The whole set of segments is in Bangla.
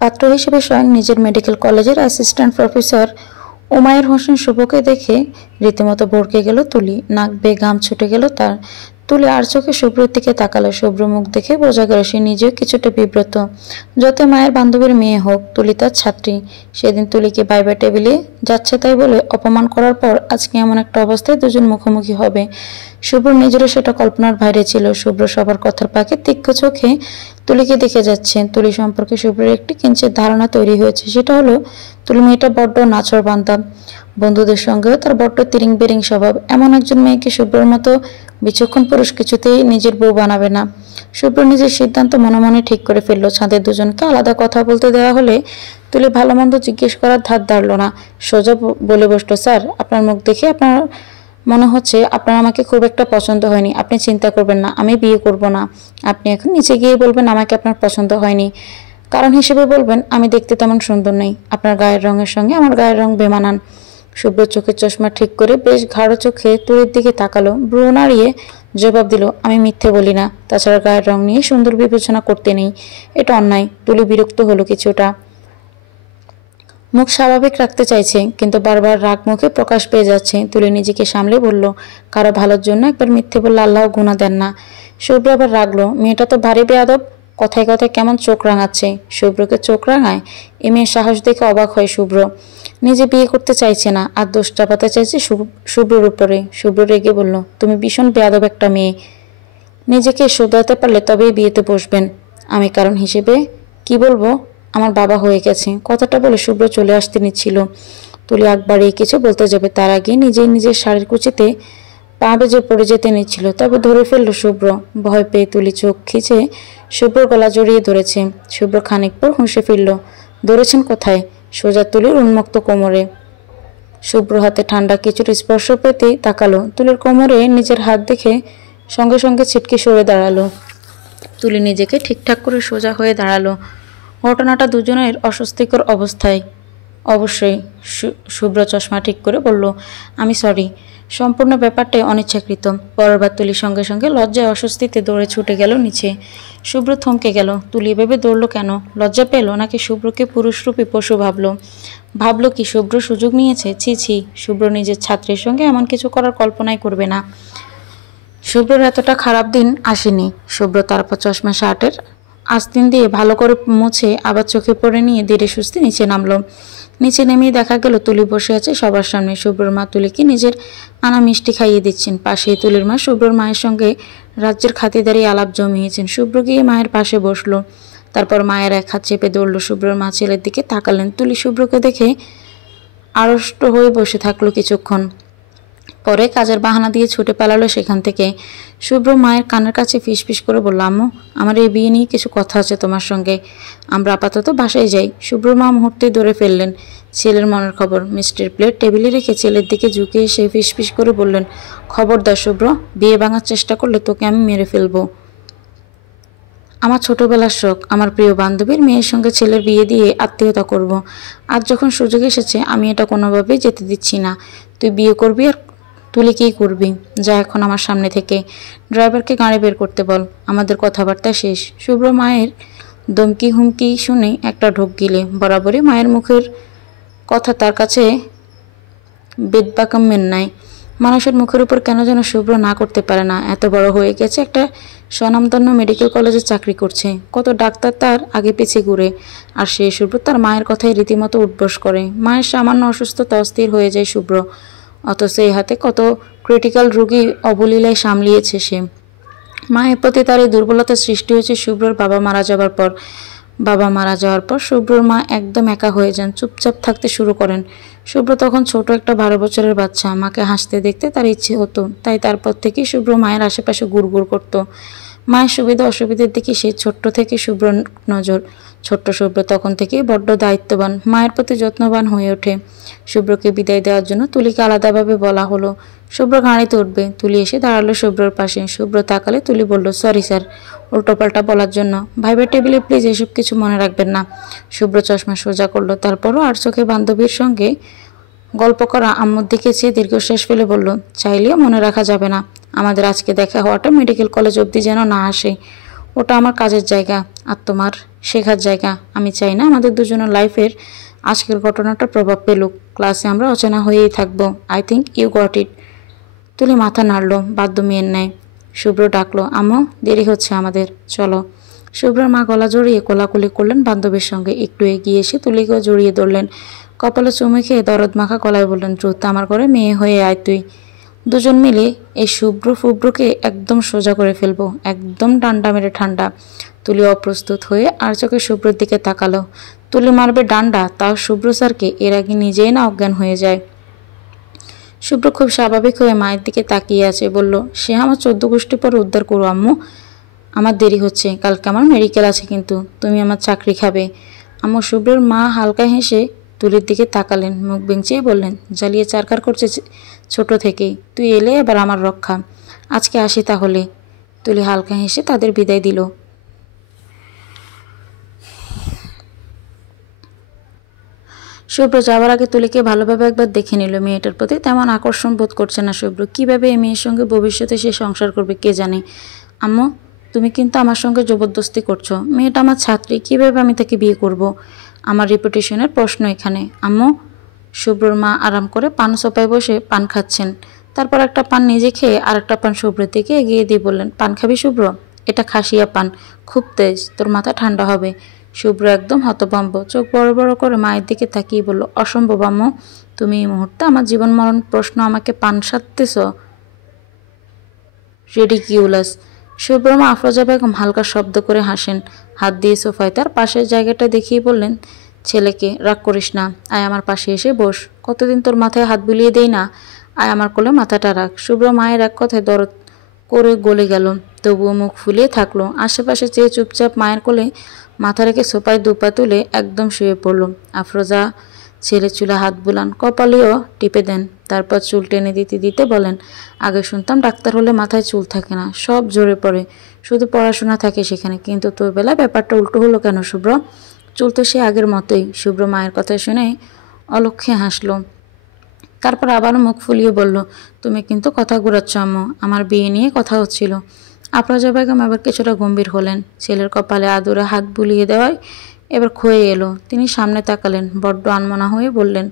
পাত্র হিসেবে স্বয়ং নিজের মেডিকেল কলেজের অ্যাসিস্ট্যান্ট প্রফেসর ওমায়ের হোসেন শুভকে দেখে রীতিমতো ভড়কে গেল তুলি। নাক বেয়ে ঘাম ছুটে গেল তার। তুলি আর চোখে শুভ্রর দিকে তাকালো। শুভ্র মুখ দেখে বোঝা গেল সে নিজেও কিছুটা বিব্রত। যত মায়ের বান্ধবীর মেয়ে হোক, তুলি তার ছাত্রী। সেদিন তুলিকে ভাইবা টেবিলে যাচ্ছে তাই বলে অপমান করার পর আজকে এমন একটা অবস্থায় দুজন মুখোমুখি হবে, শুভ্র নিজেরও সেটা কল্পনার বাইরে ছিল। শুভ্র সবার কথার পাকে তীক্ষ্ণ চোখে তুলিকে দেখে যাচ্ছে। তুলি সম্পর্কে শুভ্রের একটি কিঞ্চিত ধারণা তৈরি হয়েছে, সেটা হলো তুলি মেয়েটা বড্ড নাছোড়বান্দা। বন্ধুদের সঙ্গেও তার বড্ড তিরিং বেরিং স্বভাব। এমন একজন মেয়েকে শুভ্রের মতো বিচক্ষণ পুরুষ কিছুতেই নিজের বউ বানাবে না। শুভ্র নিজের সিদ্ধান্ত মনে মনে ঠিক করে ফেলল। ছাদের দুজনকে আলাদা কথা বলতে দেওয়া হলে তুলি ভালো মন্দ জিজ্ঞেস করার ধার ধারল না, সোজা বলে বসলো, স্যার আপনার মুখ দেখে আপনার মনে হচ্ছে আপনার আমাকে খুব একটা পছন্দ হয়নি। আপনি চিন্তা করবেন না, আমি বিয়ে করব না। আপনি এখন নিচে গিয়ে বলবেন আমাকে আপনার পছন্দ হয়নি। কারণ হিসেবে বলবেন আমি দেখতে তেমন সুন্দর নই, আপনার গায়ের রঙের সঙ্গে আমার গায়ের রং বেমানান। শুভ্র চোখের চশমা ঠিক করে বেশ গাঢ় চোখে তুলির দিকে তাকালো, ভ্রু নাড়িয়ে জবাব দিল, আমি মিথ্যে বলি না। তাছাড়া গায়ের রং নিয়ে সুন্দর বিবেচনা করতে নেই, এটা অন্যায়। তুলি বিরক্ত হলো কিছুটা, মুখ স্বাভাবিক রাখতে চাইছে কিন্তু বারবার রাগ মুখে প্রকাশ পেয়ে যাচ্ছে। তুলি নিজেকে সামলে বলল, কারো ভালোর জন্য একবার মিথ্যে বললে আল্লাহ গুনাহ দেন না। শুভ্র আবার রাগলো, মেয়েটা তো ভারী বেয়াদব, কথায় কথায় কেমন চোখ রাঙাচ্ছে। শুভ্রকে চোখ রাঙায় এ মেয়ের সাহস দেখে অবাক হয় শুভ্র। নিজে বিয়ে করতে চাইছে না, আর দোষ চাপাতে চাইছে শুভ্রর উপরে। শুভ্র রেগে বলল, তুমি ভীষণ বেয়াদব একটা মেয়ে, নিজেকে শুধরাতে পারলে তবেই বিয়েতে বসবেন। আমি কারণ হিসেবে কি বলবো, আমার বাবা হয়ে গেছে। কথাটা বলে শুভ্র চলে আসতে নিচ্ছিল। তুলি আগ বাড়িয়ে কিছু বলতে যাবে, তার আগে নিজেই নিজের শাড়ির কুচিতে পা বেজে পড়ে যেতে নিচ্ছিল, তবে ধরে ফেলল শুভ্র। ভয় পেয়ে তুলি চোখ খিচে শুভ্রর গলা জড়িয়ে ধরেছে। শুভ্র খানিক পর হুঁশে ফিরল। ধরেছেন কোথায়? সোজা তুলির উন্মুক্ত কোমরে। শুভ্র হাতে ঠান্ডা কিছুর স্পর্শ পেতেই তাকালো। তুলির কোমরে নিজের হাত দেখে সঙ্গে সঙ্গে ছিটকে সরে দাঁড়ালো। তুলি নিজেকে ঠিকঠাক করে সোজা হয়ে দাঁড়ালো। ঘটনাটা দুজনের অস্বস্তিকর অবস্থায়। অবশ্যই। শুভ্র চশমা ঠিক করে বলল, আমি সরি, সম্পূর্ণ ব্যাপারটাই অনিচ্ছাকৃত। পরেরবার তুলির সঙ্গে সঙ্গে লজ্জায় অস্বস্তিতে দৌড়ে ছুটে গেল নিচে। শুভ্র থমকে গেল। তুলি ভেবে দৌড়ল কেন? লজ্জা পেল নাকি শুভ্রকে পুরুষরূপী পশু ভাবলো কি শুভ্র সুযোগ নিয়েছে? ছি ছি, শুভ্র নিজের ছাত্রীর সঙ্গে এমন কিছু করার কল্পনাই করবে না। শুভ্রর এতটা খারাপ দিন আসেনি। শুভ্র তারপর চশমা শার্টের আস্তিন দিয়ে ভালো করে মুছে আবার চোখে পড়ে নিয়ে ধীরে সুস্থে নিচে নামলো। নিচে নেমেই দেখা গেল তুলি বসে আছে সবার সামনে। শুভ্রর মা তুলিকে নিজের আনা মিষ্টি খাইয়ে দিচ্ছেন। পাশেই তুলির মা শুভ্রর মায়ের সঙ্গে রাজ্যের খাতিরদারি আলাপ জমিয়েছেন। শুভ্র গিয়ে মায়ের পাশে বসলো। তারপর মায়ের এক হাত চেপে ধরল। শুভ্রর মা ছেলের দিকে তাকালেন। তুলি শুভ্রকে দেখে আড়ষ্ট হয়ে বসে থাকলো কিছুক্ষণ, পরে কাজের বাহানা দিয়ে ছুটে পালালো সেখান থেকে। শুভ্র মায়ের কানের কাছে ফিসফিস করে বলল, আম্মু আমার এই বিয়ে নিয়ে কিছু কথা আছে তোমার সঙ্গে, আমরা আপাতত বাসায় যাই। শুভ্র মা মুহূর্তেই ধরে ফেললেন ছেলের মনের খবর। মিষ্টির প্লেট টেবিলে রেখে ছেলের দিকে ঝুঁকে এসে ফিসফিস করে বললেন, খবরদার শুভ্র, বিয়ে ভাঙার চেষ্টা করলে তোকে আমি মেরে ফেলবো। আমার ছোটবেলার শখ, আমার প্রিয় বান্ধবীর মেয়ের সঙ্গে ছেলের বিয়ে দিয়ে আত্মীয়তা করব। আজ যখন সুযোগ এসেছে আমি এটা কোনোভাবেই যেতে দিচ্ছি না। তুই বিয়ে করবি আর তুলি কী করবি? যা এখন আমার সামনে থেকে। ড্রাইভারকে গাড়ি বের করতে বল, আমাদের কথাবার্তা শেষ। শুভ্র মায়ের ধমকি হুমকি শুনে একটা ঢোক গিলে। বরাবরই মায়ের মুখের কথা তার কাছে বেদবাকাম্যের নাই। মানুষের মুখের উপর কেন যেন শুভ্র না করতে পারে না। এত বড় হয়ে গেছে, একটা স্বনামধন্য মেডিকেল কলেজে চাকরি করছে, কত ডাক্তার তার আগে পিছিয়ে ঘুরে, আর সে শুভ্র তার মায়ের কথায় রীতিমতো উঠবোস করে। মায়ের সামান্য অসুস্থতা অস্থির হয়ে যায় শুভ্র, অথচ এই হাতে কত ক্রিটিক্যাল রোগী অবলীলায় সামলিয়েছে সে। মায়ের প্রতি তার এই দুর্বলতার সৃষ্টি হয়েছে শুভ্রর বাবা মারা যাওয়ার পর। শুভ্রর মা একদম একা হয়ে যান, চুপচাপ থাকতে শুরু করেন। শুভ্র তখন ছোট একটা 12 বছরের বাচ্চা। মাকে হাসতে দেখতে তার ইচ্ছে হতো, তাই তারপর থেকেই শুভ্র মায়ের আশেপাশে গুড়গুড় করত। মায়ের সুবিধা অসুবিধার দিকে সেই ছোট্ট থেকে শুভ্র নজর। ছোট্ট শুভ্র তখন থেকেই বড্ড দায়িত্ববান, মায়ের প্রতি যত্নবান হয়ে ওঠে। শুভ্রকে বিদায় দেওয়ার জন্য তুলিকে আলাদাভাবে বলা হলো শুভ্র গাড়িতে উঠবে। তুলি এসে দাঁড়ালো শুভ্রর পাশে। শুভ্র তাকালে তুলি বলল, সরি স্যার উল্টোপাল্টা বলার জন্য। ভাইবার টেবিলে প্লিজ এসব কিছু মনে রাখবেন না। শুভ্র চশমা সোজা করলো, তারপরও আর চোখে বান্ধবীর সঙ্গে গল্প করা আম্মুর দিকে চেয়ে দীর্ঘশ্বাস ফেলে বলল, চাইলেও মনে রাখা যাবে না। আমাদের আজকে দেখা হওয়াটা মেডিকেল কলেজ অবধি যেন না আসে, ওটা আমার কাজের জায়গা। আর তোমার? শেখার জায়গা। আমি চাই না আমাদের দুজনের লাইফের আজকের ঘটনাটা প্রভাব পেলুক। ক্লাসে আমরা অচেনা হয়েই থাকবো। I think you got it. Tuli মাথা নাড়ল বাধ্য মেয়ের ন্যায়। শুভ্র ডাকলো, আম্মু দেরি হচ্ছে আমাদের, চলো। শুভ্রর মা গলা জড়িয়ে কোলাকুলি করলেন বান্ধবীর সঙ্গে। একটু এগিয়ে এসে তুলিকেও জড়িয়ে ধরলেন। কপালে চুমু খেয়ে দরদ মাখা গলায় বললেন, দ্রুত আমার ঘরে মেয়ে হয়ে আয় তুই। দুজন মিলে এই ফুব্রকে একদম সোজা করে ফেলবো, একদম ডান্ডা মেরে ঠান্ডা। তুলি অপ্রস্তুত হয়ে আর চোখে শুভ্রর দিকে তাকালো। তুলি মারবে ডান্ডা, তাও শুভ্র স্যারকে, এর আগে নিজেই না অজ্ঞান হয়ে যায়। শুভ্র খুব স্বাভাবিক হয়ে মায়ের দিকে তাকিয়ে আছে, বলল, সে আমার 14 গোষ্ঠী পর উদ্ধার করো আম্মু। আমার দেরি হচ্ছে, কালকে আমার মেডিকেল আছে, কিন্তু তুমি আমার চাকরি খাবে। আম্মু। শুভ্রর মা হালকা হেসে তুলির দিকে তাকালেন, মুখ বেঞ্চিয়ে বললেন, জ্বালিয়ে চারকার করছে ছোট থেকেই, তুই এলে এবার আমার রক্ষা। আজকে আসি তাহলে। তুলি হালকা হেসে তাদের বিদায় দিল। শুভ্র যাওয়ার আগে তুলিকে ভালোভাবে একবার দেখে নিল। মেয়েটার প্রতি তেমন আকর্ষণ বোধ করছে না শুভ্র। কীভাবে এই মেয়ের সঙ্গে ভবিষ্যতে সে সংসার করবে কে জানে। আম্মু, তুমি কিন্তু আমার সঙ্গে জবরদস্তি করছো। মেয়েটা আমার ছাত্রী, কীভাবে আমি তাকে বিয়ে করব? আমার রেপুটেশনের প্রশ্ন এখানে। আম্মু। শুভ্রর মা আরাম করে পান সোপায় বসে পান খাচ্ছেন। তারপর একটা পান নিজে খেয়ে আরেকটা পান শুভ্রের দিকে এগিয়ে দিয়ে বললেন, পান খাবি শুভ্র? এটা খাসিয়া পান, খুব তেজ, তোর মাথা ঠান্ডা হবে। শুভ্র একদম হতভম্ব, চোখ বড় বড় করে মায়ের দিকে তাকিয়ে বলল, অসম্ভব আম্মু, তুমি এই মুহূর্তে আমার জীবন মরণ প্রশ্ন আমাকে পান সাধতেছ? রিডিকিউলাস। শুভ্র মা আফরোজা বেগম হালকা শব্দ করে হাসেন। হাত দিয়ে সোফায় তার পাশের জায়গাটা দেখিয়ে বললেন, ছেলেকে, রাগ করিস না, আয় আমার পাশে এসে বস। কতদিন তোর মাথায় হাত বুলিয়ে দেই না, আয় আমার কোলে মাথাটা রাখ। শুভ্র মায়ের এক কথায় দরদ করে গলে গেল, তবুও মুখ ফুলিয়ে থাকলো। আশেপাশে চেয়ে চুপচাপ মায়ের কোলে মাথা রেখে সোফায় দুপা তুলে একদম শুয়ে পড়ল। আফরোজা ছেলে চুলে হাত বুলান, কপালেও টিপে দেন, তারপর চুল টেনে দিতে দিতে বলেন, আগে শুনতাম ডাক্তার হলে মাথায় চুল থাকে না, সব জোরে পড়ে, শুধু পড়াশোনা থাকে সেখানে, কিন্তু তোর বেলায় ব্যাপারটা উল্টো হলো কেন শুভ্র? চুল তো সে আগের মতোই। শুভ্র মায়ের কথা শুনে অলক্ষে হাসলো, তারপর আবারও মুখ ফুলিয়ে বলল, তুমি কিন্তু কথা ঘুরাচ্ছ আম্মু, আমার বিয়ে নিয়ে কথা হচ্ছিল। আফরোজা বেগম এবার কিছুটা গম্ভীর হলেন। ছেলের কপালে আদুরে হাত বুলিয়ে দেওয়ায় এবার ক্ষয়ে এলো। তিনি সামনে তাকালেন, বড্ড আনমনা হয়ে বললেন,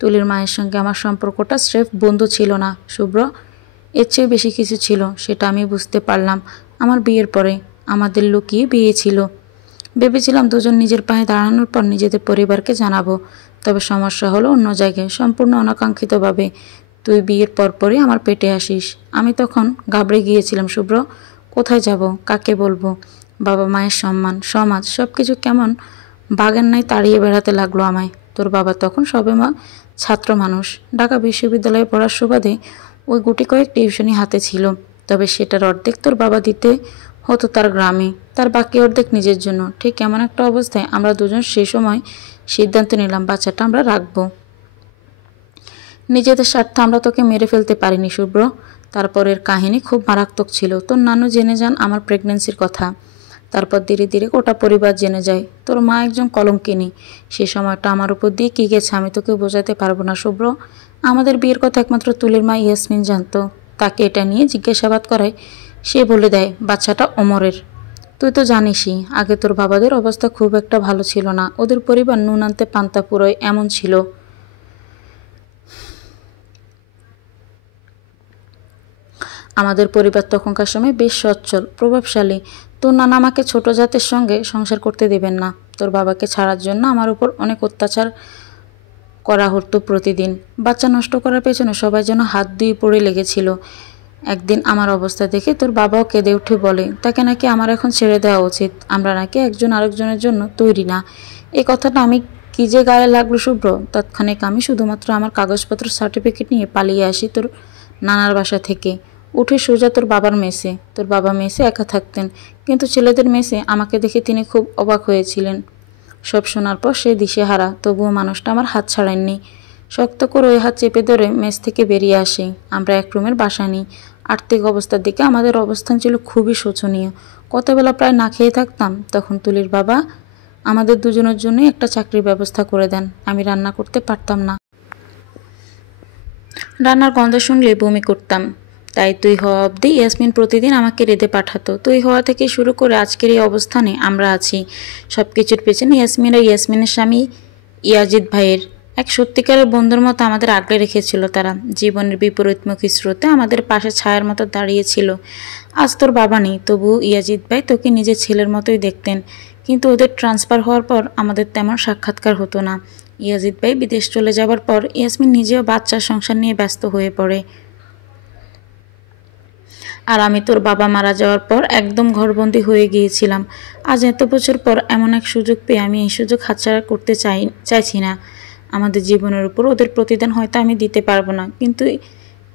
তুলির মায়ের সঙ্গে আমার সম্পর্কটা স্রেফ বন্ধু ছিল না শুভ্র, এর চেয়ে বেশি কিছু ছিল, সেটা আমি বুঝতে পারলাম আমার বিয়ের পরে। আমাদের লুকিয়ে বিয়ে ছিল। ভেবেছিলাম দুজন নিজের পায়ে দাঁড়ানোর পর নিজেদের পরিবারকে জানাবো, তবে সমস্যা হলো অন্য জায়গায়, সম্পূর্ণ অনাকাঙ্ক্ষিতভাবে। তুই বিয়ের পরপরই আমার পেটে আসিস। আমি তখন ঘাবড়ে গিয়েছিলাম শুভ্র, কোথায় যাব, কাকে বলবো। বাবা মায়ের সম্মান, সমাজ, সব কিছু কেমন বাগের নাই তাড়িয়ে বেড়াতে লাগলো আমায়। তোর বাবা তখন সবে ছাত্র মানুষ, ঢাকা বিশ্ববিদ্যালয়ে পড়ার সুবাদে ওই গুটি কয়েক টিউশনি হাতে ছিল, তবে সেটার অর্ধেক তোর বাবা দিতে হতো তার গ্রামে, তার বাকি অর্ধেক নিজের জন্য। ঠিক এমন একটা অবস্থায় আমরা দুজন সে সময় সিদ্ধান্ত নিলাম বাচ্চাটা আমরা রাখবো। নিজেদের স্বার্থে আমরা তোকে মেরে ফেলতে পারিনি শুভ্র। তারপরের কাহিনী খুব মারাত্মক ছিল। তোর নানু জেনে যান আমার প্রেগনেন্সির কথা, তারপর ধীরে ধীরে গোটা পরিবার জেনে যায়। তোর মা একজন কলঙ্কিনী। সে সময়টা আমার উপর দিয়ে কী গেছে আমি তোকে বোঝাতে পারবো না শুভ্র। আমাদের বিয়ের কথা একমাত্র তুলির মা ইয়াসমিন জানতো। তাকে এটা নিয়ে জিজ্ঞাসাবাদ করায় সে বলে দেয় বাচ্চাটা ওমরের। তুই তো জানিসই আগে তোর বাবাদের অবস্থা খুব একটা ভালো ছিল না, ওদের পরিবার নুন আনতে পান্তা পুরোয় এমন ছিল। আমাদের পরিবার তখনকার সময় বেশ সচ্ছল, প্রভাবশালী। তোর নানা আমাকে ছোট জাতের সঙ্গে সংসার করতে দেবেন না। তোর বাবাকে ছাড়ার জন্য আমার উপর অনেক অত্যাচার করা হতো প্রতিদিন। বাচ্চা নষ্ট করার পেছনে সবাই যেন হাত দিয়ে পড়ে লেগেছিল। একদিন আমার অবস্থা দেখে তোর বাবাও কেঁদে উঠে বলে তাকে নাকি আমার এখন ছেড়ে দেওয়া উচিত, আমরা নাকি একজন আরেকজনের জন্য তৈরি না। এই কথাটা আমি কি যে গায়ে লাগলো শুভ্র। তৎক্ষণিক আমি শুধুমাত্র আমার কাগজপত্র সার্টিফিকেট নিয়ে পালিয়ে আসি তোর নানার বাসা থেকে। উঠে সোজা তোর বাবার মেসে। তোর বাবা মেসে একা থাকতেন, কিন্তু ছেলেদের মেসে আমাকে দেখে তিনি খুব অবাক হয়েছিলেন। সব শোনার পর সে দিশেহারা, তবুও মানুষটা আমার হাত ছাড়েননি। শক্ত করে ওই হাত চেপে ধরে মেস থেকে বেরিয়ে আসি। আমরা এক রুমের বাসা নিই। আর্থিক অবস্থার দিকে আমাদের অবস্থান ছিল খুবই শোচনীয়। কতবেলা প্রায় না খেয়ে থাকতাম। তখন তুলির বাবা আমাদের দুজনের জন্যই একটা চাকরির ব্যবস্থা করে দেন। আমি রান্না করতে পারতাম না, রান্নার গন্ধ শুনলে বমি করতাম। তাই তুই হওয়া অবধি ইয়াসমিন প্রতিদিন আমাকে রেঁধে পাঠাতো। তুই হওয়া থেকে শুরু করে আজকের এই অবস্থানে আমরা আছি। সব কিছুর পেছনে ইয়াসমিন আর ইয়াসমিনের স্বামী ইয়াজিদ ভাইয়ের এক সত্যিকারের বন্ধুর মতো আমাদের আগলে রেখেছিল তারা। জীবনের বিপরীতমুখী স্রোতে আমাদের পাশে ছায়ার মতো দাঁড়িয়েছিল। আজ তোর বাবা নেই, তবু ইয়াজিদ ভাই তোকে নিজের ছেলের মতোই দেখতেন। কিন্তু ওদের ট্রান্সফার হওয়ার পর আমাদের তেমন সাক্ষাৎকার হতো না। ইয়াজিদ ভাই বিদেশ চলে যাবার পর ইয়াসমিন নিজেও বাচ্চার সংসার নিয়ে ব্যস্ত হয়ে পড়ে। আর আমি তোর বাবা মারা যাওয়ার পর একদম ঘরবন্দি হয়ে গিয়েছিলাম। আজ এত বছর পর এমন এক সুযোগ পেয়ে আমি এই সুযোগ হাতছাড়া করতে চাইছি না। আমাদের জীবনের উপর ওদের প্রতিদান হয়তো আমি দিতে পারবো না, কিন্তু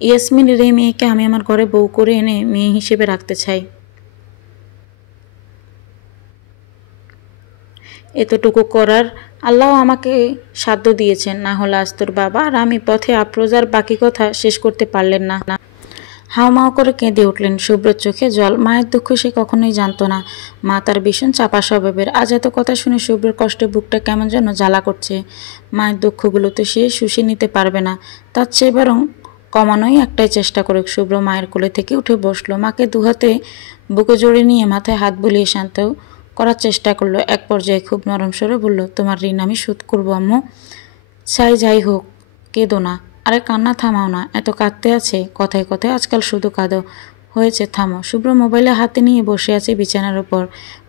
ইয়াসমিনের এই মেয়েকে আমি আমার ঘরে বউ করে এনে মেয়ে হিসেবে রাখতে চাই। এতটুকু করার আল্লাহ আমাকে সাধ্য দিয়েছেন, না হলে আজ তোর বাবা আর আমি পথে আপ্রোজার বাকি কথা শেষ করতে পারলেন না। হাউমাউ করে কেঁদে উঠলেন। শুভ্রর চোখে জল। মায়ের দুঃখ সে কখনোই জানতো না। মা তার ভীষণ চাপা স্বভাবের। আজ এত কথা শুনে শুভ্রর কষ্টে বুকটা কেমন যেন জ্বালা করছে। মায়ের দুঃখগুলো তো সে শুষে নিতে পারবে না, তার চেয়ে বরং কমানোই একটাই চেষ্টা করুক। শুভ্র মায়ের কোলে থেকে উঠে বসলো। মাকে দুহাতে বুকে জড়িয়ে নিয়ে মাথায় হাত বুলিয়ে শান্ত করার চেষ্টা করলো। এক পর্যায়ে খুব নরম স্বরে বলল, তোমার ঋণ আমি শোধ করবো আম্মু। চাই যাই হোক, কেঁদো না। আরে কান্না থামাও না, এত কাঁদতে আছে? কথায় কথায় আজকাল শুধু কাঁদো। হয়েছে, থামো। শুভ্র মোবাইলে হাতে নিয়ে বসে আছে বিছানার উপর।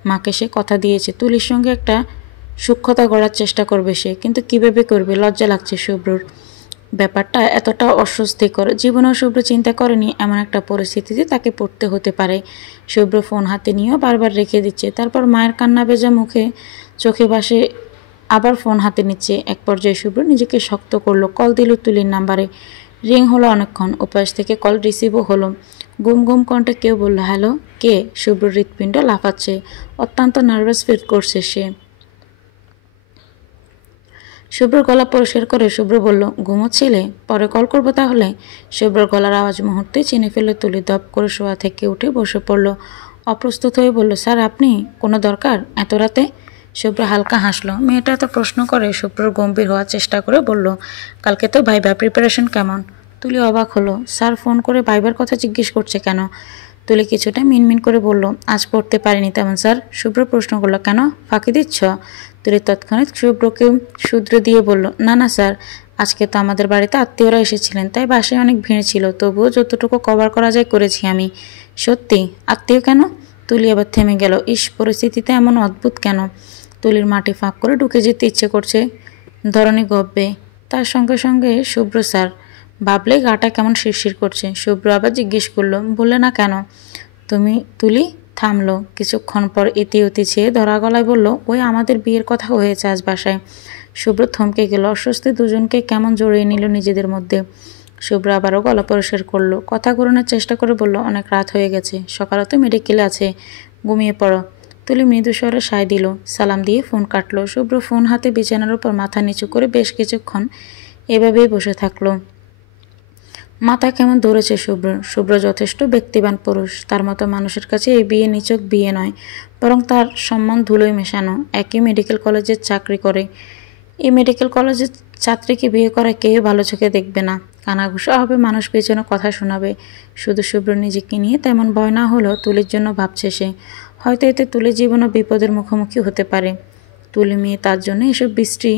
মাকে সে কথা দিয়েছে তুলির সঙ্গে একটা সূক্ষ্মতা গড়ার চেষ্টা করবে সে, কিন্তু কীভাবে করবে? লজ্জা লাগছে শুভ্রর। ব্যাপারটা এতটা অস্বস্তিকর। জীবনেও শুভ্র চিন্তা করেনি এমন একটা পরিস্থিতিতে তাকে পড়তে হতে পারে। শুভ্র ফোন হাতে নিয়েও বারবার রেখে দিচ্ছে। তারপর মায়ের কান্না ভেজা মুখে চোখে ভাসে আবার ফোন হাতে নিচ্ছে। এক পর্যায়ে শুভ্র নিজেকে শক্ত করলো। কল দিল তুলির নাম্বারে। রিং হলো অনেকক্ষণ। ওপাশ থেকে কল রিসিভও হলো। গুম গুম কণ্ঠে কেউ বলল, হ্যালো, কে? শুভ্র হৃৎপিণ্ড লাফাচ্ছে। অত্যন্ত নার্ভাস ফিল করছে সে। শুভ্রর গলা পরিষ্কার করে শুভ্র বলল, ঘুমোচ্ছিলে? পরে কল করবো তাহলে। শুভ্রর গলার আওয়াজ মুহূর্তে চিনে ফেলে তুলি দপ করে শোয়া থেকে উঠে বসে পড়ল। অপ্রস্তুত হয়ে বলল, স্যার আপনি? কোনো দরকার এত রাতে? শুভ্র হালকা হাসলো। মেয়েটা এত প্রশ্ন করে। শুভ্রর গম্ভীর হওয়ার চেষ্টা করে বলল, কালকে তো ভাইবা, প্রিপারেশন কেমন? তুলি অবাক হলো। স্যার ফোন করে ভাইবার কথা জিজ্ঞেস করছে কেন? তুলি কিছুটা মিনমিন করে বলল, আজ পড়তে পারিনি তেমন স্যার। শুভ্র প্রশ্ন করলো, কেন, ফাঁকি দিচ্ছ? তুলি তৎক্ষণাৎ শুভ্রকে শুধরে দিয়ে বলল, না না স্যার, আজকে তো আমাদের বাড়িতে আত্মীয়রা এসেছিলেন, তাই বাসায় অনেক ভিড় ছিল। তবুও যতটুকু কভার করা যায় করেছি আমি। সত্যি? আত্মীয় কেন? তুলি আবার থেমে গেল। ইস, পরিস্থিতিতে এমন অদ্ভুত কেন? তুলির মাটি ফাঁক করে ঢুকে যেতে ইচ্ছে করছে। ধরনী গব্বে। তার সঙ্গে সঙ্গে শুভ্র স্যার ভাবলেই গাটা কেমন শিরশির করছে। শুভ্র আবার জিজ্ঞেস করলো, বললে না কেন? তুলি থামলো। কিছুক্ষণ পর ইতি উতি ছেয়ে ধরা গলায় বলল, ওই আমাদের বিয়ের কথা হয়েছে আজ বাসায়। শুভ্র থমকে গেল। অস্বস্তি দুজনকে কেমন জড়িয়ে নিল নিজেদের মধ্যে। শুভ্র আবারও গলা পরিষ্কার করলো। কথা ঘোরানোর চেষ্টা করে বলল, অনেক রাত হয়ে গেছে, সকালে তো মেডিকেলে আছে, ঘুমিয়ে পড়ো। তুলি মৃদু স্বরে সায় দিল। সালাম দিয়ে ফোন কাটলো। শুভ্র ফোন হাতে বিছানার উপর মাথা নিচু করে বেশ কিছুক্ষণ এভাবেই বসে থাকলো। মাথা কেমন ধরেছে শুভ্র যথেষ্ট ব্যক্তিবান পুরুষ। তার মতো মানুষের কাছে এই বিয়ে নিছক বিয়ে নয়, বরং তার সম্মান ধুলোয় মেশানো। একই মেডিকেল কলেজে চাকরি করে। এই মেডিকেল কলেজের ছাত্রীকে বিয়ে করা কেউ ভালো চোখে দেখবে না। কানাঘুষা হবে, মানুষ পেছনে কথা শোনাবে। শুধু শুভ্র নিজেকে নিয়ে তেমন ভয় না হলেও তুলির জন্য ভাবছে সে। হয়তো এতে তুলির জীবনও বিপদের মুখোমুখি হতে পারে। তুলি মেয়ে, তার জন্য এসব বিশ্রী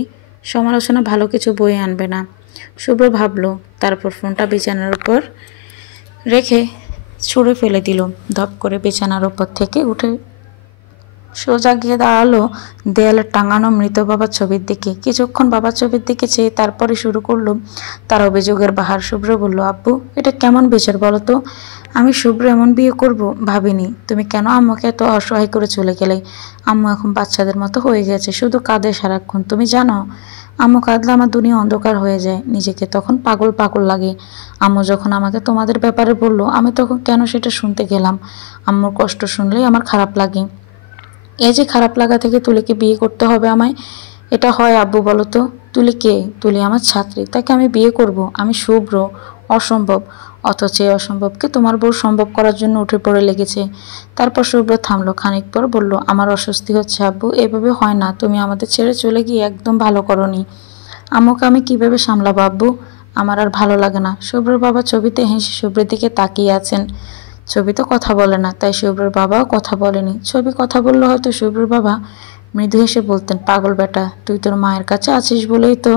সমালোচনা ভালো কিছু বয়ে আনবে না। শুভ্র ভাবল, তারপর ফোনটা বিছানার উপর রেখে ছুঁড়ে ফেলে দিল। ধপ করে বিছানার উপর থেকে উঠে সোজা গিয়ে দাঁড়ালো দেয়ালে টাঙানো মৃত বাবার ছবির দিকে। কিছুক্ষণ বাবার ছবির দিকে চেয়ে তারপরে শুরু করলো তার অভিযোগের বাহার। শুভ্র বলল, আব্বু, এটা কেমন বিচার বলো তো? আমি শুভ্র এমন বিয়ে করব ভাবিনি। তুমি কেন আম্মুকে এত অসহায় করে চলে গেলে? আম্মু এখন বাচ্চাদের মতো হয়ে গেছে, শুধু কাঁদে সারাক্ষণ। তুমি জানো, আম্মু কাঁদলে আমার দুনিয়া অন্ধকার হয়ে যায়। নিজেকে তখন পাগল পাগল লাগে। আম্মু যখন আমাকে তোমাদের ব্যাপারে বললো, আমি তখন কেন সেটা শুনতে গেলাম? আম্মুর কষ্ট শুনলেই আমার খারাপ লাগে। এই যে খারাপ লাগা থেকে তুলিকে বিয়ে করতে হবে আমায়, এটা হয় আব্বু বলো তো? তুলি কে? তুলি আমার ছাত্রী, তাকে আমি বিয়ে করব? আমি শুভ্র? অসম্ভব। অথচ এই অসম্ভবকে তোমার বউ সম্ভব করার জন্য উঠে পড়ে লেগেছে। তারপর শুভ্র থামলো। খানিক পর বলল, আমার অস্বস্তি হচ্ছে আব্বু, এভাবে হয় না। তুমি আমাদের ছেড়ে চলে গিয়ে একদম ভালো করনি। আম্মুকে আমি কিভাবে সামলাবো আব্বু? আমার আর ভালো লাগে না। শুভ্রর বাবা ছবিতে হেসে শুভ্রের দিকে তাকিয়ে আছেন। ছবি তো কথা বলে না, তাই শুভ্রর বাবাও কথা বলেনি। ছবি কথা বললে হয়তো শুভ্রর বাবা মৃদু হেসে বলতেন, পাগল বেটা, তুই তোর মায়ের কাছে আছিস বলেই তো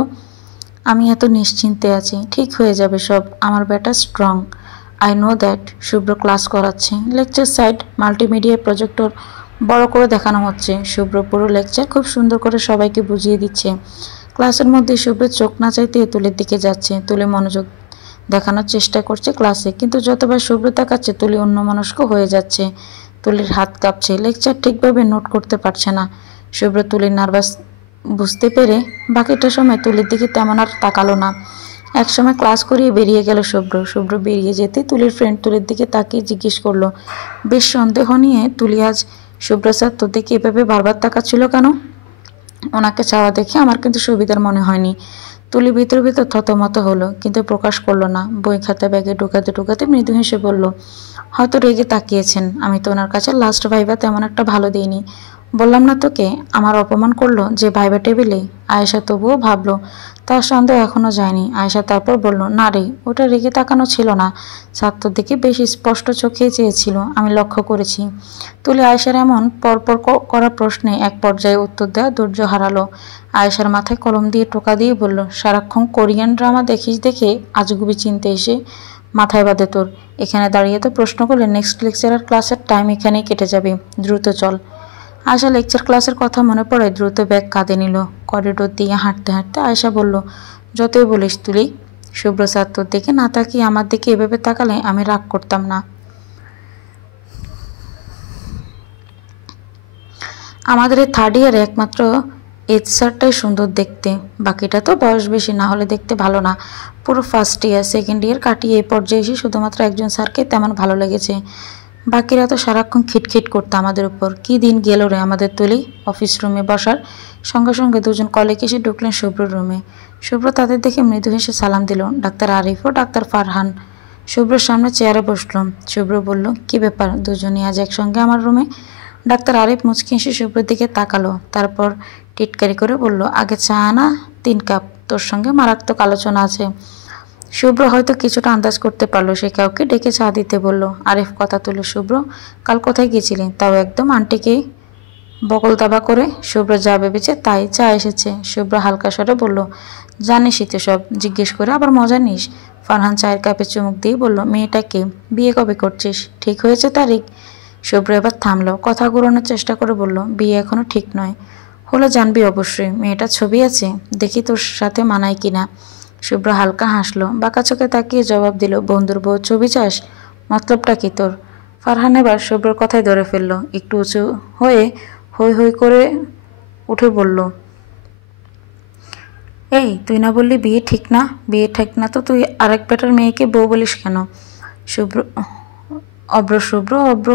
আমি এত নিশ্চিন্তে আছি। ঠিক হয়ে যাবে সব, আমার বেটা strong, I know that. Shubhra class করাচ্ছে। লেকচার সাইড মাল্টিমিডিয়া প্রজেক্টর বড় করে দেখানো হচ্ছে। শুভ্র পুরো লেকচার খুব সুন্দর করে সবাইকে বুঝিয়ে দিচ্ছে। ক্লাসের মধ্যে শুভ্র চোখ না চাইতে তুলির দিকে যাচ্ছে। তুলি মনোযোগ দেখানোর চেষ্টা করছে ক্লাসে, কিন্তু যতবার শুভ্র তাকাচ্ছে তুলি অন্যমনস্ক হয়ে যাচ্ছে। তুলির হাত কাঁপছে, লেকচার ঠিকভাবে নোট করতে পারছে না। শুভ্র তুলির নার্ভাস বুঝতে পেরে বাকিটা সময় তুলির দিকে তেমন আর তাকালো না। একসময় ক্লাস করিয়ে বেরিয়ে গেল শুভ্র বেরিয়ে যেতে তুলির ফ্রেন্ড তুলির দিকে তাকিয়ে জিজ্ঞেস করলো, বেশ সন্দেহ নিয়ে তুলি, আজ শুভ্র স্যার তোর দিকে এভাবে বারবার তাকাচ্ছিল কেন? ওনাকে চাওয়া দেখে আমার কিন্তু সুবিধার মনে হয়নি। তুলি ভিতর থতমত হলো, কিন্তু প্রকাশ করলো না। বই খাতা ব্যাগে ঢুকাতে মৃদু হেসে বলল, হয়তো রেগে তাকিয়েছেন। আমি তো ওনার কাছে লাস্ট ভাইবা তেমন একটা ভালো দিইনি। বললাম না তোকে, আমার অপমান করলো যে ভাইবা টেবিলে। আয়েশা তবুও ভাবলো, তার সন্দেহ এখনো যায়নি। আয়েশা তারপর বলল, না রে, ওটা রেগে তাকানো ছিল না, ছাত্রর দিকে বেশি স্পষ্ট চোখে চেয়েছিল, আমি লক্ষ্য করেছি। তুলি আয়েশার এমন পরপর করা প্রশ্নে এক পর্যায়ে উত্তর দেওয়া ধৈর্য হারালো। আয়েশার মাথায় কলম দিয়ে টোকা দিয়ে বলল, সারাক্ষণ কোরিয়ান ড্রামা দেখিস দেখে আজগুবি চিনতে এসে মাথায় বাঁধে তোর। এখানে দাঁড়িয়ে তো প্রশ্ন করলে নেক্সট লেকচারার ক্লাসের টাইম এখানেই কেটে যাবে। দ্রুত চল। আয়েশা লেকচার ক্লাসের কথা মনে পড়ে দ্রুত ব্যাগ কাঁধে নিল। করিডোর দিয়ে হাঁটতে আয়েশা বলল, যতই বলিস তুলি, শুভ্র স্যার তোর দিকে না তাকিয়ে আমার দিকে এভাবে তাকালে আমি রাগ করতাম না। আমাদের এই থার্ড ইয়ারে একমাত্র এইচ স্যারটাই সুন্দর দেখতে, বাকিটা তো বয়স বেশি না হলে দেখতে ভালো না। পুরো ফার্স্ট ইয়ার সেকেন্ড ইয়ার কাটিয়ে এই পর্যায়ে এসে শুধুমাত্র একজন স্যারকে তেমন ভালো লেগেছে। বাকিরা তো সারাক্ষণ খিটখিট করতো আমাদের উপর। কি দিন গেল রে আমাদের তুলি। অফিস রুমে বসার সঙ্গে দুজন কলিগ এসে ঢুকলেন শুভ্রর রুমে। শুভ্র তাদের দেখে মৃদু হেসে সালাম দিল, ডাক্তার আরিফ ও ডাক্তার ফারহান। শুভ্রর সামনে চেয়ারে বসল। শুভ্র বলল, কি ব্যাপার, দুজনই আজ একসঙ্গে আমার রুমে? ডাক্তার আরিফ মুচকি হেসে শুভ্রর দিকে তাকালো, তারপর টিটকারি করে বলল, আগে চা আনা 3 কাপ, তোর সঙ্গে মারাত্মক আলোচনা আছে। শুভ্র হয়তো কিছুটা আন্দাজ করতে পারলো সে কাউকে ডেকে চা দিতে বলল। আরিফ কথা তুলে, শুভ্র কাল কোথায় গিয়েছিলেন? তাও একদম আন্টিকে বকল দাবা করে। শুভ্র যা ভেবেছে তাই, চা এসেছে। শুভ্র হালকা স্বরে বলল, জানিসই তো সব, জিজ্ঞেস করে আবার মজা নিস। ফারহান চায়ের কাপে চুমুক দিয়ে বলল, মেয়েটাকে বিয়ে কবে করছিস? ঠিক হয়েছে তারিখ? শুভ্র এবার থামলো, কথা ঘুরানোর চেষ্টা করে বলল, বিয়ে এখনো ঠিক নয়, হলে জানবি অবশ্যই। মেয়েটার ছবি আছে, দেখি তোর সাথে মানায় কিনা। শুভ্র হালকা হাসলো, বাঁকা চোখে তাকিয়ে জবাব দিল, বন্ধুর বউ ছবি চাস? মতলবটা কি তোর? ফারহান এবার শুভ্রর কথাই ধরে ফেললো। একটু উঁচু হয়ে হৈ হৈ করে উঠে বলল, এই তুই না বললি বিয়ে ঠিক না? বিয়ে ঠিক না তো তুই আরেক বেটার মেয়েকে বউ বলিস কেন? শুভ্র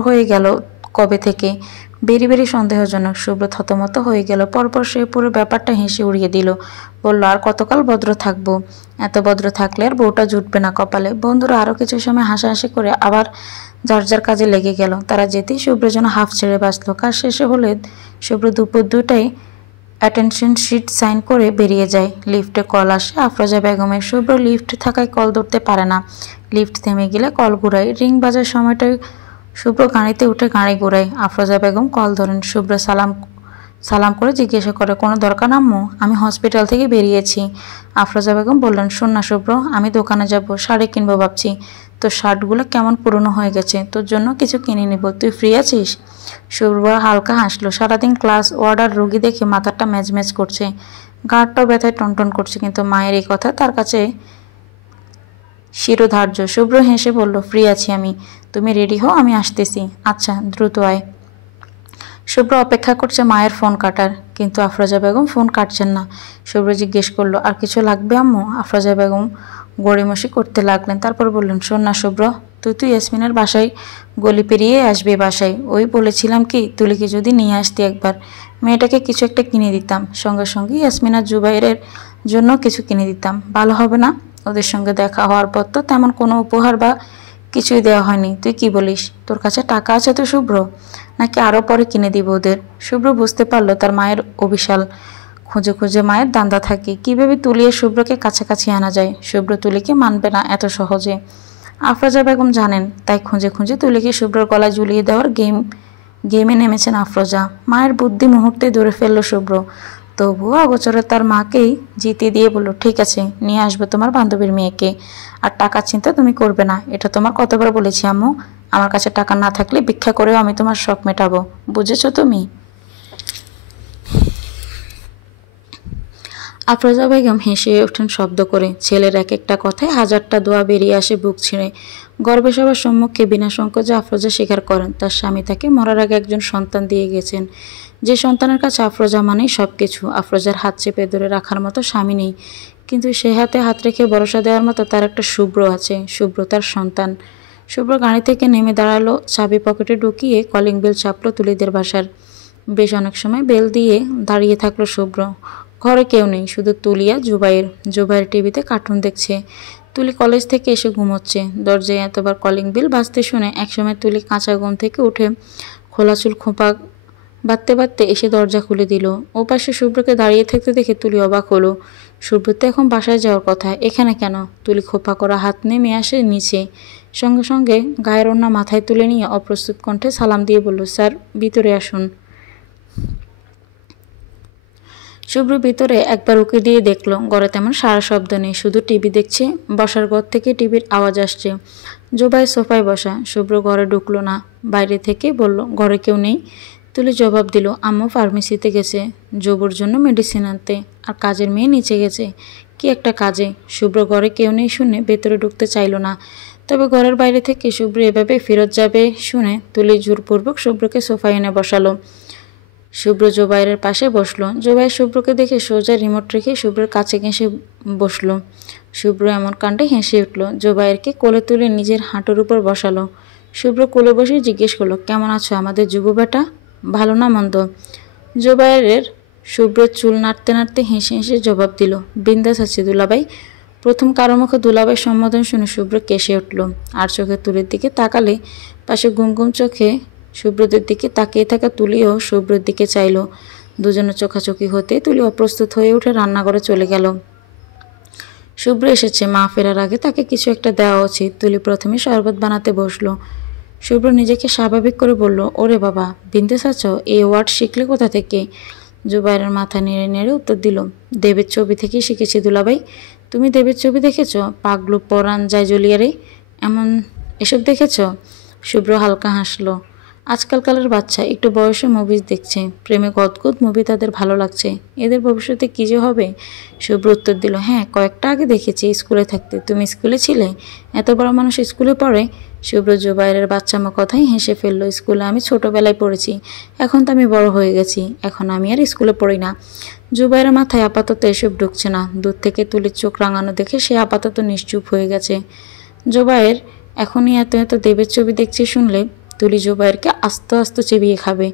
হয়ে গেল কবে থেকে, বেরি সন্দেহজনক। শুভ্র থতমত হয়ে গেল। পরপর সে পুরো ব্যাপারটা হেসে উড়িয়ে দিল। বলল, আর কতকাল ভদ্র থাকবো? এত ভদ্র থাকলে আর বউটা জুটবে না কপালে। বন্ধুরা আরও কিছু সময় হাসাহাসি করে আবার যার কাজে লেগে গেল। তারা যেতেই শুভ্র যেন হাফ ছেড়ে বাঁচল। কাজ শেষে হলে শুভ্র দুপুর 2টায় অ্যাটেনশন শিট সাইন করে বেরিয়ে যায়। লিফটে কল আসে আফরোজা বেগমের। শুভ্র লিফট থাকায় কল ধরতে পারে না। লিফট থেমে গেলে কল ঘুরায়। রিং বাজার সময়টায় শুভ্র গাড়িতে উঠে গাড়ি ঘুরায়। আফরোজা বেগম কল ধরেন। শুভ্র সালাম করে জিজ্ঞাসা করে, কোনো দরকার আম্মু? আমি হসপিটাল থেকে বেরিয়েছি। আফরোজা বেগম বললেন, শোন না শুভ্র, আমি দোকানে যাব, শাড়ি কিনবো ভাবছি। তোর শার্টগুলো কেমন পুরনো হয়ে গেছে, তোর জন্য কিছু কিনে নিব, তুই ফ্রি আছিস? শুভ্র হালকা হাসলো। সারাদিন ক্লাস ওয়ার্ডার রোগী দেখে মাথাটা ম্যাজ করছে, গাঁটটাও ব্যথায় টনটন করছে, কিন্তু মায়ের এই কথা তার কাছে শিরোধার্য। শুভ্র হেসে বলল, ফ্রি আছি আমি, তুমি রেডি হও, আমি আসতেছি। আচ্ছা, দ্রুত আয়। শুভ্র অপেক্ষা করছে মায়ের ফোন কাটার, কিন্তু আফরোজা বেগম ফোন কাটছেন না। শুভ্র জিজ্ঞেস করলো, আর কিছু লাগবে আম্মু? আফরোজা বেগম গড়িমসি করতে লাগলেন, তারপর বললেন, শোন না শুভ্র, তুই ইয়াসমিনের বাসায় গলি পেরিয়ে আসবে বাসায়। ওই বলেছিলাম কি, তুলিকে যদি নিয়ে আসতি একবার, মেয়েটাকে কিছু একটা কিনে দিতাম, সঙ্গে ইয়াসমিন আর জুবাইরের জন্য কিছু কিনে দিতাম, ভালো হবে না? ওদের সঙ্গে দেখা হওয়ার পর তো তেমন কোনো উপহার বা কিছুই দেওয়া হয়নি, তুই কি বলিস? তোর কাছে টাকা আছে তো শুভ্র, নাকি আরও পরে কিনে দিব ওদের? শুভ্র বুঝতে পারলো তার মায়ের অবিশাল খুঁজে খুঁজে মায়ের দান্দা থাকে কিভাবে তুলি আর শুভ্রকে কাছাকাছি আনা যায়। শুভ্র তুলিকে মানবে না এত সহজে। আফরোজা বেগম জানেন, তাই খুঁজে খুঁজে তুলিকে শুভ্রর গলায় ঝুলিয়ে দেওয়ার গেমে নেমেছেন আফরোজা। মায়ের বুদ্ধি মুহূর্তে ধরে ফেলল শুভ্র, তবুও অগোচরে তার মাকেই জিতিয়ে দিয়ে বলল, ঠিক আছে, নিয়ে আসবো তোমার বান্ধবীর মেয়েকে। আর টাকার চিন্তা তুমি করবে না, এটা তোমার কতবার বলেছি আম্মু। আমার কাছে টাকা না থাকলে ভিক্ষা করেও আমি তোমার শখ মেটাবো, বুঝেছো তুমি? আফরোজা বেগম হেসে ওঠেন শব্দ করে। ছেলের এক একটা কথায় হাজারটা দোয়া বেরিয়ে আসে বুক ছিঁড়ে। গর্বে সবার সম্মুখে বিনা সংকোচে আফরোজা স্বীকার করেন, তার স্বামী তাকে মরার আগে একজন সন্তান দিয়ে গেছেন, যে সন্তানের কাছে আফরোজা মানেই সব কিছু। আফরোজার হাত চেপে ধরে রাখার মতো স্বামী নেই, কিন্তু সে হাতে হাত রেখে ভরসা দেওয়ার মতো তার একটা শুভ্র আছে। শুভ্র তার সন্তান। শুভ্র গাড়ি থেকে নেমে দাঁড়ালো, চাবি পকেটে ঢুকিয়ে কলিং বেল চাপলো তুলিদের বাসার। বেশ অনেক সময় বেল দিয়ে দাঁড়িয়ে থাকলো শুভ্র। ঘরে কেউ নেই, শুধু তুলি আর জুবাইর টিভিতে কার্টুন দেখছে। তুলি কলেজ থেকে এসে ঘুমোচ্ছে। দরজায় এতবার কলিং বেল বাজতে শুনে একসময় তুলি কাঁচা ঘুম থেকে উঠে খোলা চুল খোঁপা বাঁধতে বাঁধতে এসে দরজা খুলে দিল। ও পাশে শুভ্রকে দাঁড়িয়ে থাকতে দেখে তুলি অবাক হলো। শুভ্র তো এখন বাসায় যাওয়ার কথা, এখানে কেন? তুলি খোপা করা হাত নেমে আসে নিচে, সঙ্গে সঙ্গে গায়ের ওড়না মাথায় তুলে নিয়ে অপ্রস্তুত কণ্ঠে সালাম দিয়ে বলল, স্যার ভিতরে আসুন। শুভ্র ভিতরে একবার উঁকি দিয়ে দেখল, ঘরে তেমন সারা শব্দ নেই, শুধু টিভি দেখছে। বসার ঘর থেকে টিভির আওয়াজ আসছে। জোবাই সোফায় বসা। শুভ্র ঘরে ঢুকলো না, বাইরে থেকে বলল, ঘরে কেউ নেই। তুলি জবাব দিল, আম্মু ফার্মেসিতে গেছে জবুর জন্য মেডিসিন আনতে, আর কাজের মেয়ে নিচে গেছে কি একটা কাজে। শুভ্র ঘরে কেউ নেই শুনে ভেতরে ঢুকতে চাইল না, তবে ঘরের বাইরে থেকে শুভ্র এভাবে ফেরত যাবে শুনে তুলি জোরপূর্বক শুভ্রকে সোফায় এনে বসালো। শুভ্র জোবাইরের পাশে বসলো। জোবাইর শুভ্রকে দেখে সোজা রিমোট রেখে শুভ্রের কাছে ঘেঁষে বসলো। শুভ্র এমন কাণ্ডে হেসে উঠল। জোবাইরকে কোলে তুলে নিজের হাঁটুর উপর বসালো। শুভ্র কোলে বসে জিজ্ঞেস করলো, কেমন আছো আমাদের যুব বেটা? ভালো না মন্দ? জোবাইরের শুভ্রর চুল নাড়তে নাড়তে হেসে হেসে জবাব দিল, বিন্দাস আছে দুলাভাই। প্রথম কারো মুখে দুলাভাই সম্বোধন শুনে শুভ্র কেসে উঠল। আর চোখে তুলির দিকে তাকালে পাশে গুমগুম চোখে শুভ্রদের দিকে তাকিয়ে থাকা তুলিও শুভ্রের দিকে চাইল। দুজনের চোখাচোখি হতে তুলি অপ্রস্তুত হয়ে উঠে রান্নাঘরে চলে গেল। শুভ্র এসেছে, মা ফেরার আগে তাকে কিছু একটা দেওয়া উচিত। তুলি প্রথমে শরবত বানাতে বসলো। শুভ্র নিজেকে স্বাভাবিক করে বলল, ওরে বাবা, বিন্দেস আছো? এই ওয়ার্ড শিখলে কোথা থেকে? জুবাইরের মাথা নেড়ে নেড়ে উত্তর দিল, দেবের ছবি থেকেই শিখেছি দুলাভাই। তুমি দেবের ছবি দেখেছ? পাগলু পরাণ যায় জলিয়ারে এসব দেখেছ? শুভ্র হালকা হাসলো। আজকালকালের বাচ্চা একটু বয়সে মুভিজ দেখছে, প্রেমে গদগদ মুভি তাদের ভালো লাগছে, এদের ভবিষ্যতে কী যে হবে। শুভ্র উত্তর দিল, হ্যাঁ কয়েকটা আগে দেখেছি স্কুলে থাকতে। তুমি স্কুলে ছিলে? এত বড় মানুষ স্কুলে পড়ে? শুভ্র জুবাইরের বাচ্চামো কথাই হেসে ফেলল। স্কুলে আমি ছোটবেলায় পড়েছি, এখন তো আমি বড় হয়ে গেছি, এখন আমি আর স্কুলে পড়ি না। জুবাইরের মাথায় আপাতত এসব ঢুকছে না। দূর থেকে তুলির চোখ রাঙানো দেখে সে আপাতত নিশ্চুপ হয়ে গেছে। জুবাইর এখনই এত এত দেবের ছবি দেখছে শুনলে তুলি জুবাইরকে আস্তে আস্তে চেবিয়ে খাবে,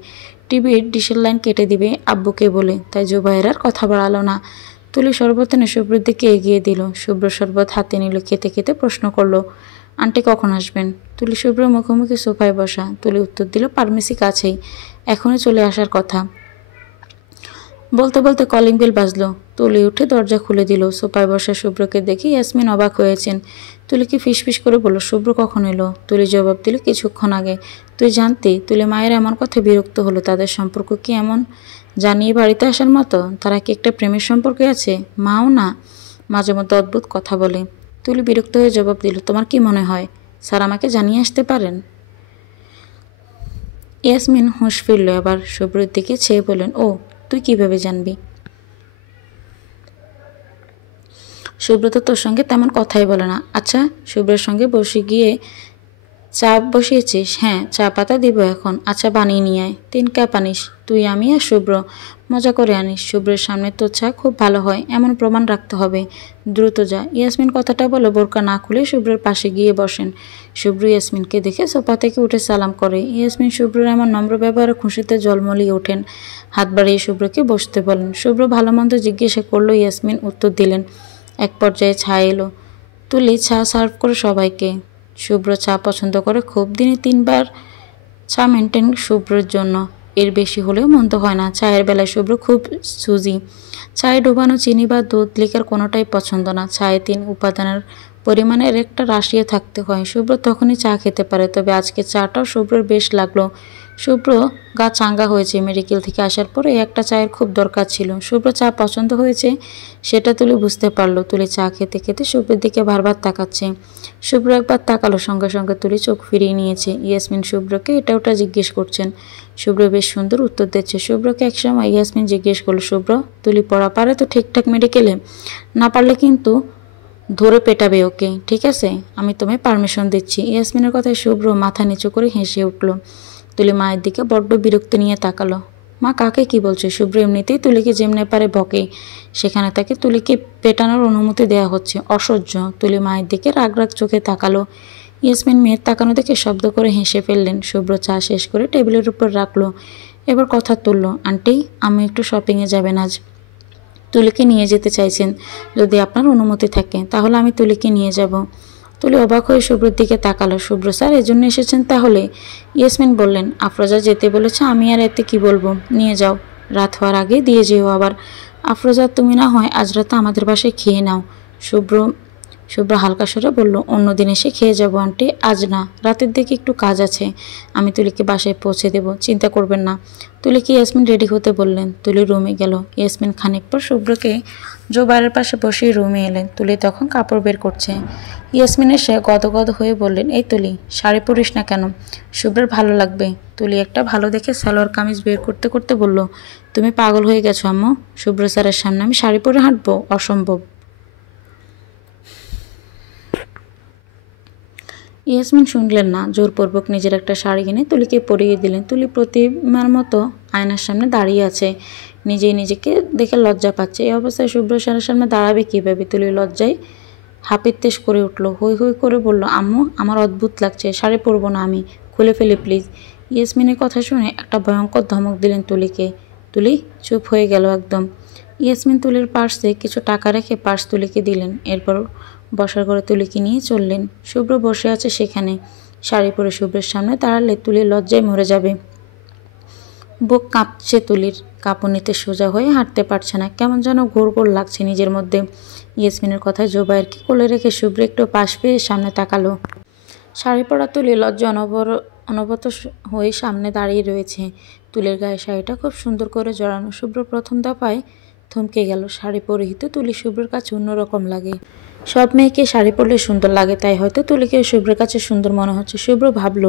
টিভির ডিশের লাইন কেটে দিবে আব্বুকে বলে। তাই জুবাইর আর কথা বাড়ালো না। তুলি শরবত এনে শুভ্রের দিকে এগিয়ে দিল। শুভ্র শরবত হাতে নিল, খেতে খেতে প্রশ্ন করলো, আন্টি কখন আসবেন? তুলি শুভ্র মুখোমুখি সোফায় বসা। তুলি উত্তর দিল, ফার্মেসি কাছেই, এখনই চলে আসার কথা। বলতে বলতে কলিং বেল বাজলো। তুলি উঠে দরজা খুলে দিল। সোফায় বসা শুভ্রকে দেখে ইয়াসমিন অবাক হয়েছেন। তুলিকে ফিসফিস করে বলল, শুভ্র কখন এলো? তুলি জবাব দিল, কিছুক্ষণ আগে। তুই জানতি? তুলি মায়ের এমন কথা বিরক্ত হলো। তাদের সম্পর্ক কি এমন জানিয়ে বাড়িতে আসার মতো? তারা কি একটা প্রেমের সম্পর্কে আছে? মাও না, মাঝে মধ্যে অদ্ভুত কথা বলে। তুলি বিরক্ত হয়ে জবাব দিল, তোমার কি মনে হয় স্যার আমাকে জানিয়ে আসতে পারেন? ইয়াসমিন হুঁশ ফিরল। আবার শুভ্রের দিকে চেয়ে বললেন, ও তুই কিভাবে জানবি? শুভ্র তো তোর সঙ্গে তেমন কথাই বলে না। আচ্ছা, শুভ্রের সঙ্গে বসে গিয়ে চা বসিয়েছিস? হ্যাঁ, চা পাতা দিব এখন। আচ্ছা বানিয়ে নিয়ে আয়। 3 কাপ আনিস, তুই আমি আর শুভ্র মজা করে আনিস। শুভ্রের সামনে তোর চা খুব ভালো হয় এমন প্রমাণ রাখতে হবে। দ্রুত যা। ইয়াসমিন কথাটা বলে বোরকা না খুলে শুভ্রের পাশে গিয়ে বসেন। শুভ্র ইয়াসমিনকে দেখে সোফা থেকে উঠে সালাম করে। ইয়াসমিন শুভ্রের এমন নম্র ব্যবহারে খুশিতে জলমলিয়ে ওঠেন। হাত বাড়িয়ে শুভ্রকে বসতে বলেন। শুভ্র ভালো মন্দ জিজ্ঞাসা করলো, ইয়াসমিন উত্তর দিলেন। এক পর্যায়ে চা এলো। তুলি চা সার্ভ করে সবাইকে। শুভ্র চা পছন্দ করে খুব, দিনে 3 বার চা মেনটেন শুভ্রের জন্য। এর বেশি হলেও মন্দ হয় না। চায়ের বেলায় শুভ্র খুব সুজি। চায়ে ডোবানো চিনি বা দুধ লিকার কোনোটাই পছন্দ না। চায়ে 3 উপাদানের পরিমাণের একটা রাশিয়ে থাকতে হয়। শুভ্র তখনই চা খেতে পারে। তবে আজকে চাটাও শুভ্রর বেশ লাগলো। শুভ্র গা চাঙ্গা হয়েছে। মেডিকেল থেকে আসার পরে একটা চায়ের খুব দরকার ছিল। শুভ্র চা পছন্দ হয়েছে সেটা তুলি বুঝতে পারলো। তুলি চা খেতে খেতে শুভ্রের দিকে বারবার তাকাচ্ছে। শুভ্র একবার তাকালো, সঙ্গে সঙ্গে তুলি চোখ ফিরিয়ে নিয়েছে। ইয়াসমিন শুভ্রকে এটা ওটা জিজ্ঞেস করছেন। শুভ্র বেশ সুন্দর উত্তর দিচ্ছে। শুভ্রকে একসময় ইয়াসমিন জিজ্ঞেস করলো, শুভ্র তুলি পড়া পারে তো ঠিকঠাক মেডিকেলে? না পারলে কিন্তু ধরে পেটাবে ওকে, ঠিক আছে? আমি তোমায় পারমিশন দিচ্ছি। ইয়াসমিনের কথায় শুভ্র মাথা নিচু করে হেসে উঠল। তুলি মায়ের দিকে বড্ড বিরক্তি নিয়ে তাকালো। মা কাকে কি বলছে? শুভ্র এমনিতেই তুলিকে যেমনে পারে বকে, সেখানে তাকে তুলিকে পেটানোর অনুমতি দেওয়া হচ্ছে। অসহ্য। তুলি মায়ের দিকে রাগ রাগ চোখে তাকালো। ইয়াসমিন মেয়ের তাকানো দেখে শব্দ করে হেসে ফেললেন। শুভ্র চা শেষ করে টেবিলের উপর রাখলো। এবার কথা তুললো, আন্টি আমি একটু শপিংয়ে যাবেন আজ। তুলিকে নিয়ে যেতে চাইছেন? যদি আপনার অনুমতি থাকে তাহলে আমি তুলিকে নিয়ে যাব। তুলি অবাক হয়ে শুভ্রর দিকে তাকালো। শুভ্র স্যার এজন্য এসেছেন তাহলে? ইয়াসমিন বললেন, আফরোজা যেতে বলেছে, আমি আর এতে কি বলবো। নিয়ে যাও, রাত হওয়ার আগে দিয়ে যেও আবার। আফরোজা তুমি না হয় আজ রাতে আমাদের বাসায় খেয়ে নাও। শুভ্র শুভ্র হালকা স্বরে বলল, অন্যদিন এসে খেয়ে যাবো আন্টি, আজ না। রাতের দিকে একটু কাজ আছে, আমি তুলিকে বাসায় পৌঁছে দেব, চিন্তা করবেন না। তুলিকে ইয়াসমিন রেডি হতে বললেন। তুলি রুমে গেল। ইয়াসমিন খানিক পর শুভ্রকে জোবাইরের পাশে বসিয়ে রুমে এলেন। তুলি তখন কাপড় বের করছে। ইয়াসমিন এসে গদগদ হয়ে বললেন, এই তুলি শাড়ি পরিস না কেন? শুভ্রের ভালো লাগবে। তুলি একটা ভালো দেখে সালোয়ার কামিজ বের করতে করতে বলল, তুমি পাগল হয়ে গেছো আম্মু? শুভ্র স্যারের সামনে আমি শাড়ি পরে হাঁটবো? অসম্ভব। ইয়াসমিন শুনলেন না। জোরপূর্বক নিজের একটা শাড়ি কিনে তুলিকে পরিয়ে দিলেন। তুলি প্রতিমার মতো আয়নার সামনে দাঁড়িয়ে আছে। নিজেই নিজেকে দেখে লজ্জা পাচ্ছে। এই অবস্থায় শুভ্র স্যারের সামনে দাঁড়াবে কীভাবে? তুলি লজ্জায় হাপিত্তেশ করে উঠল। হই হই করে বলল, আম্মু আমার অদ্ভুত লাগছে, শাড়ি পরবো না আমি, খুলে ফেলি প্লিজ। ইয়াসমিনের কথা শুনে একটা ভয়ঙ্কর ধমক দিলেন তুলিকে। তুলি চুপ হয়ে গেল একদম। ইয়াসমিন তুলির পার্সে কিছু টাকা রেখে পার্স তুলিকে দিলেন। এরপর বসার ঘরে তুলিকে নিয়ে চললেন। শুভ্র বসে আছে সেখানে। শাড়ি পরে শুভ্রের সামনে দাঁড়ালে তুলি লজ্জায় মরে যাবে। বুক কাঁপছে তুলির। কাঁপুনিতে সোজা হয়ে হাঁটতে পারছে না। কেমন যেন ঘোর ঘোর লাগছে নিজের মধ্যে। ইয়াসমিনের কথায় জোবায়েরকে কোলে রেখে শুভ্র একটু পাশ পেয়ে সামনে তাকালো। শাড়ি পরা তুলি লজ্জা অনবরত হয়ে সামনে দাঁড়িয়ে রয়েছে। তুলির গায়ে শাড়িটা খুব সুন্দর করে জড়ানো। শুভ্র প্রথম দফায় থমকে গেল। শাড়ি পরিহিত তুলি শুভ্রের কাছে অন্যরকম লাগে। সব মেয়েকে শাড়ি পরলে সুন্দর লাগে, তাই হয়তো তুলিকে শুভ্রের কাছে সুন্দর মনে হচ্ছে। শুভ্র ভাবল।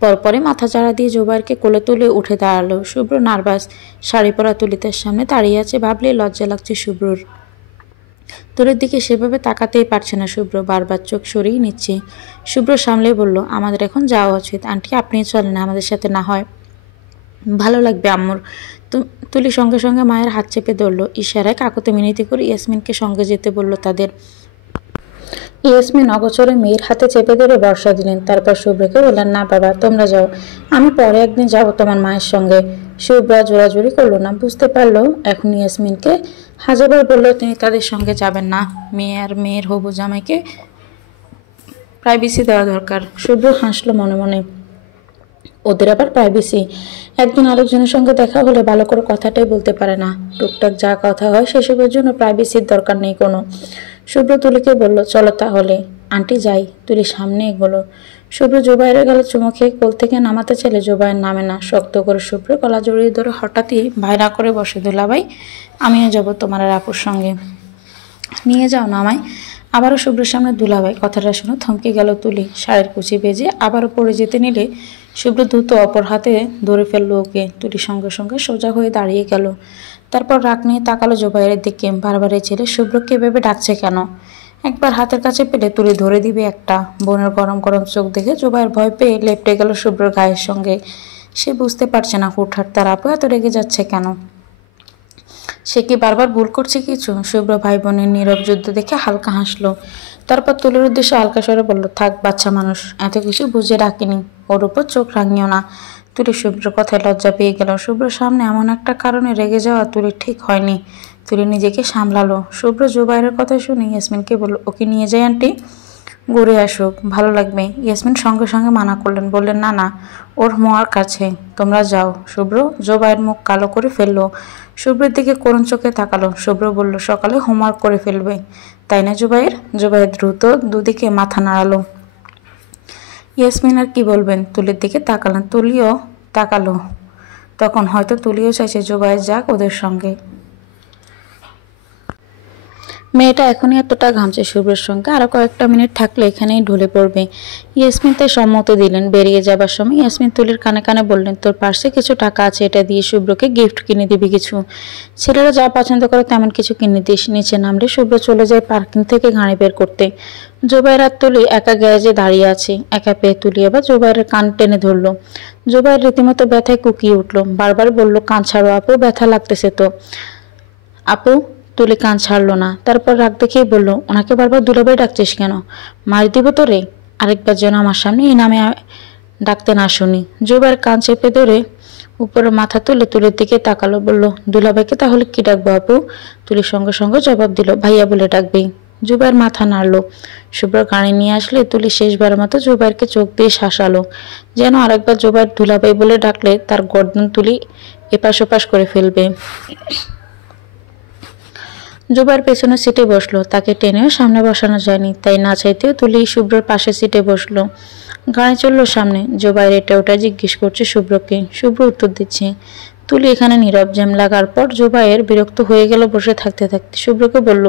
পরপরে মাথা চাড়া দিয়ে জোবাইরকে কোলে তুলে উঠে দাঁড়ালো। শুভ্র নার্ভাস। শাড়ি পরা তুলিতের সামনে দাঁড়িয়ে আছে, ভাবলেই লজ্জা লাগছে শুভ্রর। তুলির দিকে সেভাবে তাকাতেই পারছে না শুভ্র, বারবার চোখ সরিয়ে নিচ্ছে। শুভ্র সামলে বলল, আমাদের এখন যাওয়া উচিত। আন্টি আপনি চলেন আমাদের সাথে, না হয় ভালো লাগবে আম্মুর। তুলি সঙ্গে সঙ্গে মায়ের হাত চেপে ধরল। ইশারায় কাকুতে মিনতি করে ইয়াসমিনকে সঙ্গে যেতে বলল তাদের। ইয়াসমিন অগোচরে মেয়ের হাতে চেপে ধরে ভরসা দিলেন। তারপর শুভ্রকে বললেন, না বাবা তোমরা যাও, আমি পরে একদিন যাবো তোমার মায়ের সঙ্গে। শুভ্র জোরাজুরি করলো না। বুঝতে পারলো এখন ইয়াসমিনকে হাজারবার বললেও তিনি তাদের সঙ্গে যাবেন না। মেয়ে আর মেয়ের হবু জামাইকে প্রাইভেসি দেওয়া দরকার। শুভ্র হাসলো মনে মনে। ওদের আবার প্রাইভেসি? একজন আরেকজনের সঙ্গে দেখা হলে ভালো করে কথাটাই বলতে পারে না। টুকটাক যা কথা হয় সেসবের জন্য প্রাইভেসির দরকার নেই কোনো। শুভ্র তুলিকে বলল, চলো তাহলে আন্টি যাই। তুলি সামনে এগোলো। শুভ্র জোবাইরের গেলে চুমো খেয়ে কোল থেকে নামাতে চাইলে জোবাইর নামে না। শক্ত করে শুভ্র গলা জড়িয়ে ধরে হঠাৎই ভাইরা করে বসে, দুলাভাই আমিও যাব তোমার আর আপুর সঙ্গে, নিয়ে যাও না আমায়। আবারও শুভ্রের সামনে দুলাভাই, কথাটা শুনে থমকে গেল তুলি। শাড়ির কুচি বেজে আবারও পড়ে যেতে নিলে শুভ্র দ্রুত অপর হাতে ধরে ফেললো ওকে। তুলি সঙ্গে সঙ্গে সোজা হয়ে দাঁড়িয়ে গেল। তারপর রাগ নিয়ে তাকালো জোবাইরের দিকে। বারবার এই ছেলে শুভ্রকে ভেবে ডাকছে কেন? একবার হাতের কাছে পেলে তুলি ধরে দিবে একটা। বোনের গরম গরম চোখ দেখে জোবাইর ভয় পেয়ে লেপটে গেল শুভ্রর গায়ের সঙ্গে। সে বুঝতে পারছে না হুটহাট তার আপু এত রেগে যাচ্ছে কেন। সে কি বারবার ভুল করছে কিছু? শুভ্র ভাই বোনের নীরব যুদ্ধ দেখে হালকা হাসলো। তারপর তুলির উদ্দেশ্যে হালকা স্বরে বলল, থাক বাচ্চা মানুষ, এত কিছু বুঝে রাখিনি, ওর উপর চোখ রাঙিও না। তুলি শুভ্র কথায় লজ্জা পেয়ে গেল। শুভ্রর সামনে এমন একটা কারণে রেগে যাওয়া তুলির ঠিক হয়নি। তুলি নিজেকে সামলালো। শুভ্র জোবাইরের কথা শুনে ইয়াসমিনকে বলল, ওকে নিয়ে যাই আন্টি। ঘুরে আসুক, ভালো লাগবে। ইয়াসমিন সঙ্গে সঙ্গে মানা করলেন, বললেন না না, ওর মার কাছে, তোমরা যাও। শুভ্র জুবাইয়ের মুখ কালো করে ফেললো। শুভ্রের দিকে করুণ চোখে তাকালো। শুভ্র বলল, সকালে হোমওয়ার্ক করে ফেলবে তাই না জুবাইয়ের? জুবাইয়ের দ্রুত দুদিকে মাথা নাড়ালো। ইয়াসমিন আর কি বলবেন, তুলির দিকে তাকালেন। তুলিও তাকালো। তখন হয়তো তুলিও চাইছে জুবাইয়ের যাক ওদের সঙ্গে। মেয়েটা এখনই এতটা ঘামছে শুভ্রের সঙ্গে, আরো কয়েকটা মিনিট থাকলে এখানেই ঢলে পড়বে। ইয়াসমিন তাই সম্মতি দিলেন। বেরিয়ে যাবার সময় ইয়াসমিন তুলির কানে কানে বললেন, তোর পার্সে কিছু টাকা আছে, এটা দিয়ে শুভ্রকে গিফট কিনে দিবি কিছু। ছেলেরা যা পছন্দ করে তেমন কিছু কিনে দিস। নিচে নামলে শুভ্র চলে যায় পার্কিং থেকে গাড়ি বের করতে। জুবাইর আর তুলি একা গ্যারেজে দাঁড়িয়ে আছে। একা পেয়ে তুলি এবার জুবাইরের কান টেনে ধরলো। জুবাইর রীতিমতো ব্যথায় কুকিয়ে উঠলো। বারবার বলল, কান ছাড়ো আপু, ব্যথা লাগতেছে তো। আপু, তুলি কান ছাড়লো না। তারপর রাগ দেখিয়ে বলল, ওনাকে বারবার দুলাভাই ডাকছিস কেন? মার দিব তো রে, আরেকবার যেন আমার সামনে এই নামে ডাকতে না শুনি। জুবাইর কান চেপে ধরে উপরে মাথা তুলে তুলির দিকে তাকালো, বলল, দুলাভাইকে তাহলে কি ডাকবো আপু? তুলির সঙ্গে সঙ্গে জবাব দিল, ভাইয়া বলে ডাকবি। জুবাইর মাথা নাড়লো। শুভ্র গাড়ি নিয়ে আসলে তুলি শেষবারের মতো জুবাইরকে চোখ দিয়ে শাসালো, যেন আরেকবার জুবাইর দুলাভাই বলে ডাকলে তার গর্দন তুলি এপাশ ওপাশ করে ফেলবে। জুবাইর পেছনের সিটে বসলো। তাকে টেনেও সামনে বসানো যায়নি, তাই না চাইতেও তুলি শুভ্রর পাশে সিটে বসলো। গাড়ি চললো সামনে। জুবাইর এটা ওটা জিজ্ঞেস করছে শুভ্রকে। শুভ্র উত্তর দিচ্ছে। তুলি এখানে নীরব। জ্যাম লাগার পর জুবাইর বিরক্ত হয়ে গেল বসে থাকতে থাকতে। শুভ্রকে বলল,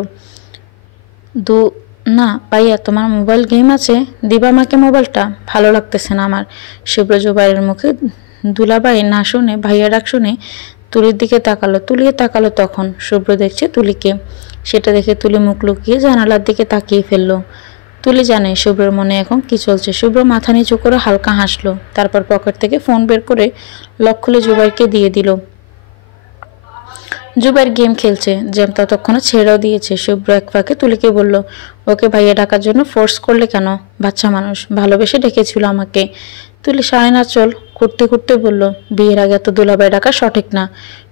না ভাইয়া, তোমার মোবাইল গেম আছে, দিবা আমাকে মোবাইলটা, ভালো লাগতেছে না আমার। শুভ্র জুবাইরের মুখে দুলাভাই না শুনে ভাইয়া ডাক শুনে তুলির দিকে তাকালো। তুলিয়ে তাকালো। তখন শুভ্র দেখছে তুলিকে। সেটা দেখে তুলি মুখ লুকিয়ে জানালার দিকে তাকিয়ে ফেললো। তুলি জানে শুভ্রের মনে এখন কি চলছে। শুভ্র মাথা নিচু করে হালকা হাসলো। তারপর পকেট থেকে ফোন বের করে লক খুলে জুবাইরকে দিয়ে দিল। জুবাইর গেম খেলছে। জ্যাম ততক্ষণে ছেড়েও দিয়েছে। শুভ্র এক ফাঁকে তুলিকে বলল, ওকে ভাইয়া ডাকার জন্য ফোর্স করলে কেন? বাচ্চা মানুষ, ভালোবেসে ডেকেছিল আমাকে। তুলি সাড়ে না চল করতে করতে বলল, বিয়ের আগে তো দুলাভাই ডাকা সঠিক না।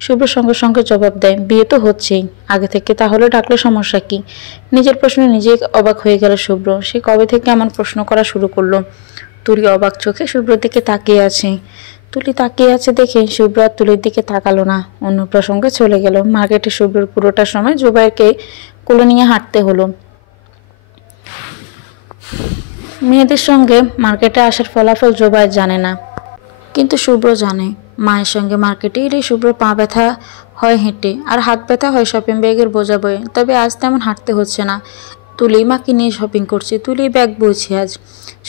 শুভ্র সঙ্গে সঙ্গে জবাব দেয়, বিয়ে তো হচ্ছেই আগে থেকে, তাহলে ডাকলে সমস্যা কি? নিজের প্রশ্নে নিজেই অবাক হয়ে গেল শুভ্র। সে কবে থেকে এমন প্রশ্ন করা শুরু করলো? তুলি অবাক চোখে শুভ্রর দিকে তাকিয়ে আছে। তুলি তাকিয়ে আছে দেখে শুভ্র আর তুলির দিকে তাকালো না, অন্য প্রসঙ্গে চলে গেল। মার্কেটে শুভ্রর পুরোটা সময় জুবাইরকে কোলে নিয়ে হাঁটতে হলো। মেয়েদের সঙ্গে মার্কেটে আসার ফলাফল জুবাইর জানে না, কিন্তু শুভ্র জানে। মায়ের সঙ্গে মার্কেটে এলে শুভ্র পা ব্যথা হয় হেঁটে, আর হাত ব্যথা হয় শপিং ব্যাগের বোঝা বয়ে। তবে আজ তেমন হাঁটতে হচ্ছে না। তুলি মাকে নিয়ে শপিং করছে। তুলি ব্যাগ বইছে আজ।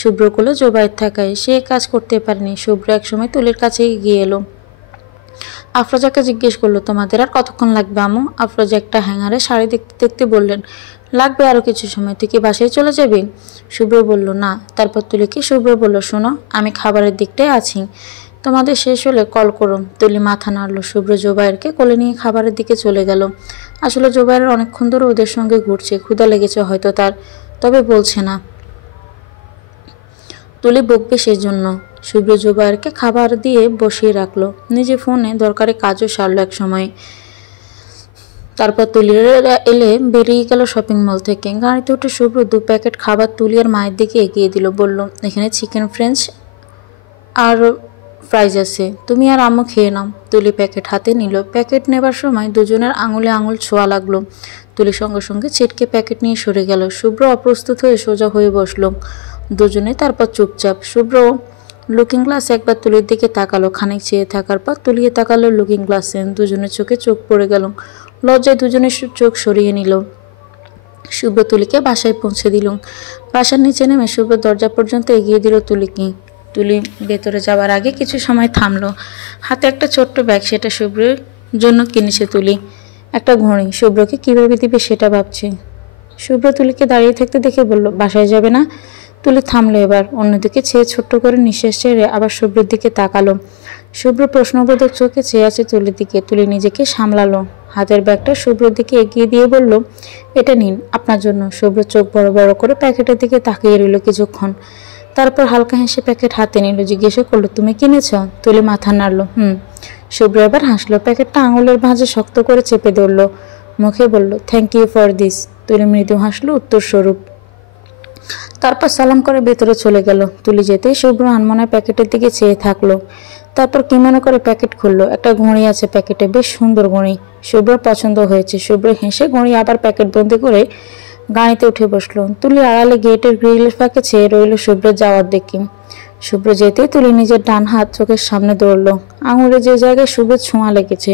শুভ্র কোলে জুবাইর থাকায় সে কাজ করতে পারেনি। শুভ্র একসময় তুলির কাছে গিয়ে এলো। আফরোজাকে জিজ্ঞেস করলো, তোমাদের আর কতক্ষণ লাগবে আম্মু? আফরোজা একটা হ্যাঙ্গারে শাড়ি দেখতে দেখতে বললেন, লাগবে আরও কিছু সময়। তুই কি বাসায় চলে যাবি? শুভ্র বলল, না। তারপর তুলিকে শুভ্র বলল, শোনো, আমি খাবারের দিকটায় আছি, তোমাদের শেষ হলে কল করো। তুলি মাথা নাড়ল। শুভ্র জুবাইরকে কোলে নিয়ে খাবারের দিকে চলে গেল। আসলে জুবাইর অনেকক্ষণ ধরে ওদের সঙ্গে ঘুরছে। ক্ষুধা লেগেছে হয়তো তার, তবে বলছে না। তুলি বকবে সেজন্য। শুভ্র জুবাইরকে খাবার দিয়ে বসিয়ে রাখলো। নিজে ফোনে দরকারি কাজও সারলো এক সময়। তারপর তুলিরা এলে বেরিয়ে গেল শপিং মল থেকে। গাড়িতে উঠে শুভ্র 2 প্যাকেট খাবার তুলি আর মায়ের দিকে এগিয়ে দিল। বলল, এখানে চিকেন ফ্রেঞ্চ আর ফ্রাইজ আছে, তুমি আর আম্মু খেয়ে নাও। তুলি প্যাকেট হাতে নিল। প্যাকেট নেবার সময় দুজনের আঙুলে আঙুল ছোঁয়া লাগলো। তুলি সঙ্গে সঙ্গে ছিটকে প্যাকেট নিয়ে সরে গেল। শুভ্র অপ্রস্তুত হয়ে সোজা হয়ে বসলো। দুজনে তারপর চুপচাপ। শুভ্র লুকিং গ্লাসে একবার তুলির দিকে তাকালো। খানিক চেয়ে থাকার পর তুলিয়ে তাকালো লুকিং গ্লাসে। দুজনের চোখে চোখ পড়ে গেল। লজ্জায় দুজনের চোখ সরিয়ে নিল। শুভ্র তুলিকে বাসায় পৌঁছে দিল। বাসার নিচে নেমে শুভ্র দরজা পর্যন্ত এগিয়ে দিল তুলিকে। তুলি ভেতরে যাওয়ার আগে কিছু সময় থামলো। হাতে একটা ছোট্ট ব্যাগ, সেটা শুভ্রের জন্য কিনেছে তুলি। একটা ঘড়ি। শুভ্রকে কীভাবে দিবে সেটা ভাবছে। শুভ্র তুলিকে দাঁড়িয়ে থাকতে দেখে বলল, বাসায় যাবে না? তুলি থামলো এবার। অন্যদিকে চেয়ে ছোট্ট করে নিঃশ্বাস ছেড়ে আবার শুভ্রের দিকে তাকালো। শুভ্র প্রশ্নবোধক চোখে চেয়ে আছে তুলির দিকে। তুলি নিজেকে সামলালো। হাতের ব্যাগটা শুভ্রের দিকে এগিয়ে দিয়ে বলল, এটা নিন, আপনার জন্য। শুভ্র চোখ বড় বড় করে প্যাকেটের দিকে তাকিয়ে রইল কিছুক্ষণ। তারপর হালকা হেসে প্যাকেট হাতে নিল। জিজ্ঞাসা করলো, তুমি কিনেছ? তুলি মাথা নাড়ল। শুভ্র এবার হাসলো। প্যাকেটটা আঙুলের ভাঁজে শক্ত করে চেপে ধরল। মুখে বলল, থ্যাংক ইউ ফর দিস। তুলি মৃদু হাসলো উত্তর স্বরূপ। তারপর সালাম করে ভেতরে চলে গেল। তুলি যেতেই শুভ্র আনমনার প্যাকেটের দিকে চেয়ে থাকলো। তারপর কি মনে করে প্যাকেট খুললো। একটা ঘড়ি আছে প্যাকেটে, বেশ সুন্দর ঘড়ি। শুভ্রর পছন্দ হয়েছে। শুভ্র হেসে ঘড়ি আবার প্যাকেট বন্দি করে গাড়িতে উঠে বসলো। তুলি আড়ালে গেটের গ্রিলের ফাঁকে চেয়ে রইল শুভ্র যাওয়ার দিকে। শুভ্র যেতেই তুলি নিজের ডান হাত চোখের সামনে দৌড়লো। আঙুলে যে জায়গায় শুভ্রের ছোঁয়া লেগেছে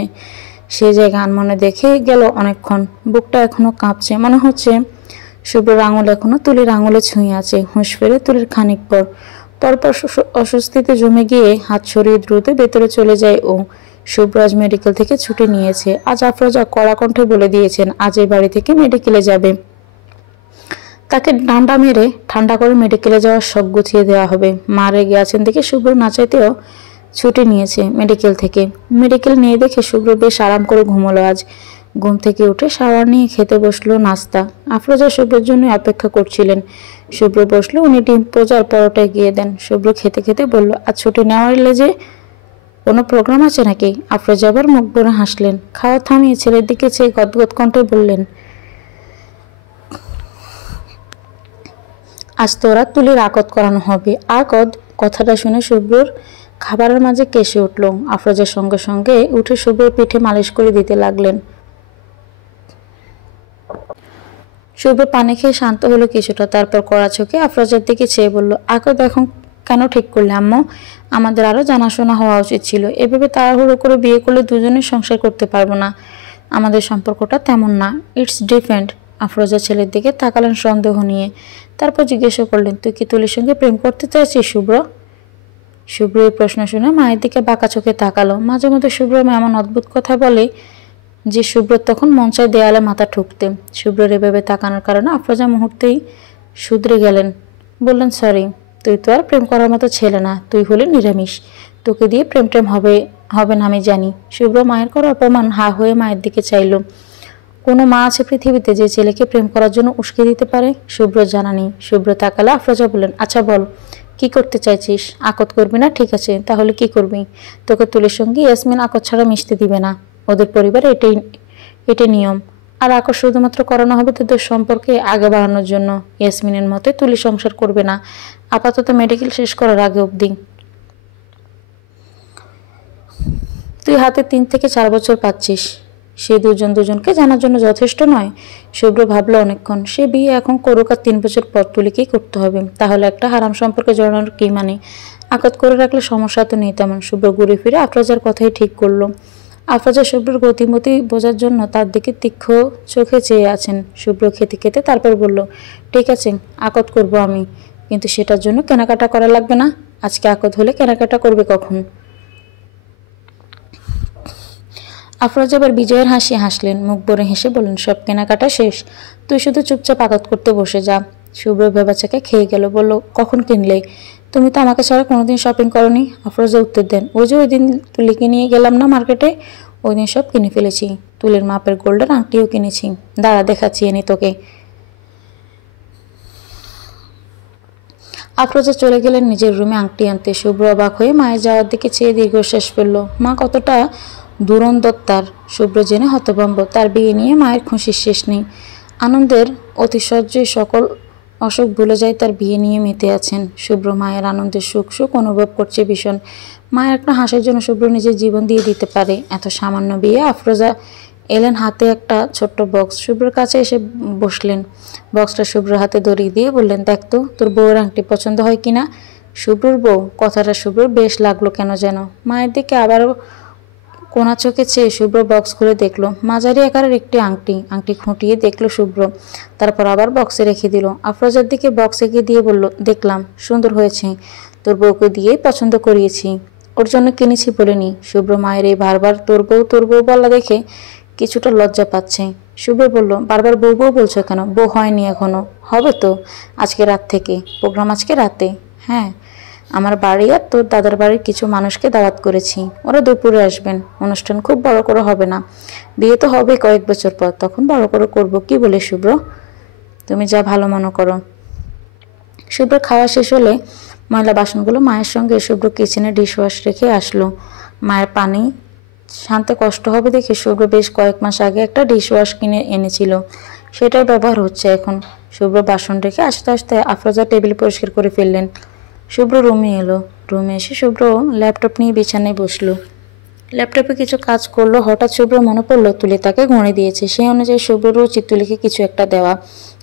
সেই জায়গা আনমনে দেখে গেল অনেকক্ষণ। বুকটা এখনো কাঁপছে, মনে হচ্ছে শুভ্রর আঙুল এখনো তুলির আঙুলে ছুঁয়ে আছে। হুঁশ ফেরে তুলির খানিক পরপর অস্বস্তিতে জমে গিয়ে হাত সরিয়ে দ্রুত ভেতরে চলে যায় ও। শুভ্র আজ মেডিকেল থেকে ছুটি নিয়েছে। আজ আফরোজা কড়া কণ্ঠে বলে দিয়েছেন আজ এই বাড়ি থেকে মেডিকেলে যাবে। তাকে ডান্ডা মেরে ঠান্ডা করে মেডিকেলে যাওয়ার শখ গুছিয়ে দেওয়া হবে। মা রেগে আছেন দেখে শুভ্র না চাইতেও ছুটি নিয়েছে মেডিকেল থেকে। মেডিকেল নিয়ে দেখে শুভ্র বেশ আরাম করে ঘুমোলো আজ। ঘুম থেকে উঠে শাওয়ার নিয়ে খেতে বসলো নাস্তা। আফরোজা শুভ্রের জন্য অপেক্ষা করছিলেন। শুভ্র বসলো, উনি ডিম পোজার পরোটা গিয়ে দেন। শুভ্র খেতে খেতে বলল আজ ছুটি নেওয়ার যে কোনো প্রোগ্রাম আছে নাকি? আফরোজা আবার মুখ ভরে হাসলেন। খাওয়া থামিয়ে ছেলের দিকে চেয়ে গদগদ কণ্ঠে বললেন আজ তোরা তুলির আকদ করানো হবে। আকদ কথাটা শুনে শুভ্রর খাবারের মাঝে কেসে উঠল। আফরোজার সঙ্গে সঙ্গে উঠে শুভ্রর পিঠে মালিশ করে দিতে লাগলেন। শুভ্র পানি খেয়ে শান্ত হলো কিছুটা। তারপর কড়া চোখে আফরোজার দিকে চেয়ে বলল আকদ এখন কেন ঠিক করলে আম্মু? আমাদের আরো জানাশোনা হওয়া উচিত ছিল। এভাবে তাড়াহুড়ো করে বিয়ে করলে দুজনেই সংসার করতে পারবো না। আমাদের সম্পর্কটা তেমন না, ইটস ডিফারেন্ট। আফরোজা ছেলের দিকে তাকালেন সন্দেহ নিয়ে। তারপর জিজ্ঞাসা করলেন তুই কি তুলির সঙ্গে প্রেম করতে চাইছিস শুভ্র? শুভ্র এই প্রশ্ন শুনে মায়ের দিকে বাঁকা চোখে তাকালো। মাঝে মধ্যে শুভ্র এমন অদ্ভুত কথা বলে যে শুভ্র তখন মন চায় দেয়ালে মাথা ঠুকতে। শুভ্রের এভাবে তাকানোর কারণে আফরোজা মুহূর্তেই শুধরে গেলেন। বললেন সরি, তুই তো আর প্রেম করার মতো ছেলে না, তুই হলে নিরামিষ। তোকে দিয়ে প্রেম টেম হবে না আমি জানি। শুভ্র মায়ের করা অপমান হা হয়ে মায়ের দিকে চাইল। কোনো মা আছে পৃথিবীতে যে ছেলেকে প্রেম করার জন্য উস্কে দিতে পারে? শুভ্র জানা নেই। শুভ্র তাকালে আফরোজা বললেন আচ্ছা বল কি করতে চাইছিস? আকদ করবি না? ঠিক আছে, তাহলে কি করবি? তোকে তুলির সঙ্গে ইয়াসমিন আকদ ছাড়া মিশতে দিবে না। ওদের পরিবারে এটাই নিয়ম। আর আকদ শুধুমাত্র করানো হবে তোদের সম্পর্কে আগে বাড়ানোর জন্য। ইয়াসমিনের মতে তুলি সংসার করবে না, আপাতত মেডিকেল শেষ করার আগে অবধি। তুই হাতে 3 থেকে 4 বছর পাচ্ছিস, সে দুজনকে জানার জন্য যথেষ্ট নয়? শুভ্র ভাবলো অনেকক্ষণ। সে বিয়ে এখন করুক আর 3 বছর পর তুলিকেই করতে হবে, তাহলে একটা হারাম সম্পর্কে জড়ানোর কি মানে? আকদ করে রাখলে সমস্যা তো নেই তেমন। শুভ্র ঘুরে ফিরে আফরোজার কথাই ঠিক করলো। আফরোজা শুভ্রর গতিমতি বোঝার জন্য তার দিকে তীক্ষ্ণ চোখে চেয়ে আছেন। শুভ্র খেতে খেতে তারপর বলল ঠিক আছে আকদ করব আমি, কিন্তু সেটার জন্য কেনাকাটা করা লাগবে না? আজকে আকদ হলে কেনাকাটা করবে কখন? আফরোজা আবার বিজয়ের হাসি হাসলেন। মুখ ভরে হেসে বললেন সব কেনাকাটা শেষ, তুই শুধু চুপচাপ আকদ করতে বসে যা। শুভ্র ভেবাচাকে খেয়ে গেল। বলল কখন কিনলে? তুমি তো আমাকে ছাড়া কোনোদিন শপিং করনি। আফরোজা উত্তর দেন ওই যে ওই দিন তুলিকে নিয়ে গেলাম না মার্কেটে, ওই দিন সব কিনে ফেলেছি। তুলির মাপের গোল্ডের আংটিও কিনেছি, দাঁড়া দেখাচ্ছি এনে তোকে। আফরোজা চলে গেলেন নিজের রুমে আংটি আনতে। শুভ্র অবাক হয়ে মায়ের যাওয়ার দিকে চেয়ে দীর্ঘশ্বাস ফেলল। মা কতটা দুরন্তর তার শুভ্র জেনে হতভম্ব। তার বিয়ে নিয়ে মায়ের খুশির শেষ নেই। আনন্দের অতিশয্যে সকল অসুখ ভুলে যায়, তার বিয়ে নিয়ে মেতে আছেন। শুভ্র মায়ের আনন্দের সুখ অনুভব করছে ভীষণ। মায়ের একটা হাসির জন্য শুভ্র নিজের জীবন দিয়ে দিতে পারে। এত সামান্য বিয়ে। আফরোজা এলেন হাতে একটা ছোট্ট বক্স। শুভ্রর কাছে এসে বসলেন। বক্সটা শুভ্রর হাতে ধরিয়ে দিয়ে বললেন দেখ তো তোর বউয়ের আংটি পছন্দ হয় কিনা। শুভ্রর বউ কথাটা শুভ্রর বেশ লাগলো কেন যেন। মায়ের দিকে আবারও কোনা চোখে চেয়ে শুভ্র বক্স খুলে দেখলো মাঝারি আকারের একটি আংটি খুঁটিয়ে দেখলো শুভ্র। তারপর আবার বক্সে রেখে দিল। আফরোজার দিকে বক্স এগিয়ে দিয়ে বলল দেখলাম সুন্দর হয়েছে, তোর বউকে দিয়েই পছন্দ করিয়েছি, ওর জন্য কিনেছি বলিনি। শুভ্র মায়ের এই বারবার তোর বউ বলা দেখে কিছুটা লজ্জা পাচ্ছে। শুভ্র বলল বারবার বউ বলছো কেন? বউ হয়নি এখনো, হবে তো আজকে রাত থেকে। প্রোগ্রাম আজকে রাতে? হ্যাঁ, আমার বাড়ি আর তোর দাদার বাড়ির কিছু মানুষকে দাওয়াত করেছি, ওরা দুপুরে আসবেন। অনুষ্ঠান খুব বড় করে হবে না, বিয়ে তো হবে কয়েক বছর পর, তখন বড় করে করব। কি বলে শুভ্র? তুমি যা ভালো মনে করো। শুভ্র খাওয়া শেষ হলে ময়লা বাসনগুলো মায়ের সঙ্গে শুভ্র কিচেনে ডিশওয়াশ রেখে আসলো। মায়ের পানি শান্তে কষ্ট হবে দেখে শুভ্র বেশ কয়েক মাস আগে একটা ডিশওয়াশ কিনে এনেছিল, সেটাই ব্যবহার হচ্ছে এখন। শুভ্র বাসন রেখে আস্তে আস্তে আফরোজা টেবিল পরিষ্কার করে ফেললেন। শুভ্র রুমে এলো। রুমে এসে শুভ্র ল্যাপটপ নিয়ে বিছানায় বসলো। ল্যাপটপে কিছু কাজ করলো। হঠাৎ শুভ্র মনে পড়লো তুলি তাকে ঘুরে দিয়েছে। সেই অনুযায়ী শুভ্রর উচিত তুলিকে কিছু একটা দেওয়া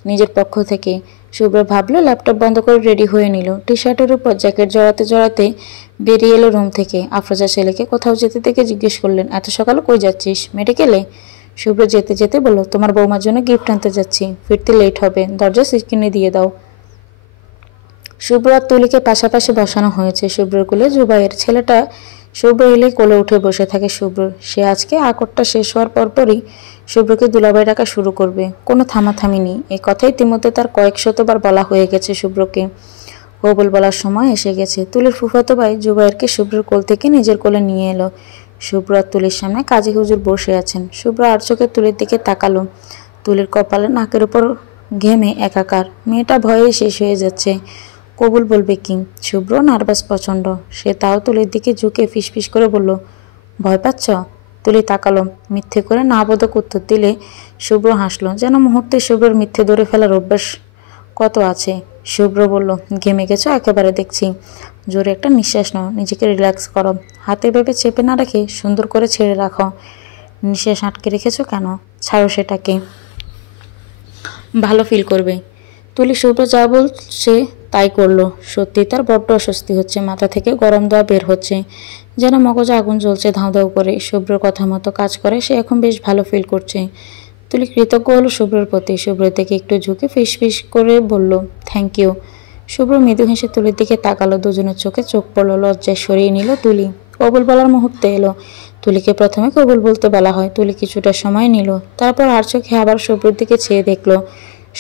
নিজের পক্ষ থেকে। শুভ্র ভাবলো, ল্যাপটপ বন্ধ করে রেডি হয়ে নিল। টি শার্টের উপর জ্যাকেট জড়াতে জড়াতে বেরিয়ে এলো রুম থেকে। আফরোজা ছেলেকে কোথাও যেতে থেকে জিজ্ঞেস করলেন, এত সকালে কই যাচ্ছিস? মেডিকেলে? শুভ্র যেতে যেতে বলল, তোমার বৌমার জন্য গিফট আনতে যাচ্ছি, ফিরতে লেট হবে, দরজা কিনে দিয়ে দাও। শুভ্র আর তুলিকে পাশাপাশি বসানো হয়েছে। শুভ্রর কোলে জুবাইয়ের। ছেলেটা শুভ্র এলে কোলে উঠে বসে থাকে শুভ্র। সে আজকে আকটটা শেষ হওয়ার পরপরই শুভ্রকে দুলাভাই ডাকা শুরু করবে। কোনো থামাথামি নেই। এই কথাই ইতিমধ্যে তার কয়েক শতবার বলা হয়ে গেছে শুভ্রকে। কবুল বলার সময় এসে গেছে। তুলির ফুফাতো ভাই জুবাইরকে শুভ্রর কোল থেকে নিজের কোলে নিয়ে এলো। শুভ্র আর তুলির সামনে কাজী হুজুর বসে আছেন। শুভ্র আর চোখে তুলির দিকে তাকালো। তুলির কপালে নাকের উপর ঘেমে একাকার। মেয়েটা ভয়ে শেষ হয়ে যাচ্ছে। কবুল বলবে কি? শুভ্র নার্ভাস প্রচণ্ড। সে তাও তুলির দিকে ঝুঁকে ফিসফিস করে বলল, ভয় পাচ্ছ? তুলি তাকালো। মিথ্যে করে না বোধক উত্তর দিলে শুভ্র হাসলো। যেন মুহূর্তে শুভ্রর মিথ্যে ধরে ফেলার অভ্যাস কত আছে। শুভ্র বলল, ঘেমে গেছো একেবারে দেখছি। জোরে একটা নিঃশ্বাস নাও, নিজেকে রিল্যাক্স করো। হাতে ভেবে চেপে না রেখে সুন্দর করে ছেড়ে রাখো। নিঃশ্বাস আটকে রেখেছো কেন? ছাড়ো সেটাকে, ভালো ফিল করবে। তুলি শুভ্র যা বলছে তাই করলো। সত্যি তার বড্ড অস্বস্তি হচ্ছে। মাথা থেকে গরম দেওয়া বের হচ্ছে, যেন মগজে আগুন জ্বলছে ধাউ ধাউ করে। শুভ্রর কথা মতো কাজ করে সে এখন বেশ ভালো ফিল করছে। তুলি কৃতজ্ঞ হলো শুভ্রর প্রতি। শুভ্রর দিকে একটু ঝুঁকে ফিস করে বলল, থ্যাংক ইউ। শুভ্র মৃদু হেসে তুলির দিকে তাকালো। দুজনের চোখে চোখ পড়লো। লজ্জায় সরিয়ে নিল তুলি। কবুল বলার মুহূর্তে এলো। তুলিকে প্রথমে কবুল বলতে বলা হয়। তুলি কিছুটা সময় নিল। তারপর আর চোখে আবার শুভ্রর দিকে চেয়ে দেখলো।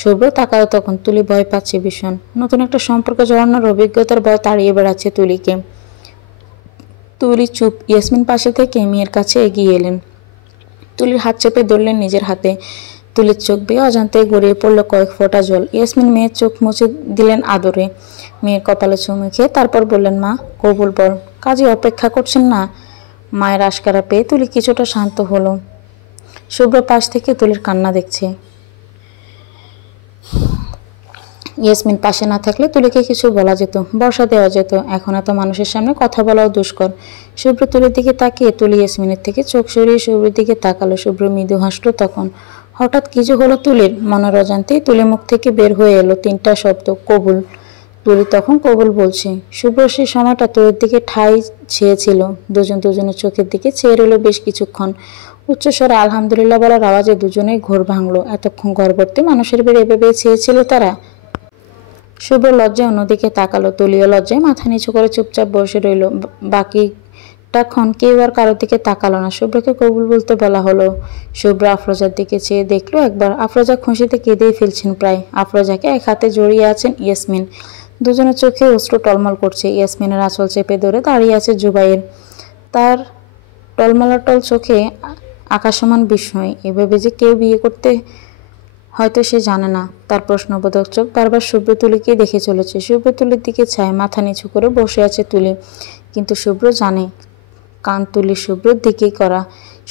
শুভ্র তাকালো তখন। তুলি ভয় পাচ্ছে ভীষণ। নতুন একটা সম্পর্ক জড়ানোর অভিজ্ঞতার ভয় তাড়িয়ে বেড়াচ্ছে তুলিকে। তুলি চুপ। ইয়াসমিন পাশে থেকে মেয়ের কাছে এগিয়ে এলেন। তুলির হাত চেপে ধরলেন নিজের হাতে। তুলির চোখ বেয়ে অজান্তে গড়িয়ে পড়লো কয়েক ফোঁটা জল। ইয়াসমিন মেয়ের চোখ মুছে দিলেন আদরে। মেয়ের কপালে চুমু খেয়ে তারপর বললেন, মা কবুল বল। কাজে অপেক্ষা করছেন না? মায়ের আশকারা পেয়ে তুলি কিছুটা শান্ত হলো। শুভ্র পাশ থেকে তুলির কান্না দেখছে। ইয়াসমিন পাশে না থাকলে তুলিকে কিছু বলা যেত, বর্ষা দেওয়া যেত। এখন এত মানুষের সামনে কথা বলাও দুষ্কর। শুভ্র তুলির দিকে তাকিয়ে তুলি ইয়াসমিনের থেকে চোখ সরিয়ে শুভ্রের দিকে তাকালো। শুভ্র মৃদু হাসলো তখন। হঠাৎ কিছু হলো তুলির। মনের অজান্তেই তুলি মুখ থেকে বের হয়ে এলো তিনটা শব্দ, কবুল। তুলি তখন কবুল বলছে। শুভ্র সেই সময়টা তুলির দিকে ঠাই ছেয়েছিল। দুজনের চোখের দিকে চেয়ে রইল বেশ কিছুক্ষণ। উচ্চস্বরে আলহামদুলিল্লাহ বলার আওয়াজে দুজনেই ঘোর ভাঙলো। এতক্ষণ ঘরভর্তি মানুষের ভিড় এভাবে চেয়েছিল তারা। শুভ্র লজ্জায় অন্যদিকে তাকালো। তুলিও লজ্জায় মাথা নিচু করে চুপচাপ বসে রইল। বাকিটাক্ষণ কেউ আর কারোর দিকে তাকালো না। শুভ্রকে কবুল বলতে বলা হলো। শুভ্র আফরোজার দিকে চেয়ে দেখলো একবার। আফরোজা খুশিতে কেঁদেই ফেলছেন প্রায়। আফরোজাকে এক হাতে জড়িয়ে আছেন ইয়াসমিন। দুজনের চোখে অশ্রু টলমল করছে। ইয়াসমিনের আঁচল চেপে ধরে দাঁড়িয়ে আছে জুবাইর। তার টলমলাটল চোখে আকাশমান বিস্ময়। এভাবে যে কেউ বিয়ে করতে হয়তো সে জানে না। তার প্রশ্নবোধক চোখ বারবার শুভ্র তুলিকেই দেখে চলেছে। শুভ্র তুলির দিকে ছায়, মাথা নিচু করে বসে আছে তুলি। কিন্তু শুভ্র জানে কান তুলি শুভ্রর দিকেই করা।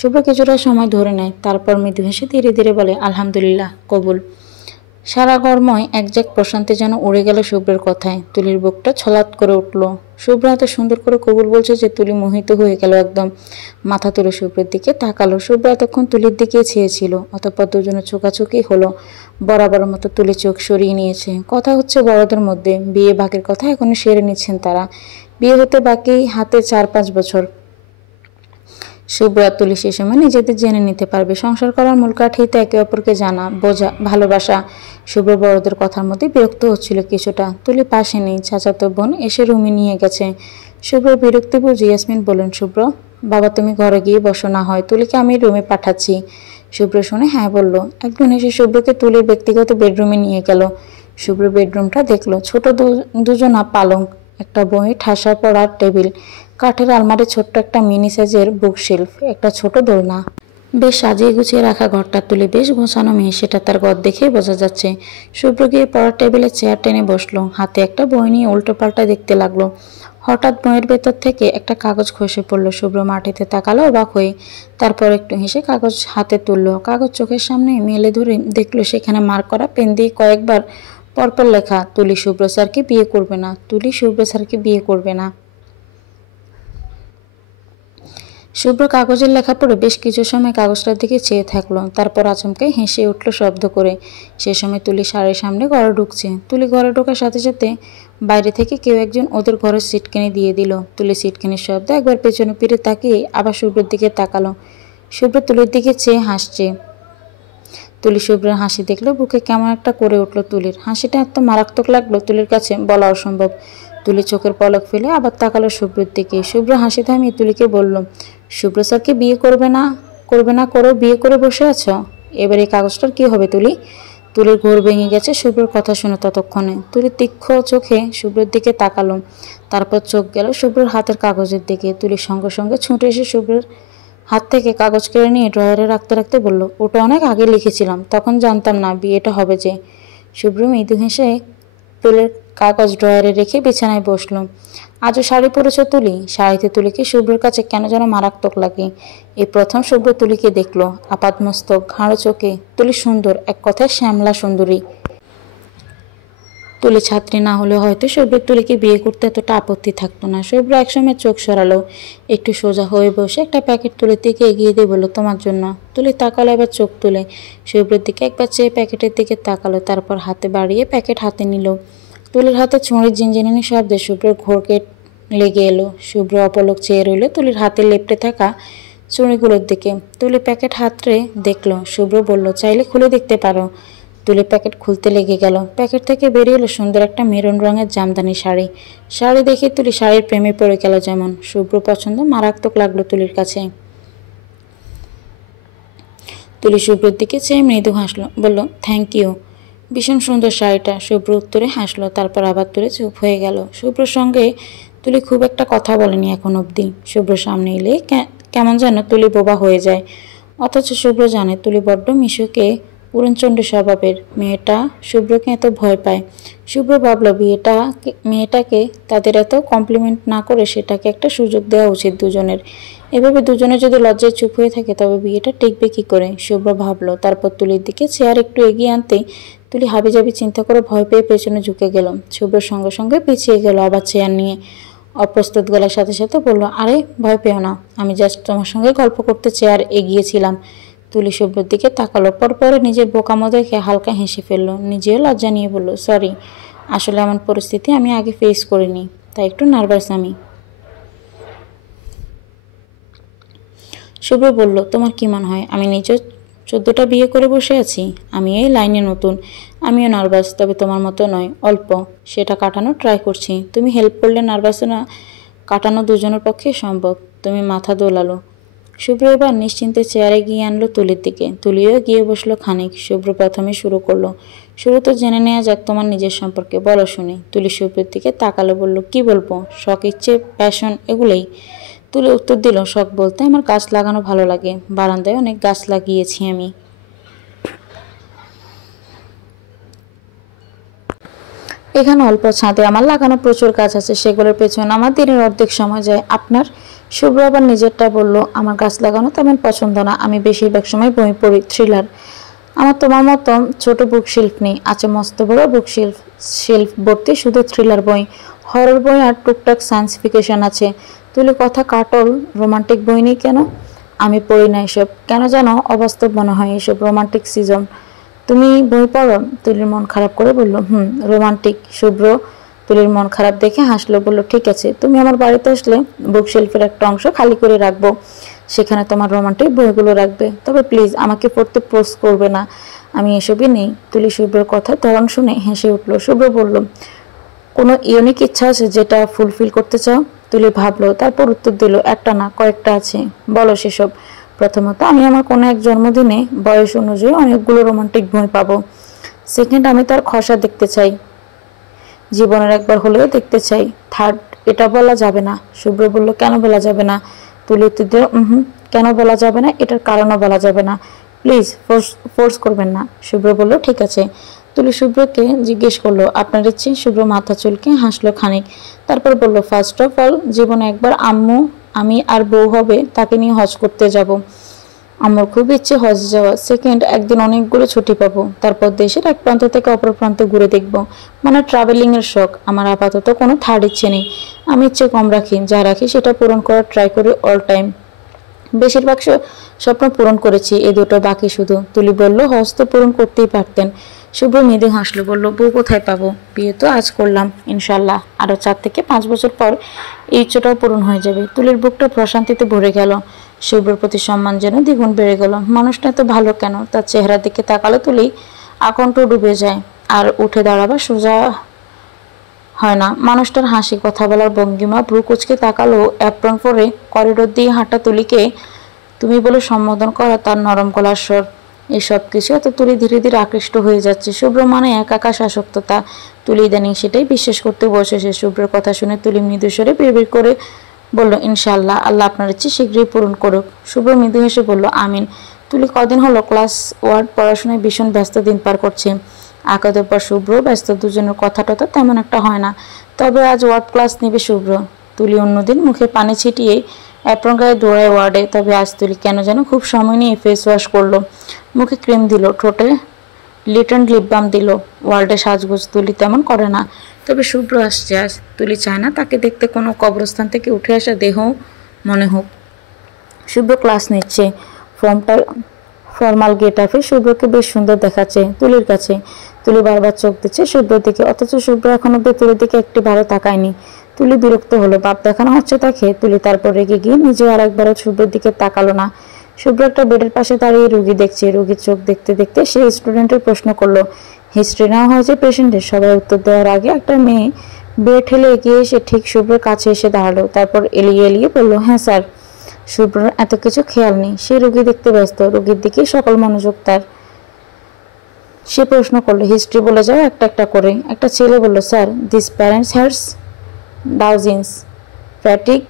শুভ্র কিছুটা সময় ধরে নেয়। তারপর মৃদু হেসে ধীরে ধীরে বলে, আলহামদুলিল্লাহ কবুল। সারা ঘরময় একঝাঁক প্রশান্তি যেন উড়ে গেল শুভ্রের কথায়। তুলির বুকটা ছলাৎ করে উঠল। শুভ্র এত সুন্দর করে কবুল বলছে যে তুলি মোহিত হয়ে গেল একদম। মাথা তুলে শুভ্রের দিকে তাকালো। শুভ্র এতক্ষণ তুলির দিকে চেয়েছিল। অতঃপর দুজনের চোখাচোখি হলো। বরাবর মতো তুলি চোখ সরিয়ে নিয়েছে। কথা হচ্ছে বড়দের মধ্যে। বিয়ে ভাগের কথা এখনো সেরে নিচ্ছেন তারা। বিয়ে হতে বাকি হাতে 4-5 বছর। শুভ্র আর তুলি সে সময় নিজেদের জেনে নিতে পারবে। সংসার করার মূল কাঠি তো একে অপরকে জানা, বোঝা, ভালোবাসা। শুভ্র বড়দের কথার মধ্যে বিরক্ত হচ্ছিল কিছুটা। তুলি পাশে নেই। চাচাতো বোন এসে রুমে নিয়ে গেছে। শুভ্র বিরক্তি বুঝে ইয়াসমিন বললেন, শুভ্র বাবা তুমি ঘরে গিয়ে বসো, না হয় তুলিকে আমি রুমে পাঠাচ্ছি। শুভ্র শুনে হ্যাঁ বলল। একজন এসে শুভ্রকে তুলির ব্যক্তিগত বেডরুমে নিয়ে গেল। শুভ্র বেডরুমটা দেখলো। ছোট দুজনা পালঙ্ক, একটা বই, ঠাসা পড়ার টেবিল, কাঠের আলমারি, ছোট্ট একটা মিনি সাইজের বুকশেলফ, একটা ছোট দোলনা। বেশ সাজিয়ে গুছিয়ে রাখা ঘরটা। তুলি বেশ গোছানো মেয়ে, সেটা তার গদ দেখেই বোঝা যাচ্ছে। শুভ্র গিয়ে পড়ার টেবিলে চেয়ার টেনে বসলো। হাতে একটা বই নিয়ে উল্টো পাল্টা দেখতে লাগলো। হঠাৎ বইয়ের ভেতর থেকে একটা কাগজ খসে পড়লো। শুভ্র মাটিতে তাকালো অবাক হয়ে, তারপর একটু হেসে কাগজ হাতে তুললো। কাগজ চোখের সামনে মেলে ধরে দেখলো সেখানে মার্ক করা পেন দিয়ে কয়েকবার পরপর লেখা, তুলি শুভ্র স্যারকে বিয়ে করবে না, তুলি শুভ্র স্যারকে বিয়ে করবে না। শুভ্র কাগজের লেখা পড়ে বেশ কিছু সময় কাগজটার দিকে চেয়ে থাকলো, তারপর আচমকে হেসে উঠলো শব্দ করে। সে সময় তুলি শাড়ির সামনে ঘরে ঢুকছে। তুলি ঘরে ঢোকার সাথে সাথে বাইরে থেকে কেউ একজন ওদের ঘরের সিট কিনে দিয়ে দিল। তুলি সিট কিনের শব্দ একবার পেছনে ফিরে তাকিয়ে আবার শুভ্রের দিকে তাকালো। শুভ্র তুলির দিকে চেয়ে হাসছে। তুলি শুভ্রের হাসি দেখলো, বুকে কেমন একটা করে উঠলো তুলির। হাসিটা এত মারাত্মক লাগলো তুলির কাছে বলা অসম্ভব। তুলি চোখের পলক ফেলে আবার তাকালো শুভ্রের দিকে। শুভ্র হাসি থামিয়ে তুলিকে বলল, শুভ্র স্যারকে বিয়ে করবে না করো, বিয়ে করে বসে আছো। এবার এই কাগজটার কি হবে তুলি? তুলির ঘোর ভেঙে গেছে শুভ্রের কথা শুনে ততক্ষণে। তুলি তীক্ষ্ণ চোখে শুভ্রের দিকে তাকালো, তারপর চোখ গেল শুভ্রের হাতের কাগজের দিকে। তুলির সঙ্গে সঙ্গে ছুটে এসে শুভ্রের হাত থেকে কাগজ কেড়ে নিয়ে ড্রয়ারে রাখতে রাখতে বলল, ওটা অনেক আগে লিখেছিলাম, তখন জানতাম না বিয়েটা হবে যে। শুভ্র মৃদু হেসে তুলির কাগজ ড্রয়ারে রেখে বিছানায় বসলো। আজও শাড়ি পরেছ তুলি? শাড়িতে তুলিকে শুভ্রের কাছে কেন যেন মারাত্মক লাগে। এই প্রথম শুভ্র তুলিকে দেখলো, আপাতমস্তক, ঘাড়ো চোখে। তুলি সুন্দর, এক কথায় শ্যামলা সুন্দরী। তুলি ছাত্রী না হলে হয়তো শুভ্রের তুলিকে বিয়ে করতে এতটা আপত্তি থাকতো না। শুভ্র একসময় চোখ সরালো, একটু সোজা হয়ে বসে একটা প্যাকেট তুলির দিকে এগিয়ে দিয়ে বলল, তোমার জন্য। তুলি তাকালো, এবার চোখ তুলে শুভ্রের দিকে একবার চেয়ে প্যাকেটের দিকে তাকালো, তারপর হাতে বাড়িয়ে প্যাকেট হাতে নিল। তুলির হাতে ছুঁড়ির ঝিনঝিনানি শব্দে শুভ্রের ঘোরকে লেগে এলো। শুভ্র অপলক চেয়ে রইল তুলির হাতে লেপটে থাকা চুড়িগুলোর দিকে। তুলি প্যাকেট হাতড়ে দেখলো। শুভ্র বলল, চাইলে খুলে দেখতে পারো। তুলি প্যাকেট খুলতে লেগে গেল। প্যাকেট থেকে বেরিয়ে এলো সুন্দর একটা মেরুন রঙের জামদানি শাড়ি। শাড়ি দেখে তুলি শাড়ির প্রেমে পড়ে গেল যেমন। শুভ্র পছন্দ মারাত্মক লাগলো তুলির কাছে। তুলি শুভ্রের দিকে চেয়ে মৃদু হাসলো, বলল, থ্যাংক ইউ, ভীষণ সুন্দর শাড়িটা। শুভ্র উত্তরে হাসলো, তারপর আবার তুলে চুপ হয়ে গেল। শুভ্রর সঙ্গে তুলি খুব একটা কথা বলেনি এখন অবধি। শুভ্রর সামনে এলে কেমন যেন তুলি বোবা হয়ে যায়। অথচ শুভ্র জানে তুলি বড্ড মিশুকে উড়নচণ্ডী স্বভাবের। মেয়েটা শুভ্রকে এত ভয় পায়। শুভ্র ভাবল মেয়েটাকে তাদের এত কমপ্লিমেন্ট না করে সেটাকে একটা সুযোগ দেওয়া উচিত দুজনের। এভাবে দুজনে যদি লজ্জায় চুপ হয়ে থাকে তবে বিয়েটা টিকবে কি করে, শুভ্র ভাবলো। তারপর তুলির দিকে চেয়ার একটু এগিয়ে আনতেই তুলি হাবিজাবি চিন্তা করে ভয় পেয়ে পেছনে ঝুঁকে গেল। শুভ্রর সঙ্গে সঙ্গে পিছিয়ে গেল আবার চেয়ার নিয়ে। অপ্রস্তুত গলার সাথে সাথে বলল, আরে ভয় পেও না, আমি জাস্ট তোমার সঙ্গে গল্প করতে চেয়ার এগিয়েছিলাম। তুলি শুভ্রর দিকে তাকালো, পরপরে নিজের বোকামো দেখে হালকা হেসে ফেললো। নিজেও লজ্জা নিয়ে বলল, সরি, আসলে এমন পরিস্থিতি আমি আগে ফেস করিনি, তাই একটু নার্ভাস আমি। শুভ্র বলল, তোমার কি মনে হয় আমি নিজের 14টা বিয়ে করে বসে আছি? আমি এই লাইনে নতুন, আমিও নার্ভাস, তবে তোমার মতো নয়, অল্প। সেটা কাটানো ট্রাই করছি। তুমি হেল্প করলে নার্ভাস না কাটানো দুজনের পক্ষে সম্ভব। তুমি মাথা দোলালো। শুভ্র এবার নিশ্চিন্তে চেয়ারে গিয়ে আনলো তুলির দিকে। তুলিও গিয়ে বসলো খানিক। শুভ্র প্রথমে শুরু করলো, শুরু তো জেনে নেওয়া যাক তোমার নিজের সম্পর্কে, বলো শুনি। তুলি শুভ্রের দিকে তাকালো, বলল, কি বলবো, শখ, ইচ্ছে, প্যাশন, এগুলোই। তুলি উত্তর দিল, শখ বলতে আমার গাছ লাগানো ভালো লাগে, বারান্দায় অনেক গাছ লাগিয়েছি আমি। এখানে অল্প ছাদে আমার লাগানো প্রচুর গাছ আছে, সেগুলোর পেছনে আমার দিনের অর্ধেক সময় যায়। আপনার? শুভ্র আবার নিজেরটা বলল, আমার গাছ লাগানো তেমন পছন্দ না, আমি বেশিরভাগ সময় বই পড়ি, থ্রিলার। আমার তোমার মতো ছোট বুক শিল্প নেই, আছে মস্ত বড় বুক শিল্প ভর্তি শুধু থ্রিলার বই, হরর বই আর টুকটাক সায়েন্স ফিকশন আছে। তুলি কথা কাটল, রোমান্টিক বই নেই কেন? আমি পড়ি না এসব, কেন যেন অবাস্তব মনে হয় এসব রোমান্টিক সিজন। তুমি বই পড়ো? তুলির মন খারাপ করে বলল, রোমান্টিক। শুভ্র তুলির মন খারাপ দেখে হাসলো, বলল, ঠিক আছে, তুমি আমার বাড়িতে আসলে বুকশেলফের একটা অংশ খালি করে রাখবো, সেখানে তোমার রোমান্টিক বইগুলো রাখবে, তবে প্লিজ আমাকে পড়তে পোস্ট করবে না, আমি এসবই নেই। তুলি শুভ্রের কথা ধরন শুনে হেসে উঠল। শুভ্র বলল, কোনো ইউনিক ইচ্ছা আছে যেটা ফুলফিল করতে চাও? তুলি ভাবলো, তারপর উত্তর দিল, একটা না, কয়েকটা আছে। বলো সেসব। প্রথমত, আমি আমার কোনো এক জন্মদিনে বয়স অনুযায়ী অনেকগুলো রোমান্টিক বই পাবো। সেকেন্ড, আমি তার খসা দেখতে চাই, জীবনের একবার হলেও দেখতে চাই। থার্ড, এটা বলা যাবে না। শুভ্র বলল, কেন বলা যাবে না? তুলি উত্তর দিল, কেন বলা যাবে না, এটার কারণও বলা যাবে না, প্লিজ ফোর্স করবেন না। শুভ্র বলল, ঠিক আছে, তুলি শুভ্রকে জিজ্ঞেস করলো আপনার ইচ্ছে। শুভ্র মাথা চুলকে হাসলো খানিক, তারপর বলল ফার্স্ট অফ অল জীবনে একবার আম্মু আমি আর বউ হবে তাকে নিয়ে হজ করতে যাব। আমার খুব ইচ্ছে হজ যাওয়া। সেকেন্ড, একদিন অনেকগুলো ছুটি পাবো, তারপর দেশের এক প্রান্ত থেকে অপর প্রান্তে ঘুরে দেখব, মানে ট্রাভেলিং এর শখ। আমার আপাতত কোনো থার্ড ইচ্ছে নেই, আমি ইচ্ছে কম রাখি, যা রাখি সেটা পূরণ করার ট্রাই করি অল টাইম। বেশিরভাগ স্বপ্ন পূরণ করেছি, এই দুটো বাকি শুধু। তুলি বলল হজ তো পূরণ করতেই পারতেন। শুভ্র মৃদু হাসলো, বলল বউ কোথায় পাবো? বিয়ে তো আজ করলাম, ইনশাল্লাহ আরো 4 থেকে 5 বছর পর এই ইচ্ছাটাও পূরণ হয়ে যাবে। তুলির বুকটা প্রশান্তিতে ভরে গেল। শুভ্রর প্রতি সম্মান যেন দ্বিগুণ বেড়ে গেল। মানুষটা এত ভালো কেন? তার চেহারার দিকে তাকালে তুলি আকণ্ঠ ডুবে যায়, আর উঠে দাঁড়াবার সোজা হয় না। মানুষটার হাসি, কথা বলার ভঙ্গিমা, ভ্রু কুচকে তাকালো, অ্যাপ্রন পরে করিডোর দিয়ে হাঁটা তুলিকে তুমি বলে সম্বোধন করা তার নরম গলার স্বর, এসব কিছু এত তুলি ধীরে ধীরে আকৃষ্ট হয়ে যাচ্ছে। শুভ্র মানে এক আকাশ আসক্ততা। তুলি ইদানিং সেটাই বিশ্বাস করতে বসেছে। শুভ্রের কথা শুনে তুলি মৃদু স্বরে বিড়বিড় করে বলল ইনশাআল্লাহ, আল্লাহ আপনার ইচ্ছে শীঘ্রই পূরণ করুক। শুভ্র মৃদু হেসে বলল আমিন। তুলি কদিন হলো ক্লাস ওয়ার্ড পড়াশোনায় ভীষণ ব্যস্ত দিন পার করছে। আকাদের পর শুভ্র ব্যস্ত, দুজনের কথা টথা তেমন একটা হয় না। তবে আজ ওয়ার্ড ক্লাস নেবে শুভ্র। তুলি অন্যদিন মুখে পানি ছিটিয়ে অ্যাপ্রন গায়ে দৌড়ায় ওয়ার্ডে, তবে আজ তুলি কেন যেন খুব সময় নিয়ে ফেস ওয়াশ করলো, মুখে ক্রিম দিল, ঠোঁটে লিটন লিপ বাম দিল। ওয়ার্ডে সাজগোজ তুলি তেমন করে না, তবে শুভ্র আসছে আজ। তুলি চায় না তাকে দেখতে কোনো কবরস্থান থেকে উঠে আসা দেহ মনে হোক। শুভ্র ক্লাস নিচ্ছে, ফর্মাল গেট আপে শুভ্রকে বেশ সুন্দর দেখাচ্ছে তুলির কাছে। তুলি বারবার চোখ দিচ্ছে শুভ্রর দিকে, অথচ শুভ্র এখন অব্দি তুলির দিকে একটি বারও তাকায়নি। তুলি বিরক্ত হলো, বাপ দেখানো হচ্ছে তাকে। তুলি তারপর রেগে গিয়ে নিজেও আর একবারও শুভ্রের দিকে তাকালো না। শুভ্র একটা বেডের পাশে দাঁড়িয়ে রুগী দেখছে। রুগীর চোখ দেখতে দেখতে সে স্টুডেন্টের প্রশ্ন করলো, হিস্ট্রি নেওয়া হয়েছে পেশেন্টের? সবাই উত্তর দেওয়ার আগে একটা মেয়ে বেড ঠেলে এগিয়ে এসে ঠিক শুভ্রের কাছে এসে দাঁড়ালো, তারপর এলিয়ে এলিয়ে বলল হ্যাঁ স্যার। শুভ্রর এত কিছু খেয়াল নেই, সে রুগী দেখতে ব্যস্ত, রুগীর দিকে সকল মনোযোগ তার। সে প্রশ্ন করলো হিস্ট্রি বলে যাও একটা একটা করে। একটা ছেলে বলল sir this parents had dozens phatic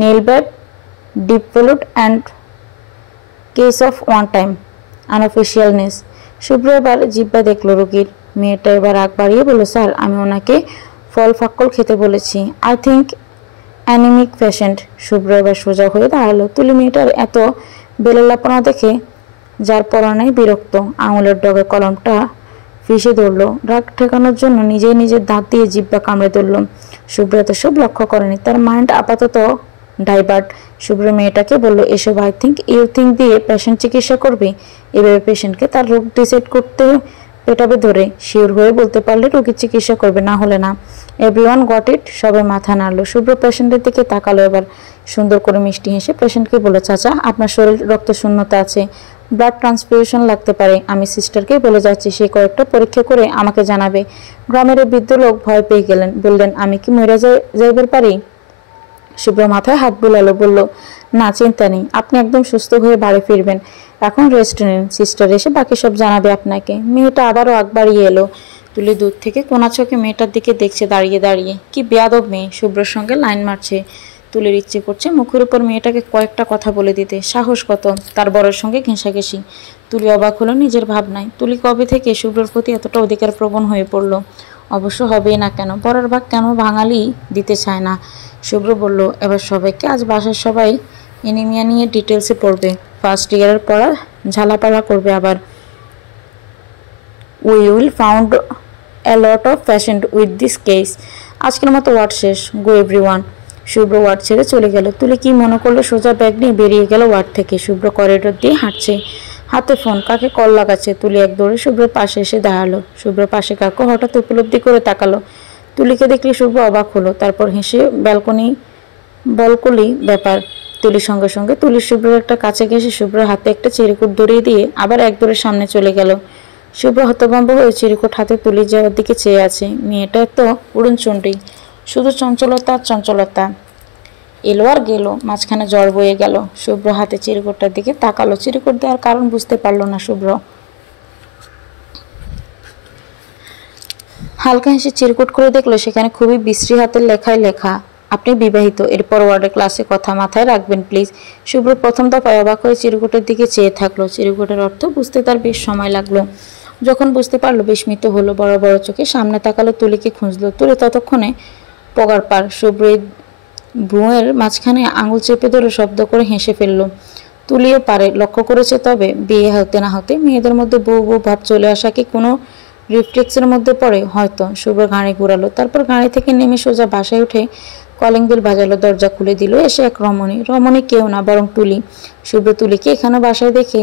nail bat deep failed and case of one time unofficialness. Shubhra এবার জিব্বা দেখলো রুগীর। মেয়েটা এবার আগ বাড়িয়ে বলল স্যার আমি ওনাকে ফল ফাক্কল খেতে বলেছি, আই থিঙ্ক অ্যানিমিক পেশেন্ট। শুভ্র এবার সোজা হয়ে দাঁড়ালো। তুলি মেয়েটার এত বেলালাপনা দেখে যার পরনায় বিরক্ত, আঙুলের ডগে কলমটা ফিসে ধরল। রাগ ঠেকানোর জন্য নিজেই নিজের দাঁত দিয়ে জিব্বা কামড়ে ধরল। শুভ্র এত সব লক্ষ্য করেনি, তার মাইন্ড আপাতত ডাইভার্ট। শুভ্র মেয়েটাকে বলল এসব আই থিঙ্ক ইউ থিঙ্ক দিয়ে পেশেন্ট চিকিৎসা করবে? এভাবে পেশেন্টকে তার রোগ ডিসাইড করতে পেটাবে ধরে, শিওর হয়ে বলতে পারলে রোগীর চিকিৎসা করবে, না হলে না। Everyone got it. সবাই মাথা নাড়লো। শুভ্র পেশেন্টের দিকে তাকালো এবার, সুন্দর করে মিষ্টি হেসে পেশেন্টকে বলল চাচা আপনার শরীর রক্ত শূন্যতা আছে, ব্লাড ট্রান্সফিউশন লাগতে পারে। আমি সিস্টারকে বলে যাচ্ছি, সে কয়েকটা পরীক্ষা করে আমাকে জানাবে। গ্রামের বৃদ্ধ লোক ভয় পেয়ে গেলেন, বললেন আমি কি মরে যাইবার পারি? শুভ্র মাথায় হাত বুলালো, বলল না চিন্তা নেই, আপনি একদম সুস্থ হয়ে বাড়ি ফিরবেন। এখন রেস্ট নিন, সিস্টার এসে বাকি সব জানাবে আপনাকে। মেয়েটা আবারও আগ বাড়িয়ে এলো। তুলি দূর থেকে কোনা চোখে মেয়েটার দিকে দেখছে দাঁড়িয়ে দাঁড়িয়ে। কি বেয়াদব মেয়ে, শুভ্রর সঙ্গে লাইন মারছে। তুলির ইচ্ছে করছে মুখের উপর মেয়েটাকে কয়েকটা কথা বলে দিতে, সাহস কত তার বড়ের সঙ্গে ঘেঁষাঘেঁষি। তুলি অবাক হলো নিজের ভাবনায়। তুলি কবে থেকে শুভ্রর প্রতি এতটা অধিকার প্রবণ হয়ে পড়ল? অবশ্য হবেই না কেন, পরের ভাগ কেন বাঙালি দিতে চায় না। শুভ্র বলল এবার সবাইকে, আজ বাসার সবাই এনিমিয়া নিয়ে ডিটেলসে পড়বে, ফার্স্ট ইয়ারের পড়া ঝালাপালা করবে আবার। We will found a lot of patient with this case. আজকের মতো ওয়ার্ড শেষ, গো এভরিওয়ান। শুভ্র ওয়ার্ড ছেড়ে চলে গেল। তুলি কি মনে করলো সোজা ব্যাগ নিয়ে বেরিয়ে গেল ওয়ার্ড থেকে। শুভ্র করিডোর দিয়ে হাঁটছে, হাতে ফোন, কাকে কল লাগাচ্ছে। তুলি এক দৌড়ে শুভ্রের পাশে এসে দাঁড়ালো। শুভ্রের পাশে কাকু হঠাৎ উপলব্ধি করে তাকালো। তুলিকে দেখলে শুভ্র অবাক হলো, তারপর হেসে বলকলি ব্যাপার। তুলির সঙ্গে সঙ্গে তুলির শুভ্রের একটা কাছে ঘেঁষে শুভ্রের হাতে একটা চিরকুট ধরিয়ে দিয়ে আবার এক দৌড়ে সামনে চলে গেল। শুভ্র হতভম্ব হয়ে চিরকুট হাতে তুলি যাওয়ার দিকে চেয়ে আছে। মেয়েটা তো উড়নচণ্ডী, শুধু চঞ্চলতা আর চঞ্চলতা। এলো আর গেল, মাঝখানে জ্বর বয়ে গেল। শুভ্র হাতে চিরকুটটার দিকে তাকালো। চিরকুট দেওয়ার কারণ বুঝতে পারলো না শুভ্র। হালকা হেসে চিরকুট করে দেখলো সেখানে খুবই বিশ্রী হাতের লেখায় লেখা, আপনি বিবাহিত। এরপর ওয়ার্ডের ক্লাসে কথা মাথায় রাখবেন প্লিজ। শুভ্র প্রথম দফায় অবাক হয়ে চিরকুটের দিকে চেয়ে থাকলো। চিরকুটের অর্থ বুঝতে তার বেশ সময় লাগলো। যখন বুঝতে পারলো বিস্মিত হলো, বড় বড় চোখে সামনে তাকালো, তুলিকে খুঁজলো। তুলি ততক্ষণে পগার পার। শুভ্র ভ্রুয়ের মাঝখানে আঙুল চেপে ধরে শব্দ করে হেসে ফেলল। তুলিও পারে, লক্ষ্য করেছে। তবে বিয়ে হতে না হতে মেয়েদের মধ্যে বউ বউ ভাব চলে আসা কি কোনো রিফ্লেক্সের মধ্যে পড়ে? হয়তো। শুভ্র গাড়ি ঘুরালো, তারপর গাড়ি থেকে নেমে সোজা বাসায় উঠে কলিং বেল বাজালো। দরজা খুলে দিল এসে এক রমণী। রমণী কেউ না, বরং তুলি। শুভ্র তুলিকে এখানে বাসায় দেখে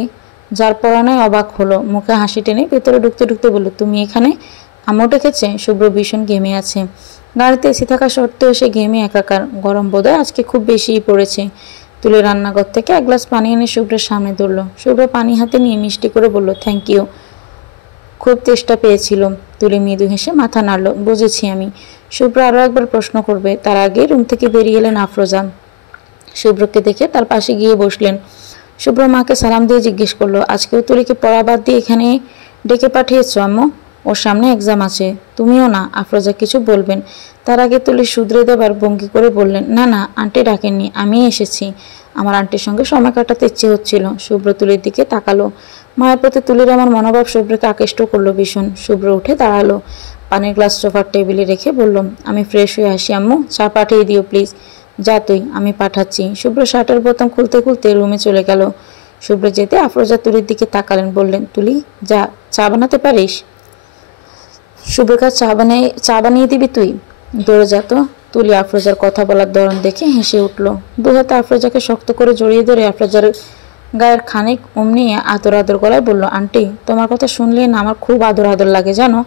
যার পরানায় অবাক হলো। মুখে হাসি টেনে ভেতরে ঢুকতে ঢুকতে বলল, তুমি এখানে? আম্মু ডেকেছে? শুভ্র ভীষণ ঘেমে আছে। গাড়িতে এসি থাকা সত্ত্বেও সে ঘেমে একাকার। গরম বোধহয় আজকে খুব বেশিই পড়েছে। তুলে রান্নাঘর থেকে এক গ্লাস পানি এনে শুভ্রের সামনে ধরল। শুভ্র পানি হাতে নিয়ে মিষ্টি করে বলল, থ্যাংক ইউ, খুব তেষ্টা পেয়েছিল। তুলি মৃদু হেসে মাথা নাড়ল, বুঝেছি আমি। শুভ্র আরও একবার প্রশ্ন করবে, তার আগে রুম থেকে বেরিয়ে এলেন আফরোজা। শুভ্রকে দেখে তার পাশে গিয়ে বসলেন। শুভ্র মাকে সালাম দিয়ে জিজ্ঞেস করলো, আজকেও তুলিকে পড়া বাদ দিয়ে এখানে ডেকে পাঠিয়েছো আম্মু? ওর সামনে এক্সাম আছে। তুমিও না? আফরোজা কিছু বলবেন তার আগে তুলি শুধরে দেবার ভঙ্গি করে বললেন, না না, আন্টি ডাকেননি, আমি এসেছি। আমার আন্টির সঙ্গে সময় কাটাতে ইচ্ছে হচ্ছিল। শুভ্র তুলির দিকে তাকালো। মায়ের প্রতি তুলির আমার মনোভাব শুভ্রকে আকৃষ্ট করলো ভীষণ। শুভ্র উঠে দাঁড়ালো, পানির গ্লাস সোফার টেবিলে রেখে বলল, আমি ফ্রেশ হয়ে আসি আম্মু, চা পাঠিয়ে দিও প্লিজ। যা তুই, আমি পাঠাচ্ছি। শুভ্র শার্টের বোতাম খুলতে খুলতে রুমে চলে গেল। শুভ্র যেতে আফরোজা তুলির দিকে তাকালেন, বললেন, তুলি যা, চা বানাতে পারিস? শুভ্রকে চা বানিয়ে দিবি তুই? দৌড়ে যা তো। তুলি আফরোজার কথা বলার ধরন দেখে হেসে উঠল। দু হাতে আফরোজাকে শক্ত করে জড়িয়ে ধরে আফরোজার গায়ের খানিক নিয়ে আদর আদর গলায় বলল, আন্টি তোমার কথা শুনলে না আমার খুব আদর আদর লাগে জানো।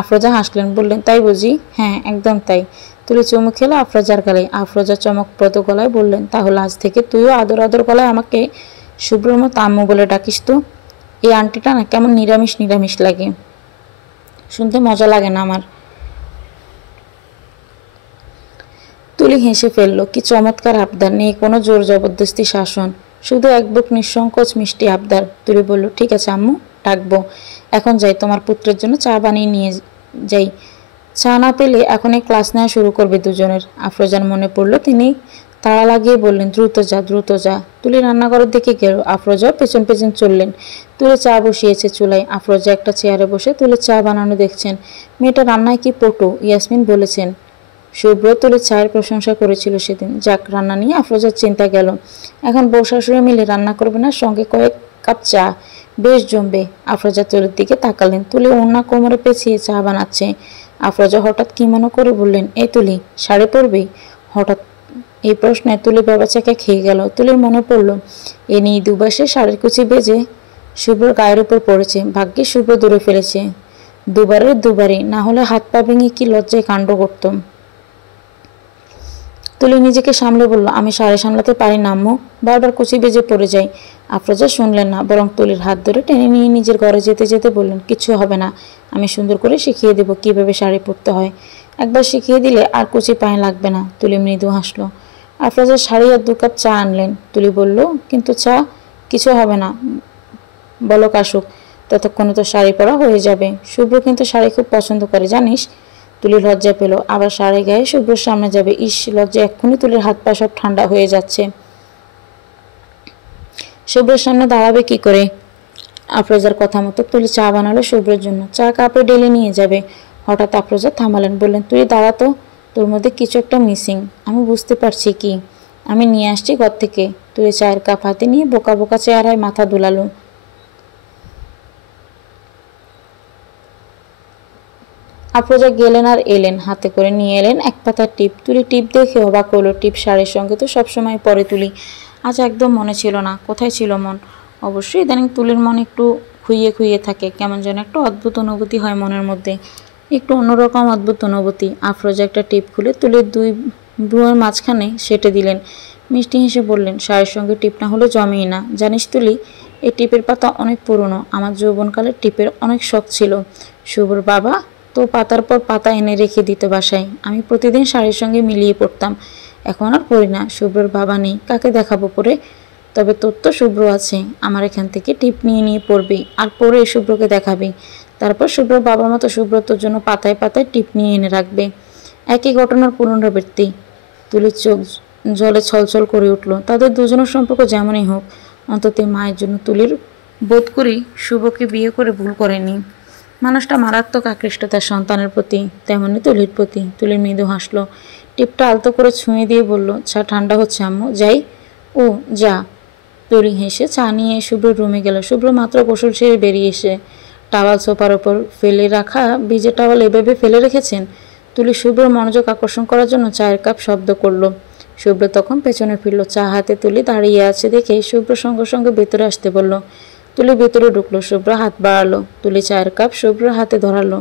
আফরোজা হাসলেন, বললেন, তাই বুঝি? হ্যাঁ, একদম তাই। তুলি চুমু খেলো আফরোজার গালে। আফরোজা চমকপ্রদ গলায় বললেন, তাহলে আজ থেকে তুইও আদর আদর গলায় আমাকে শুভ্রর মতো আম্মু বলে ডাকিস তো। এই আন্টিটা না কেমন নিরামিষ নিরামিষ লাগে, শুনতে মজা লাগে না আমার। তুলি হেসে ফেলল, কি চমৎকার আবদার, নেই কোনো জোর জবরদস্তি শাসন, শুধু এক বুক নিঃসংকোচ মিষ্টি আবদার। তুলি বলল, ঠিক আছে আম্মু, ডাকবো। এখন যাই, তোমার পুত্রের জন্য চা বানিয়ে নিয়ে যাই। চা না পেলে এখন এই ক্লাস নেওয়া শুরু করবে দুজনের। আফরোজার মনে পড়ল, তিনি তাড়া লাগিয়ে বললেন, দ্রুত যা, দ্রুত যা। তুলি রান্নাঘরের দিকে গেল, আফরোজা পেছন পেছন চললেন। তুলে চা বসিয়েছে চুলায়। আফরোজা একটা চেয়ারে বসে তুলে চা বানানো দেখছেন। মেয়েটা রান্নায় কি পটু, ইয়াসমিন বলেছেন। শুভ্র তুলে চায়ের প্রশংসা করেছিল সেদিন। যাক, রান্না নিয়ে আফরোজার চিন্তা গেল। এখন বউ শাশুড়ি মিলে রান্না করবে না, সঙ্গে কয়েক কাপ চা, বেশ জমবে। আফরোজা তুলির দিকে তাকালেন। তুলে ওড়না কোমরে পেঁচিয়ে চা বানাচ্ছে। আফরোজা হঠাৎ কি মনে করে বললেন, এই তুলি, শাড়ি পরবি? হঠাৎ এই প্রশ্নে তুলি বেবাচাকে খেয়ে গেল। তুলির মনে পড়ল, এ নিয়ে দুবাসে শাড়ির কুচি বেজে শুভ্রর গায়ের উপর পড়েছে। ভাগ্যে শুভ্র দূরে ফেলেছে। দুবারই, না হলে হাত পা ভেঙে কি লজ্জায় কাণ্ড করতাম। তুলি নিজেকে সামলে বলল, আমি শাড়ি সামলাতে পারি না আম্মু, বারবার কুচি বেজে পড়ে যাই। আফরোজা শুনলেন না, বরং তুলির হাত ধরে টেনে নিয়ে নিজের ঘরে যেতে যেতে বললেন, কিছু হবে না, আমি সুন্দর করে শিখিয়ে দেব কিভাবে শাড়ি পরতে হয়। একবার শিখিয়ে দিলে আর কুচি পায়ে লাগবে না। তুলি মৃদু হাসলো। আফরোজা শাড়ি আর 2 কাপ চা আনলেন। তুলি বলল, কিন্তু চা? কিছু হবে না, বলো কাশুক, ততক্ষণে তো শাড়ি পরা হয়ে যাবে। শুভ্র কিন্তু শাড়ি খুব পছন্দ করে জানিস। তুলি লজ্জা পেল, আবার শাড়ি গায়ে শুভ্রর সামনে যাবে। ইস, লজ্জা এক্ষুনি তুলির হাত পা সব ঠান্ডা হয়ে যাচ্ছে। শুভ্রর সামনে দাঁড়াবে কি করে? আফরোজার কথা মতো তুলি চা বানালো শুভ্রর জন্য। চা কাপে ঢেলে নিয়ে যাবে। হঠাৎ আফরোজা থামালেন, বললেন, তুই দাঁড়া তো, তোর মধ্যে কিছু একটা মিসিং। আমি বুঝতে পারছি কি, আমি নিয়ে আসছি ঘর থেকে। তুই চায়ের কাপ হাতে নিয়ে বোকা বোকা চেহারায় মাথা দুলালো। আফরোজা গেলেন আর এলেন, হাতে করে নিয়ে এলেন এক পাতার টিপ। তুলি টিপ দেখে অবাক হলো। টিপ শাড়ির সঙ্গে তো সবসময় পরে তুলি, আজ একদম মনে ছিল না। কোথায় ছিল মন? অবশ্যই ইদানিং তুলির মন একটু খুইয়ে খুইয়ে থাকে, কেমন যেন একটা অদ্ভুত অনুভূতি হয় মনের মধ্যে, একটু অন্যরকম অদ্ভুত অনুভূতি। আফরোজা একটা টিপ খুলে তুলির 2 ভ্রুয়ের মাঝখানে সেটে দিলেন। মিষ্টি হেসে বললেন, শাড়ির সঙ্গে টিপ না হলে জমেই না। জানিস তুলি, এই টিপের পাতা অনেক পুরনো। আমার যৌবনকালের টিপের অনেক শখ ছিল। শুভর বাবা তো পাতার পর পাতা এনে রেখে দিত বাসায়, আমি প্রতিদিন শাড়ির সঙ্গে মিলিয়ে পড়তাম। এখন আর পড়ি না, শুভ্রর বাবা নেই, কাকে দেখাবো পরে? তবে তোর তো শুভ্র আছে, আমার এখান থেকে টিপ নিয়ে নিয়ে পড়বি, আর পরে শুভ্রকে দেখাবি। তারপর শুভ্রর বাবার মতো শুভ্র তোর জন্য পাতায় পাতায় টিপ নিয়ে এনে রাখবে। একই ঘটনার পুনরাবৃত্তি। তুলির চোখ জলে ছলছল করে উঠল। তাদের দুজনের সম্পর্ক যেমনই হোক, অন্তত মায়ের জন্য তুলির বোধ করি শুভকে বিয়ে করে ভুল করেনি। মানুষটা মারাত্মক আকৃষ্ট তার সন্তানের প্রতি, তেমনি তুলির প্রতি। তুলি মৃদু হাসলো, টিপটা আলতো করে ছুঁয়ে দিয়ে বলল, চা ঠান্ডা হচ্ছে আম্মু, যাই? ও যা। তুলি হেসে চা নিয়ে শুভ্র রুমে গেল। শুভ্র মাত্র গোসল সেরে বেরিয়ে এসে টাওয়াল সোফার ওপর ফেলে রাখা ভিজে টাওয়াল এভাবে ফেলে রেখেছেন। তুলি শুভ্র মনোযোগ আকর্ষণ করার জন্য চায়ের কাপ শব্দ করলো। শুভ্র তখন পেছনে ফিরল। চা হাতে তুলি দাঁড়িয়ে আছে দেখে শুভ্র সঙ্গে সঙ্গে ভেতরে আসতে বলল। তুলি ভেতরে ঢুকলো। শুভ্র হাত বাড়ালো। তুলি চায়ের কাপ শুভ্র হাতে ধরালো।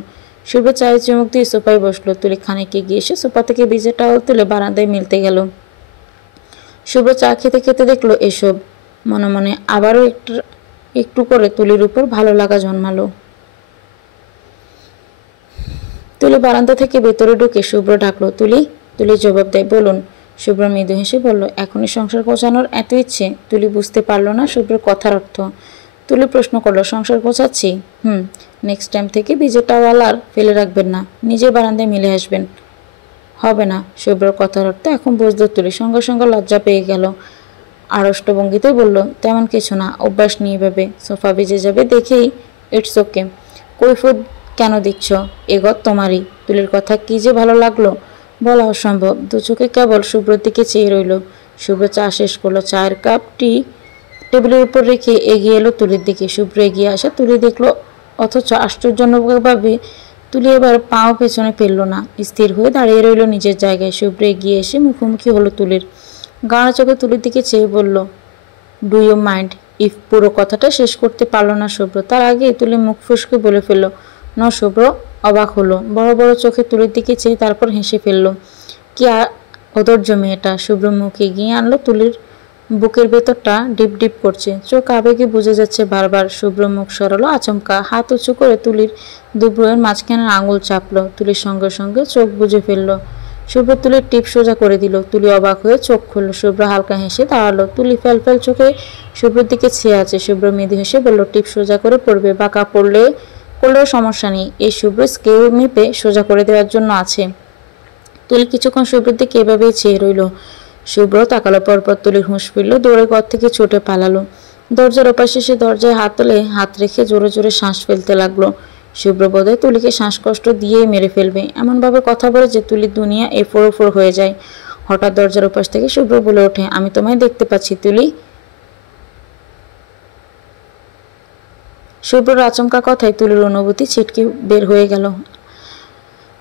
শুভ্র চায়ের চুমুক দিয়ে সোফায় বসলো। তুলি খানিক এগিয়ে এসে সোফা থেকে ভিজে টাওয়াল তুলে বারান্দায় মিলতে গেল। শুভ্র চা খেতে খেতে দেখলো এসব। মনে মনে আবারও একটু করে তুলির উপর ভালো লাগা জন্মালো। তুলি বারান্দা থেকে ভেতরে ঢুকে শুভ্র ডাকলো, তুলি। তুলি জবাব দেয়, বলুন। শুভ্র মৃদু হেসে বলল, এখনই সংসার গোছানোর এত ইচ্ছে? তুলি বুঝতে পারল না শুভ্রের কথার অর্থ। তুলি প্রশ্ন করলো, সংসার গোছাচ্ছি? নেক্সট টাইম থেকে ভিজে টাওয়াল আর ফেলে রাখবেন না, নিজে বারান্দায় মিলে আসবেন। হবে না। শুভ্রর কথার অর্থ এখন বুঝলো তুলি। সঙ্গে সঙ্গে লজ্জা পেয়ে গেল। আড়ষ্ট ভঙ্গিতে বলল, তেমন কিছু না, অভ্যাস নিয়ে ভাবে সোফা ভিজে যাবে দেখেই। It's okay. কৈফিয়ত কেন দিচ্ছ? এ ঘর তোমারই। তুলির কথা কি যে ভালো লাগলো বলা অসম্ভব। দু চোখে কেবল শুভ্রর দিকে চেয়ে রইল। শুভ্র চা শেষ করলো। চায়ের কাপটি টেবিলের উপর রেখে এগিয়ে এলো তুলির দিকে। শুভ্র এগিয়ে আসে তুলি দেখলো, অথচ আশ্চর্যজনকভাবে তুলি এবার পাও পেছনে ফেলল না, স্থির হয়ে দাঁড়িয়ে রইল নিজের জায়গায়। শুভ্র এগিয়ে এসে মুখোমুখি হলো তুলির। গাঢ় চোখে তুলির দিকে চেয়ে বলল, ডু ইউ মাইন্ড ইফ? পুরো কথাটা শেষ করতে পারল না শুভ্র। তার আগে তুলি মুখ ফুসকে বলে ফেলল, ন। শুভ্র অবাক হলো। বড় বড় চোখে তুলির দিকে চেয়ে তারপর হেসে ফেলল। কি অধৈর্য মেয়েটা। শুভ্র মুখ এগিয়ে আনলো। তুলির বুকের ভেতরটা ডিপ ডিপ করছে, চোখ আবেগে বুঝে যাচ্ছে বারবার। শুভ্র মুখ সরালো আচমকা, হাত উঁচু করে তুলির দুব্রুয়ের মাঝখানের আঙুল চাপলো। তুলির সঙ্গে সঙ্গে চোখ বুজে ফেলল। শুভ্র তুলির টিপ সোজা করে দিল। তুলি অবাক হয়ে চোখ খুলল। শুভ্র হালকা হেসে দাঁড়ালো। তুলি ফেল ফেল চোখে শুভ্রের দিকে চেয়ে আছে। শুভ্র মৃদু হেসে বলল, টিপ সোজা করে পড়বে, বাঁকা করলেও সমস্যা নেই। এই শুভ্র স্কেল মেপে সোজা করে দেওয়ার জন্য আছে। তুলি কিছুক্ষণ শুভ্রের দিকে এভাবেই চেয়ে রইল। শুভ্র তাকালো। পরপর তুলির হুঁশ ফিরল। দৌড়ে ঘর থেকে ছুটে পালালো। দরজার ওপাশে সে দরজায় হাত রেখে জোরে জোরে শ্বাস ফেলতে লাগলো। শুভ্র বোধহয় তুলিকে শ্বাসকষ্ট দিয়েই মেরে ফেলবে, এমনভাবে কথা বলে যে তুলির দুনিয়া এফোড় ওফোড় হয়ে যায়। হঠাৎ দরজার ওপাশ থেকে শুভ্র বলে ওঠে, আমি তোমায় দেখতে পাচ্ছি তুলি। শুভ্রর আচমকা কথায় তুলির অনুভূতি ছিটকে বের হয়ে গেল।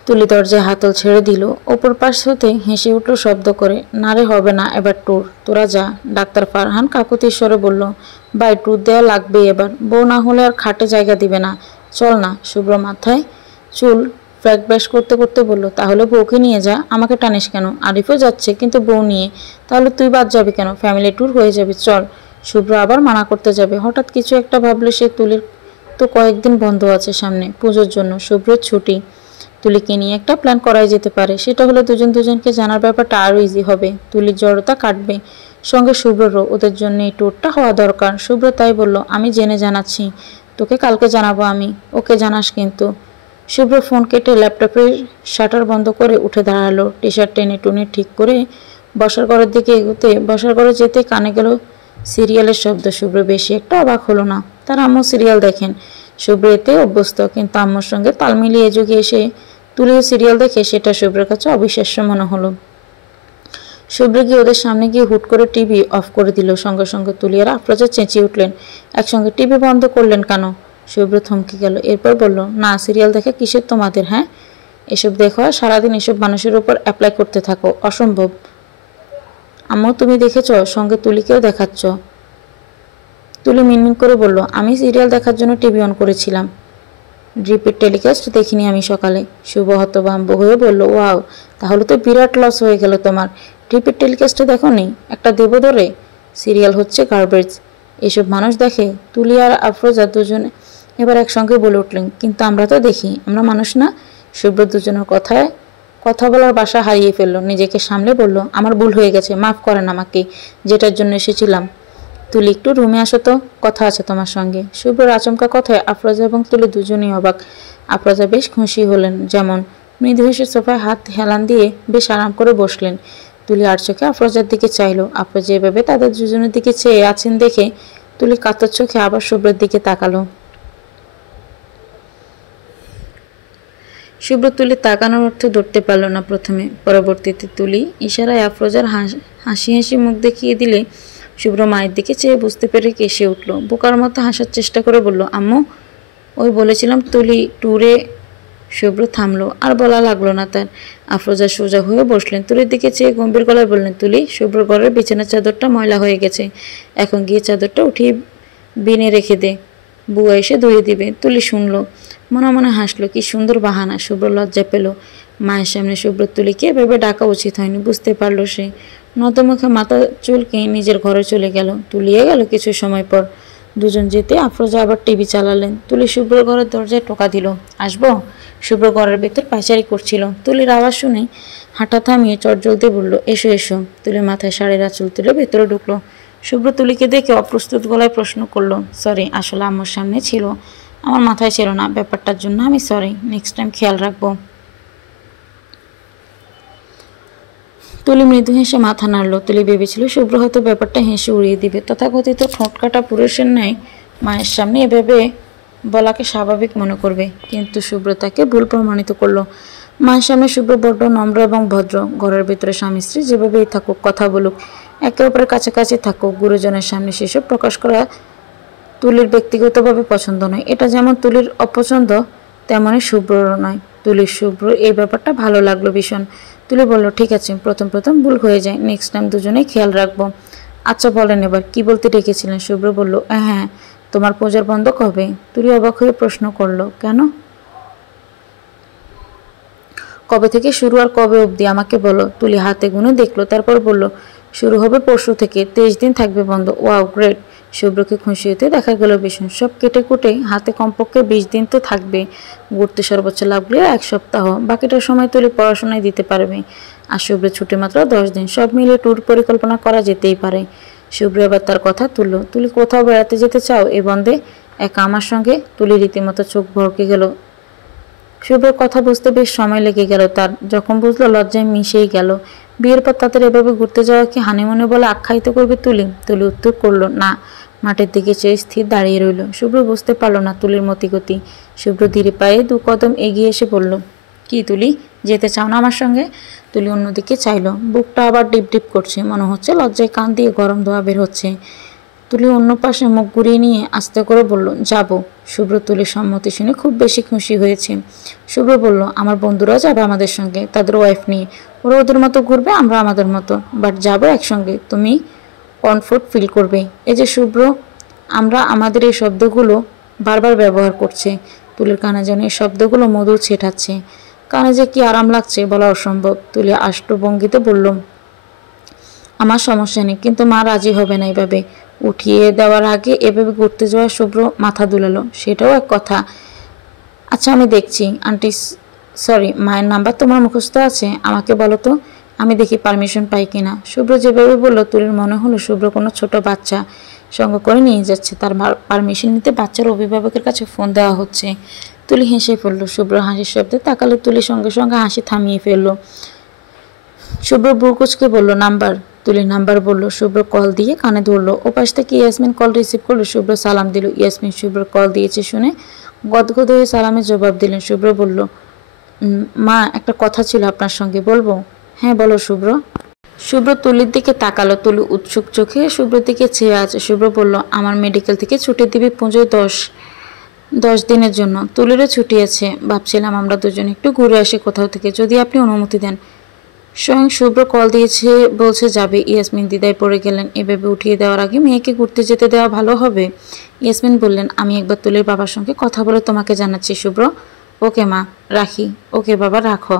তুলি দরজায় হাতল ছেড়ে দিল। ওপর পাশ হতে হেসে উঠল শব্দ করে, না রে, হবে না, এবার ট্যুর, তোরা যা। ডাক্তার ফারহান কাকুতির স্বরে বলল, ভাই ট্যুর দেওয়া লাগবেই এবার, বউ না হলে আর খাটে জায়গা দিবে না। চল না। শুভ্র মাথায় চুল ফ্র্যাক ব্যাশ করতে করতে বলল, তাহলে বউকে নিয়ে যা, আমাকে টানিস কেন? আরিফও যাচ্ছে, কিন্তু বউ নিয়ে। তাহলে তুই বাদ যাবি কেন? ফ্যামিলি ট্যুর হয়ে যাবে, চল। শুভ্র আবার মানা করতে যাবে। হঠাৎ কিছু একটা ভাবলে সে। তুলির তো কয়েকদিন বন্ধ আছে সামনে, পুজোর জন্য, শুভ্রের ছুটি। তুলিকে নিয়ে একটা প্ল্যান করাই যেতে পারে। সেটা হলে দুজনকে জানার ব্যাপারটা আরও ইজি হবে। তুলির জড়তা কাটবে, সঙ্গে শুভ্ররও। ওদের জন্য এই ট্যুরটা হওয়া দরকার। শুভ্র তাই বলল, আমি জেনে জানাচ্ছি, তোকে কালকে জানাবো আমি। ওকে জানাস কিন্তু। শুভ্র ফোন কেটে ল্যাপটপের শাটার বন্ধ করে উঠে দাঁড়ালো। টি শার্ট টেনে টুনে ঠিক করে বসার ঘরের দিকে এগোতে বসার ঘরে যেতে কানে গেল সিরিয়ালের শব্দ। শুভ্র বেশি একটা অবাক হলো না। তার আম্মু সিরিয়াল দেখেন। শুভ্র এতে অভ্যস্ত, কিন্তু আম্মুর সঙ্গে তাল মিলিয়ে যুগে এসে তুলিও সিরিয়াল দেখে, সেটা শুভ্রের কাছে অবিশ্বাস্য মনে হলো। শুভ্র গিয়ে ওদের সামনে গিয়ে হুট করে টিভি অফ করে দিল। সঙ্গে সঙ্গে তুলি আর আফরোজা চেঁচিয়ে উঠলেন, একসঙ্গে টিভি বন্ধ করলেন কেন? শুভ্র থমকে গেল। এরপর বলল, না, সিরিয়াল দেখা কিসের তোমাদের? হ্যাঁ, এসব দেখো আর সারাদিন এসব মানুষের উপর অ্যাপ্লাই করতে থাকো, অসম্ভব। আম্মু তুমি দেখেছ, সঙ্গে তুলিকেও দেখাচ্ছ। তুলি মিনমিন করে বলল, আমি সিরিয়াল দেখার জন্য টিভি অন করেছিলাম, রিপিট টেলিকাস্ট দেখিনি আমি সকালে। শুভ হতভম্ব হয়ে বলল, ওয়াও, তাহলে তো বিরাট লস হয়ে গেল তোমার। রিপিট টেলিকাস্টে দেখো নি? একটা দেব ধরে সিরিয়াল হচ্ছে গার্বেজ, এসব মানুষ দেখে? তুলি আর আফরোজা দুজনে এবার একসঙ্গে বলে উঠলেন, কিন্তু আমরা তো দেখি, আমরা মানুষ না? শুভ্র দুজনের কথা বলার বাসা হারিয়ে ফেললো। নিজেকে সামলে বলল, আমার ভুল হয়ে গেছে, মাফ করেন আমাকে, যেটার জন্য এসেছিলাম। তুলি একটু রুমে আসো তো, কথা আছে তোমার সঙ্গে। শুভ্রর আচমকা কথায় আফরোজা এবং তুলি দুজনেই অবাক। আফরোজা বেশ খুশি হলেন, যেমন মৃদু হেসে সোফায় হাত হেলান দিয়ে বেশ আরাম করে বসলেন। তুলি আর চোখে আফরোজার দিকে চাইল। আফরোজা এভাবে তাদের দুজনের দিকে চেয়ে আছেন দেখে তুলি কাতর চোখে আবার শুভ্রের দিকে তাকালো। শুভ্র তুলি তাকানোর অর্থ ধরতে পারল না প্রথমে, পরবর্তীতে তুলি ইশারায় আফরোজার হাসি হাসি মুখ দেখিয়ে দিলে শুভ্র মায়ের দিকে চেয়ে বুঝতে পেরে কেসে উঠল। বোকার মতো হাসার চেষ্টা করে বলল, আম্মু ওই বলেছিলাম তুলি ট্যুরে। শুভ্র থামলো, আর বলা লাগলো না তার। আফরোজা সোজা হয়ে বসলেন, তুলির দিকে চেয়ে গম্ভীর গলায় বললেন, তুলি শুভ্র ঘরের বিছানার চাদরটা ময়লা হয়ে গেছে, এখন গিয়ে চাদরটা উঠিয়ে বিনে রেখে দে, বুয়া এসে ধুয়ে দিবে। তুলি শুনলো, মনে মনে হাসলো, কি সুন্দর বাহানা। শুভ্র লজ্জা পেল, মায়ের সামনে শুভ্র তুলিকে এভাবে ডাকা উচিত হয়নি, বুঝতে পারলো সে। নতমুখে মাথা চুলকে নিজের ঘরে চলে গেল। তুলিয়ে গেল কিছু সময় পর। দুজন যেতে আফরোজা আবার টিভি চালালেন। তুলি শুভ্র ঘরের দরজায় টোকা দিল, আসবো? শুভ্র ঘরের ভেতর পায়চারি করছিল। তুলির আওয়াজ শুনে হাঁটা থামিয়ে চটজলদি বলল, এসো এসো। তুলি মাথায় শাড়ির আঁচল তুলে ভেতরে ঢুকলো। শুভ্র তুলিকে দেখে অপ্রস্তুত গলায় প্রশ্ন করলো, সরি, আসলে আম্মুর সামনে ছিল, আমার মাথায় ছিল না, ব্যাপারটার জন্য আমি সরি, নেক্সট টাইম খেয়াল রাখবো। তুলি মৃদু হেসে মাথা নাড়ল। তুলি ভেবেছিল শুভ্র হয়তো ব্যাপারটা হেসে উড়িয়ে দিবে, তথাকথিত ঠোঁট কাটা পুরুষের ন্যায় মায়ের সামনে এভাবে বলাকে স্বাভাবিক মনে করবে, কিন্তু শুভ্র তাকে ভুল প্রমাণিত করলো। মায়ের সামনে শুভ্র বড্ড নম্র এবং ভদ্র। ঘরের ভিতরে স্বামী স্ত্রী যেভাবেই থাকুক, কথা বলুক, একে অপরের কাছাকাছি থাকুক, গুরুজনের সামনে সেসব প্রকাশ করা তুলির ব্যক্তিগতভাবে পছন্দ নয়। এটা যেমন তুলির অপছন্দ, তেমনই শুভ্ররও নয়। তুলির শুভ্র এই ব্যাপারটা ভালো লাগলো ভীষণ। তুলি বলল, ঠিক আছে, প্রথম প্রথম ভুল হয়ে যায়, নেক্সট টাইম দুজনেই খেয়াল রাখবো। আচ্ছা বলেন এবার কি বলতে ডেকেছিলেন? শুভ্র বলল, হ্যাঁ, তোমার পূজার বন্ধ কবে? তুলি অবাক হয়ে প্রশ্ন করলো, কেন? কবে থেকে শুরু আর কবে অবধি আমাকে বলো। তুলি হাতে গুনে দেখলো, তারপর বলল, শুরু হবে পরশু থেকে, 23 দিন থাকবে বন্ধ। Wow, great. শুভ্রকে খুশি হতে দেখা গেল ভীষণ। সব কেটে কুটে হাতে কমপক্ষে 20 দিন তো থাকবে, ঘুরতে সর্বোচ্চ লাগলে 1 সপ্তাহ, বাকিটা সময় তুলি পড়াশোনায় দিতে পারবে। আর শুভ্র ছুটি মাত্র 10 দিন, সব মিলিয়ে ট্যুর পরিকল্পনা করা যেতেই পারে। শুভ্র এবার তার কথা তুললো, তুলি কোথাও বেড়াতে যেতে চাও এ বন্ধে? একা আমার সঙ্গে? তুলি রীতিমতো চোখ ভরকে গেল। শুভ্রের কথা বুঝতে বেশ সময় লেগে গেল তার। যখন বুঝলো লজ্জায় মিশেই গেল। বিয়ের পর তাদের এভাবে ঘুরতে যাওয়া কি হানিমুনে বলে আখ্যায়িত করবে তুলি? তুলি উত্তর করলো না, মাঠের দিকে চেয়ে স্থির দাঁড়িয়ে রইল। শুভ্র বুঝতে পারলো না তুলির মতিগতি। শুভ্র ধীরে পায়ে 2 কদম এগিয়ে এসে বলল, কি তুলি, যেতে চাও না আমার সঙ্গে? তুলি অন্যদিকে চাইল, বুকটা আবার ডিপ ডিপ করছে, মনে হচ্ছে লজ্জায় কান দিয়ে গরম ধোয়া বের হচ্ছে। তুলি অন্য পাশে মুখ ঘুরিয়ে নিয়ে আস্তে করে বলল, যাব। শুভ্র তুলির সম্মতি শুনে খুব বেশি খুশি হয়েছে। শুভ্র বলল, আমার বন্ধুরাও যাবে আমাদের সঙ্গে, তাদের ওয়াইফ নিয়ে। ওরা ওদের মতো ঘুরবে, আমরা আমাদের মতো, বাট যাবো একসঙ্গে, তুমি কমফোর্ট ফিল করবে। এই যে শুভ্র, আমরা আমাদের এই শব্দগুলো বারবার ব্যবহার করছে। তুলির কানে যেন এই শব্দগুলো মধু ছেটাচ্ছে। কানে যে কি আরাম লাগছে বলা অসম্ভব। তুলি আষ্টভঙ্গিতে বলল, আমার সমস্যা নেই, কিন্তু মা রাজি হবে না এভাবে। উঠিয়ে দেওয়ার আগে এভাবে ঘুরতে যাওয়া শুভ্র মাথা দুলালো, সেটাও এক কথা। আচ্ছা আমি দেখছি। আন্টি, সরি, মায়ের নাম্বার তোমার মুখস্থ আছে? আমাকে বলো তো, আমি দেখি পারমিশন পাই কিনা। শুভ্র যেভাবে বললো, তুলির মনে হলো শুভ্র কোনো ছোট বাচ্চা সঙ্গে করে নিয়ে যাচ্ছে, তার পারমিশন নিতে বাচ্চার অভিভাবকের কাছে ফোন দেওয়া হচ্ছে। তুলি হেসে ফেললো। শুভ্র হাসির শব্দে তাকালে তুলি সঙ্গে সঙ্গে হাসি থামিয়ে ফেললো। শুভ্র বুকুচকে বলল, নাম্বার। তুলি নাম্বার বলল। শুভ্র কল দিয়ে কানে ধরলো। ওপাশ থেকে ইয়াসমিন কল রিসিভ করলো। শুভ্র সালাম দিল। ইয়াসমিন শুভ্র কল দিয়েছে শুনে গদগদ হয়ে সালামের জবাব দিলেন। শুভ্র বলল, মা, একটা কথা ছিল আপনার সঙ্গে, বলবো? হ্যাঁ বলো শুভ্র। শুভ্র তুলির দিকে তাকালো। তুলি উৎসুক চোখে শুভ্রের দিকে চেয়ে আছে। শুভ্র বলল, আমার মেডিকেল থেকে ছুটি দিবি পুজোয় 10 দিনের জন্য। তুলিরও ছুটি আছে, ভাবছিলাম আমরা দুজন একটু ঘুরে আসি কোথাও থেকে, যদি আপনি অনুমতি দেন। স্বয়ং শুভ্র কল দিয়েছে, বলছে যাবে। ইয়াসমিন দ্বিধায় পড়ে গেলেন। এভাবে উঠিয়ে দেওয়ার আগে মেয়েকে ঘুরতে যেতে দেওয়া ভালো হবে। ইয়াসমিন বললেন, আমি একবার তুলির বাবার সঙ্গে কথা বলে তোমাকে জানাচ্ছি শুভ্র। ওকে মা, রাখি। ওকে বাবা, রাখো।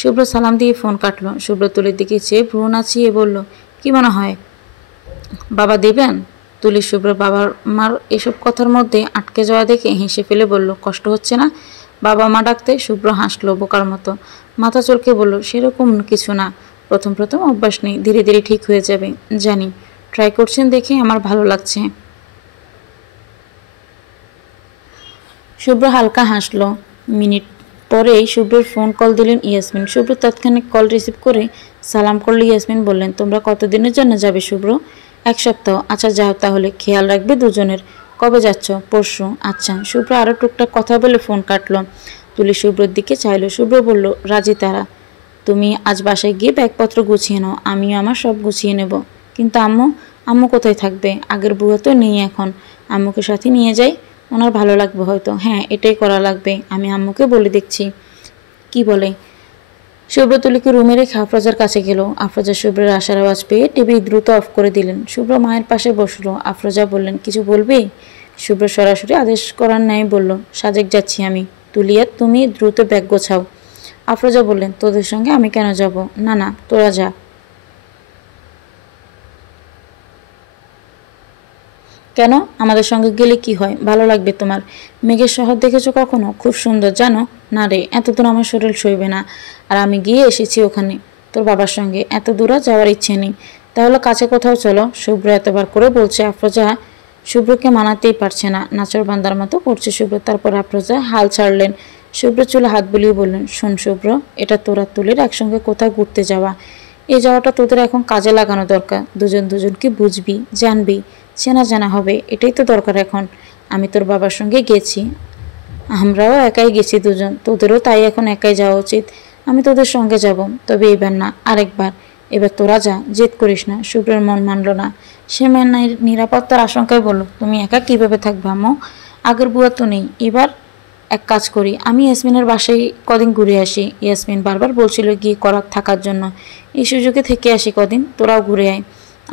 শুভ্র সালাম দিয়ে ফোন কাটলো। শুভ্র তুলির দিকে চেয়ে ভ্রু নাচিয়ে বলল, কি মনে হয়, বাবা দেবেন? তুলি শুভ্র বাবার মার এসব কথার মধ্যে আটকে যাওয়া দেখে হেসে ফেলে বলল, কষ্ট হচ্ছে না বাবা মা ডাকতে? শুভ্র হাসলো বোকার মতো, মাথা চলকে বলল, সেরকম কিছু না, প্রথম প্রথম অভ্যাস নেই, ধীরে ধীরে ঠিক হয়ে যাবে। জানি, ট্রাই করছেন দেখে আমার ভালো লাগছে। শুভ্র হালকা হাসলো। মিনিট পরেই শুভ্রের ফোন কল দিলেন ইয়াসমিন। শুভ্র তৎক্ষণিক কল রিসিভ করে সালাম করলো। ইয়াসমিন বললেন, তোমরা কতদিনের জন্য যাবে শুভ্র? 1 সপ্তাহ। আচ্ছা যাও তাহলে, খেয়াল রাখবে দুজনের। কবে যাচ্ছ? পরশু। আচ্ছা। শুভ্র আরও টুকটাক কথা বলে ফোন কাটলো। তুলি শুভ্রর দিকে চাইলো। শুভ্র বলল, রাজি তারা। তুমি আজ বাসায় গিয়ে ব্যাগপত্র গুছিয়ে নাও, আমিও আমার সব গুছিয়ে নেব। কিন্তু আম্মু, আম্মু কোথায় থাকবে? আগের বুয়া তো নেই এখন। আম্মুকে সাথে নিয়ে যাই, ওনার ভালো লাগবে হয়তো। হ্যাঁ, এটাই করা লাগবে, আমি আম্মুকে বলে দেখছি কি বলে। শুভ্র তুলিকে রুমে রেখে আফরোজার কাছে গেল। আফরোজা শুভ্রের আসার আওয়াজ পেয়ে টিভি দ্রুত অফ করে দিলেন। শুভ্র মায়ের পাশে বসলো। আফরোজা বললেন, কিছু বলবি? শুভ্র সরাসরি আদেশ করার ন্যায় বলল, সাজেক যাচ্ছি আমি। তুলিয়া, তুমি দ্রুত ব্যাগ গোছাও। আফরোজা বললেন, তোদের সঙ্গে আমি কেন যাব? না না, তোরা যা। কেন? আমাদের সঙ্গে গেলে কি হয়? ভালো লাগবে তোমার। মেঘের শহর দেখেছো কখনো? খুব সুন্দর জানো। না রে, এত দূর আমার শরীর সইবে না। আর আমি গিয়ে এসেছি ওখানে তোর বাবার সঙ্গে, এত দূরে যাওয়ার ইচ্ছে নেই। তাহলে কাছে কোথাও চলো। শুভ্র এতবার করে বলছে। আফরোজা শুভ্রকে মানাতেই পারছে না। নাচর বান্দার মতো করছে শুভ্র। তারপর আফরোজা হাল ছাড়লেন। শুভ্র চুলে হাত বুলিয়ে বললেন, শোন শুভ্র, এটা তোরা তুলির একসঙ্গে কোথাও ঘুরতে যাওয়া। এই যাওয়াটা তোদের এখন কাজে লাগানো দরকার। দুজন দুজনকে বুঝবি, জানবি, চেনা জানা হবে, এটাই তো দরকার এখন। আমি তোর বাবার সঙ্গে গেছি, আমরাও একাই গেছি দুজন, তোদেরও তাই এখন একাই যাওয়া উচিত। আমি তোদের সঙ্গে যাব, তবে এবার না, আরেকবার। এবার তোরা যা, জেদ করিস না। শুভ্রের মন মানল না। সে মেয়ের নিরাপত্তার আশঙ্কায় বলল, তুমি একা কিভাবে থাকবে আম্মু? আগের বুয়া তো নেই। এবার এক কাজ করি, আমি ইয়াসমিনের বাসায় কদিন ঘুরে আসি। ইয়াসমিন বারবার বলছিল গিয়ে করার থাকার জন্য। এই সুযোগে থেকে আসি কদিন, তোরাও ঘুরে আয়।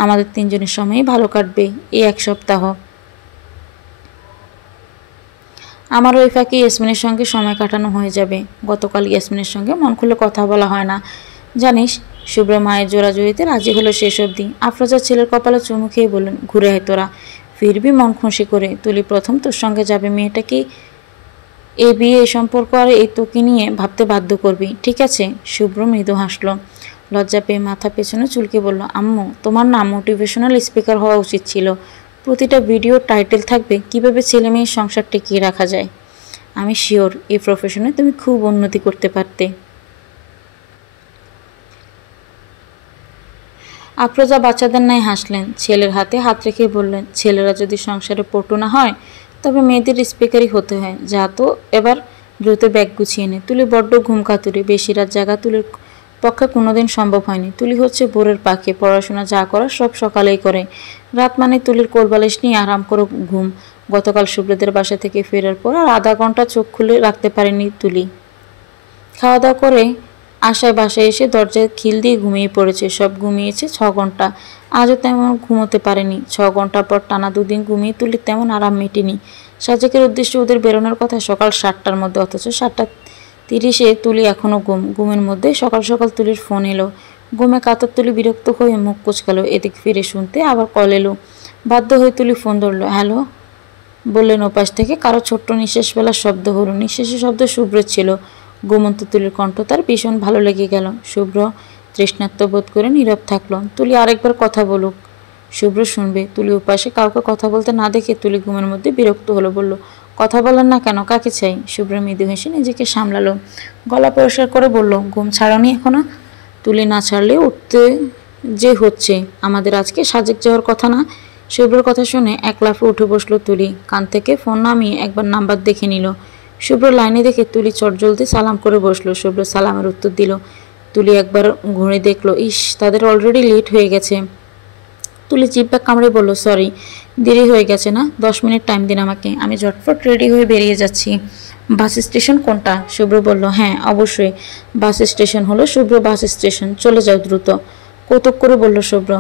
আমাদের তিনজনের সময়ই ভালো কাটবে এই এক সপ্তাহ। আমার ওই ফাঁকে ইয়াসমিনের সঙ্গে সময় কাটানো হয়ে যাবে। গতকাল ইয়াসমিনের সঙ্গে মন খুলে কথা বলা হয় না, জানিস। শুভ্র মায়ের জোড়াজুড়িতে রাজি হলো শেষ অবধি। আফরোজার ছেলের কপালে চুমু খেয়ে বললেন, ঘুরে আয় তোরা, ফিরবি মন খুশি করে। তুলি প্রথম তোর সঙ্গে যাবে। মেয়েটা কি এই বিয়ে, এই সম্পর্ক আর এই তোকে নিয়ে ভাবতে বাধ্য করবি, ঠিক আছে? শুভ্র মৃদু হাসলো। লজ্জা পেয়ে মাথা পেছনে চুলকে বলল, আম্মু, তোমার না মোটিভেশনাল স্পিকার হওয়া উচিত ছিল। প্রতিটা ভিডিও টাইটেল থাকবে কিভাবে ছেলে মেয়ের সংসার টিকিয়ে রাখা যায়। আমি শিওর এই প্রফেশনে তুমি খুব উন্নতি করতে পারতে। আফরোজা বাচ্চাদের ন্যায় হাসলেন। ছেলের হাতে হাত রেখে বললেন, ছেলেরা যদি সংসারে পটু না হয় তবে মেয়েদের স্পিকারই হতে হয়। যা তো এবার দ্রুত ব্যাগ গুছিয়ে নে। তুলি বড্ড ঘুম কাতুরে, বেশি রাত জাগা তুলির পক্ষে কোনোদিন সম্ভব হয়নি। তুলি হচ্ছে ভোরের পাখি, পড়াশোনা যা করার সব সকালেই করে। রাত মানে তুলির কোলবালিশ নিয়ে আরাম করে ঘুম। গতকাল শুভ্রদের বাসা থেকে ফেরার পর আর আধা ঘন্টা চোখ খুলে রাখতে পারেনি তুলি। খাওয়া দাওয়া করে আশায় বাসায় এসে দরজায় খিল দিয়ে ঘুমিয়ে পড়েছে। সব ঘুমিয়েছে 6 ঘন্টা, আজও তেমন ঘুমোতে পারেনি। 6 ঘন্টা পর টানা দুদিন ঘুমিয়ে তুলি তেমন আরাম মেটেনি। সাজেকের উদ্দেশ্যে ওদের বেরোনোর কথা সকাল 7টার মধ্যে, অথচ 7:30-এ তুলি এখনও ঘুমের মধ্যে। সকাল সকাল তুলির ফোন এলো। ঘুমে কাতর তুলি বিরক্ত হয়ে মুখ কুচকালো। এদিক ফিরে শুনতে আবার কল এলো। বাধ্য হয়ে তুলি ফোন ধরলো। হ্যালো বললেন ওপাশ থেকে। কারো ছোট্ট নিঃশ্বাস ফেলার শব্দ হলো। নিঃশ্বাসের শব্দ শুভ্রের ছিল। ঘুমন্ত তুলির কণ্ঠ তার ভীষণ ভালো লেগে গেল। শুভ্র তৃষ্ণাত্ম বোধ করে নীরব থাকলো। তুলি আরেকবার কথা বলুক, শুভ্র শুনবে। তুলি উপাসে কাউকে কথা বলতে না দেখে তুলি ঘুমের মধ্যে বিরক্ত হলো। বলল, কথা বলেন না কেন? কাকে চাই? শুভ্র মৃদু হেসে নিজেকে সামলালো। গলা পরিষ্কার করে বলল, ঘুম ছাড়নি এখনো? তুলি না ছাড়লে উঠতে যে হচ্ছে। আমাদের আজকে সাজেক যাওয়ার কথা না? শুভ্রের কথা শুনে এক লাফে উঠে বসলো তুলি। কান থেকে ফোন নামিয়ে একবার নাম্বার দেখে নিল। শুভ্র লাইনে দেখে তুলি চটজলদি সালাম করে বসলো। শুভ্র সালামের উত্তর দিল। তুলি একবার ঘুরে দেখলো, ইস, তাদের অলরেডি লেট হয়ে গেছে। তুলি জিভটা কামড়ে বলল, সরি, দেরি হয়ে গেছে না? 10 মিনিট টাইম দিন আমাকে, আমি ঝটফট রেডি হয়ে বেরিয়ে যাচ্ছি। বাস স্টেশন কোনটা? শুভ্র বলল, হ্যাঁ অবশ্যই, বাস স্টেশন হলো শুভ্র বাস স্টেশন, চলে যাও দ্রুত। কৌতুক করে বলল শুভ্র।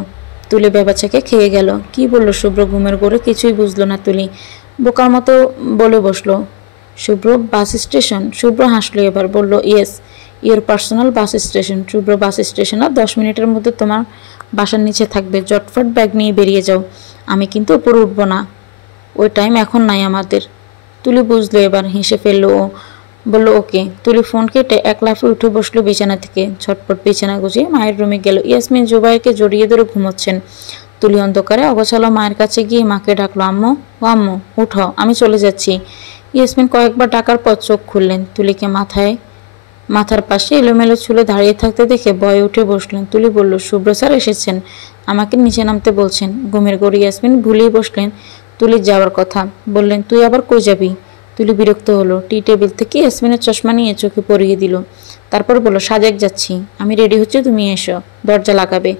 তুলি বেবাচাকে খেয়ে গেল। কি বলল শুভ্র ঘুমের ঘোরে? কিছুই বুঝলো না তুলি। বোকার মতো বলে বসলো, শুভ্র বাস স্টেশন। শুভ্র হাসলো এবার, বলল, yes, your personal bus station. Shubhra bus station আর 10 মিনিটের মধ্যে তোমার বাসার নিচে থাকবে। জটফট ব্যাগ নিয়ে বেরিয়ে যাও। আমি কিন্তু উপরে উঠবো না, ওই টাইম এখন নাই আমাদের। তুলি বুঝলো এবার, হেসে ফেললো ও। বলল, ওকে। তুলি ফোন কেটে এক লাফে উঠে বসলো বিছানা থেকে। ছটপট বিছানা গুছিয়ে মায়ের রুমে গেল। ইয়াসমিন জুবাইরকে জড়িয়ে ধরে ঘুমোচ্ছেন। তুলি অন্ধকারে অগোছালো মায়ের কাছে গিয়ে মাকে ডাকলো, আম্মু, ও আম্মু, উঠো, আমি চলে যাচ্ছি। ইয়াসমিন কয়েকবার ডাকার পর চোখ খুললেন। তুলিকে মাথার পাশে এলোমেলো চুলে দাঁড়িয়ে থাকতে দেখে ভয়ে উঠে বসলেন। তুলি বলল, শুভ্র স্যার এসেছেন, আমাকে নিচে নামতে বলছেন। ঘুমের ঘোরে ইয়াসমিন ভুলেই বসলেন তুলির যাওয়ার কথা। বললেন, তুই আবার কই যাবি? তুলি বিরক্ত হলো। টি টেবিল থেকে ইয়াসমিনের চশমা নিয়ে চোখে পরিয়ে দিল। তারপর বলল, সাজেক যাচ্ছি, আমি রেডি হচ্ছে, তুমি এসো, দরজা লাগাবে।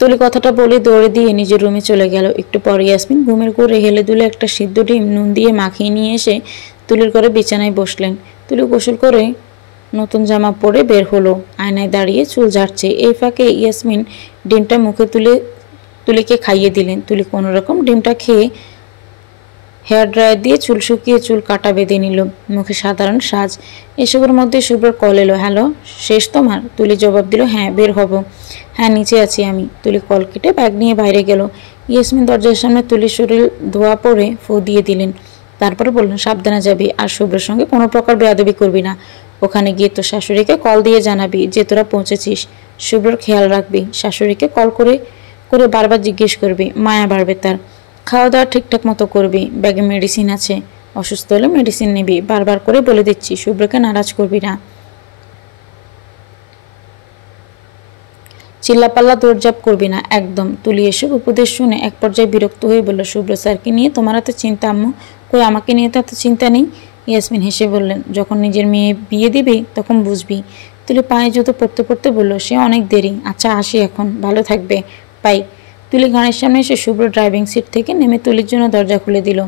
তুলি কথাটা বলে দৌড়ে দিয়ে নিজের রুমে চলে গেল। একটু পরে ইয়াসমিন ঘুমের ঘোরে হেলে দুলে একটা সিদ্ধ ডিম নুন দিয়ে মাখিয়ে নিয়ে এসে তুলির ঘরে বিছানায় বসলেন। তুলি গোসল করে নতুন জামা পরে বের হলো। আয়নায় দাঁড়িয়ে চুল ঝাড়ছে। এই ফাঁকে ইয়াসমিন ডিমটা মুখে তুলিকে খাইয়ে দিলেন। তুলি কোনোরকম ডিমটা খেয়ে হেয়ার ড্রায়ার দিয়ে চুল শুকিয়ে চুল কাটা বেঁধে নিল। মুখে সাধারণ সাজ। এসবের মধ্যে শুভ্রর কল এলো। হ্যালো, শেষ তোমার? তুলি জবাব দিল, হ্যাঁ, বের হব। হ্যাঁ, নিচে আছি আমি। তুলি কল কেটে ব্যাগ নিয়ে বাইরে গেল। ইয়াসমিন দরজার সামনে তুলির শরীর ধোয়া পরে ফু দিয়ে দিলেন। তারপরে বললেন, সাবধানে যাবি, আর শুভ্রের সঙ্গে কোনো প্রকার বেয়াদবি করবি না। ওখানে গিয়ে তোর শাশুড়িকে কল দিয়ে জানাবি যে তোরা পৌঁছেছিস। শুভ্রর খেয়াল রাখবি। শাশুড়িকে কল করে করে বারবার জিজ্ঞেস করবি, মায়া বাড়বে তার। খাওয়া দাওয়া ঠিকঠাক মতো করবি। ব্যাগে মেডিসিন আছে, অসুস্থ হলে মেডিসিন নিবি। বারবার করে বলে দিচ্ছি, শুভ্রকে নারাজ করবি না। চিল্লাপাল্লা দৌড়ঝাঁপ করবি না একদম। তুলি এসব উপদেশ শুনে এক পর্যায়ে বিরক্ত হয়ে বলল, শুভ্র স্যারকে নিয়ে তোমার এত চিন্তা আম্মু? কই, আমাকে নিয়ে তো এত চিন্তা নেই। ইয়াসমিন হেসে বললেন, যখন নিজের মেয়ে বিয়ে দিবি তখন বুঝবি। তুলি পায়ে জুতো পড়তে পড়তে বলল, সে অনেক দেরি। আচ্ছা, আসি এখন, ভালো থাকবে, বাই। তুলি গাড়ির সামনে এসে শুভ্র ড্রাইভিং সিট থেকে নেমে তুলির জন্য দরজা খুলে দিল।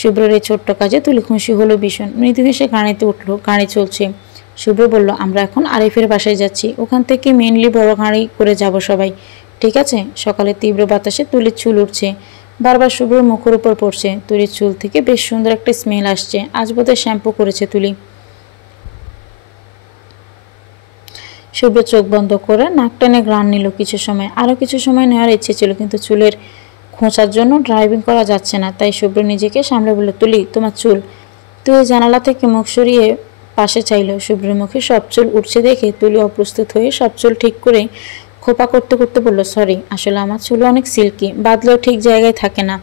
শুভ্রের এই ছোট্ট কাজে তুলি খুশি হলো ভীষণ। মৃদু হেসে গাড়িতে উঠলো। গাড়ি চলছে। শুভ্র বলল, আমরা এখন আরিফের বাসায় যাচ্ছি। ওখান থেকে মেনলি বড় গাড়ি করে যাব সবাই, ঠিক আছে? সকালে তীব্র বাতাসে তুলির চুল উঠছে, বারবার শুভ্রর মুখের উপর পড়ছে। তুলির চুল থেকে বেশ সুন্দর একটা স্মেল আসছে। আজ বোধহয় শ্যাম্পু করেছে তুলি। শুভ্র চোখ বন্ধ করে নাক টেনে গ্রান নিল কিছু সময়। আরও কিছু সময় নেওয়ার ইচ্ছে ছিল, কিন্তু চুলের খোঁচার জন্য ড্রাইভিং করা যাচ্ছে না। তাই শুভ্র নিজেকে সামলে বলল, তুলি, তোমার চুল। তুই জানালা থেকে মুখ সরিয়ে পাশে চাইল। শুভ্রের মুখে সব চুল উঠছে দেখে তুলি অপ্রস্তুত হয়ে সব চুল ঠিক করে খোপা করতে করতে বলল, সরি, আসলে আমার চুল অনেক সিল্কি, বাদলেও ঠিক জায়গায় থাকে না।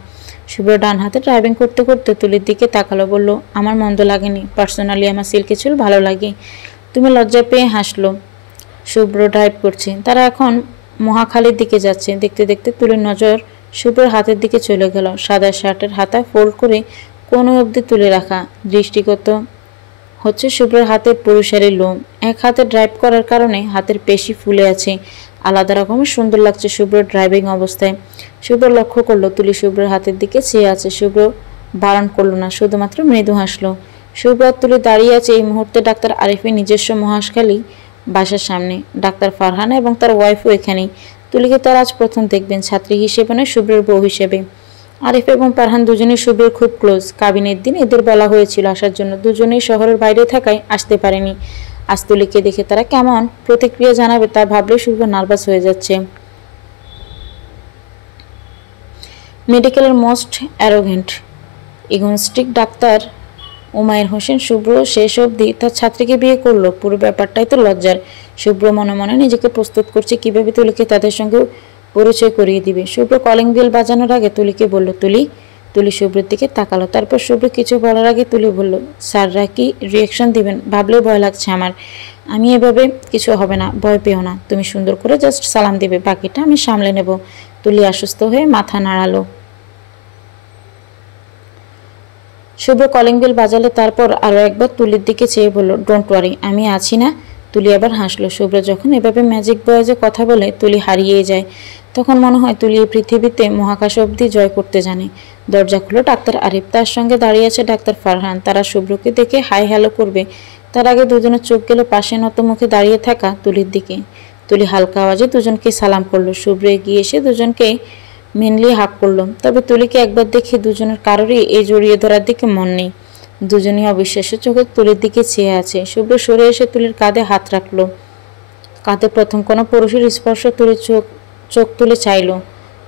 শুভ্র ডান হাতে ড্রাইভিং করতে করতে তুলির দিকে তাকালো, বলল, আমার মন্দ লাগেনি, পার্সোনালি আমার সিল্কি চুল ভালো লাগে। তুমি লজ্জা পেয়ে হাসলো। শুভ্র ড্রাইভ করছে। তারা এখন মহাখালীর দিকে যাচ্ছে। দেখতে দেখতে তুলির নজর শুভ্রের হাতের দিকে চলে গেল। সাদা শার্টের হাতা ফোল্ড করে কোনো অবধি তুলে রাখা। দৃষ্টিগত হচ্ছে শুভ্রের হাতে পুরুষারের লোম। এক হাতে ড্রাইভ করার কারণে হাতের পেশি ফুলে আছে। আলাদা রকমের সুন্দর লাগছে শুভ্রের ড্রাইভিং অবস্থায়। শুভ্র লক্ষ্য করলো তুলি শুভ্রের হাতের দিকে চেয়ে আছে। শুভ্র বারণ করলো না, শুধুমাত্র মৃদু হাসলো। শুভ্র আর তুলি দাঁড়িয়ে আছে এই মুহূর্তে ডাক্তার আরিফের নিজস্ব মহাশখালী বাসার সামনে। ডাক্তার ফারহানা এবং তার ওয়াইফও এখানেই। তুলিকে তার আজ প্রথম দেখবেন, ছাত্রী হিসেবে নয়, শুভ্রের বউ হিসেবে। আরিফ এবং ফারহান দুজনেই শুভ্রের খুব ক্লোজ। কাবিনের দিন এদের বলা হয়েছিল আসার জন্য, দুজনেই শহরের বাইরে থাকায় আসতে পারেনি। আজ তুলিকে দেখে তারা কেমন প্রতিক্রিয়া জানাবে তা ভাবলে শুভ্র নার্ভাস হয়ে যাচ্ছে। মেডিকেলের most arrogant egoistic doctor Umair Hossain Shubhra শেষ অবধি তার ছাত্রীকে বিয়ে করলো। পুরো ব্যাপারটাই তো লজ্জার। শুভ্র মনে মনে নিজেকে প্রস্তুত করছে কিভাবে তুলিকে তাদের সঙ্গে পরিচয় করিয়ে দিবে। শুভ্র কলিং বেল বাজানোর আগে তুলিকে বলল, তুলি। তুলি শুভ্রের দিকে তাকালো। তারপর শুভ্র কিছু বলার আগে তুলি বলল, স্যাররা কি রিয়াকশন দিবেন ভাবলে ভয় লাগছে আমার। আমি এভাবে কিছু হবে না, ভয় পেও না। তুমি সুন্দর করে জাস্ট সালাম দিবে, বাকিটা আমি সামলে নেব। তুলি আশ্বস্ত হয়ে মাথা নাড়ালো। শুভ্র কলিং বেল বাজালে তারপর আরও একবার তুলির দিকে চেয়ে বলল, ডোন্ট ওয়ারি, আমি আছি না। তুলি আবার হাসলো। শুভ্র যখন এভাবে ম্যাজিক বয়েজে কথা বলে তুলি হারিয়ে যায়, তখন মনে হয় তুলি এই পৃথিবীতে মহাকাশ অবধি জয় করতে জানে। দরজা খুলো ডাক্তার আরিফ, তার সঙ্গে দাঁড়িয়ে আছে ডাক্তার ফারহান। তারা শুভ্রকে দেখে হাই হ্যালো করবে, তার আগে দুজনের চোখ গেল পাশে নত মুখে দাঁড়িয়ে থাকা তুলির দিকে। তুলি হালকা আওয়াজে দুজনকে সালাম করলো। শুভ্র এগিয়ে এসে দুজনকে মেনলি হাক করলো। তবে তুলিকে একবার দেখে দুজনের কারোরই এই জড়িয়ে ধরার দিকে মন নেই। দুজনেই অবিশ্বাস্য চোখে তুলির দিকে চেয়ে আছে। শুভ্র সরে এসে তুলির কাঁধে হাত রাখলো। কাঁধে প্রথম কোনো পুরুষের স্পর্শ তুলির চোখ তুলে চাইল।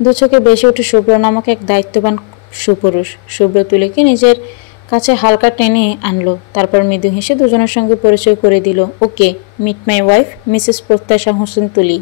দু চোখে বেশি উঠে শুভ্র নামক এক দায়িত্ববান সুপুরুষ। শুভ্র তুলিকে নিজের কাছে হালকা টেনে আনলো। তারপর মৃদু হেসে দুজনের সঙ্গে পরিচয় করে দিল, ওকে, মিট মাই ওয়াইফ মিসেস প্রত্যাশা হোসেন তুলি।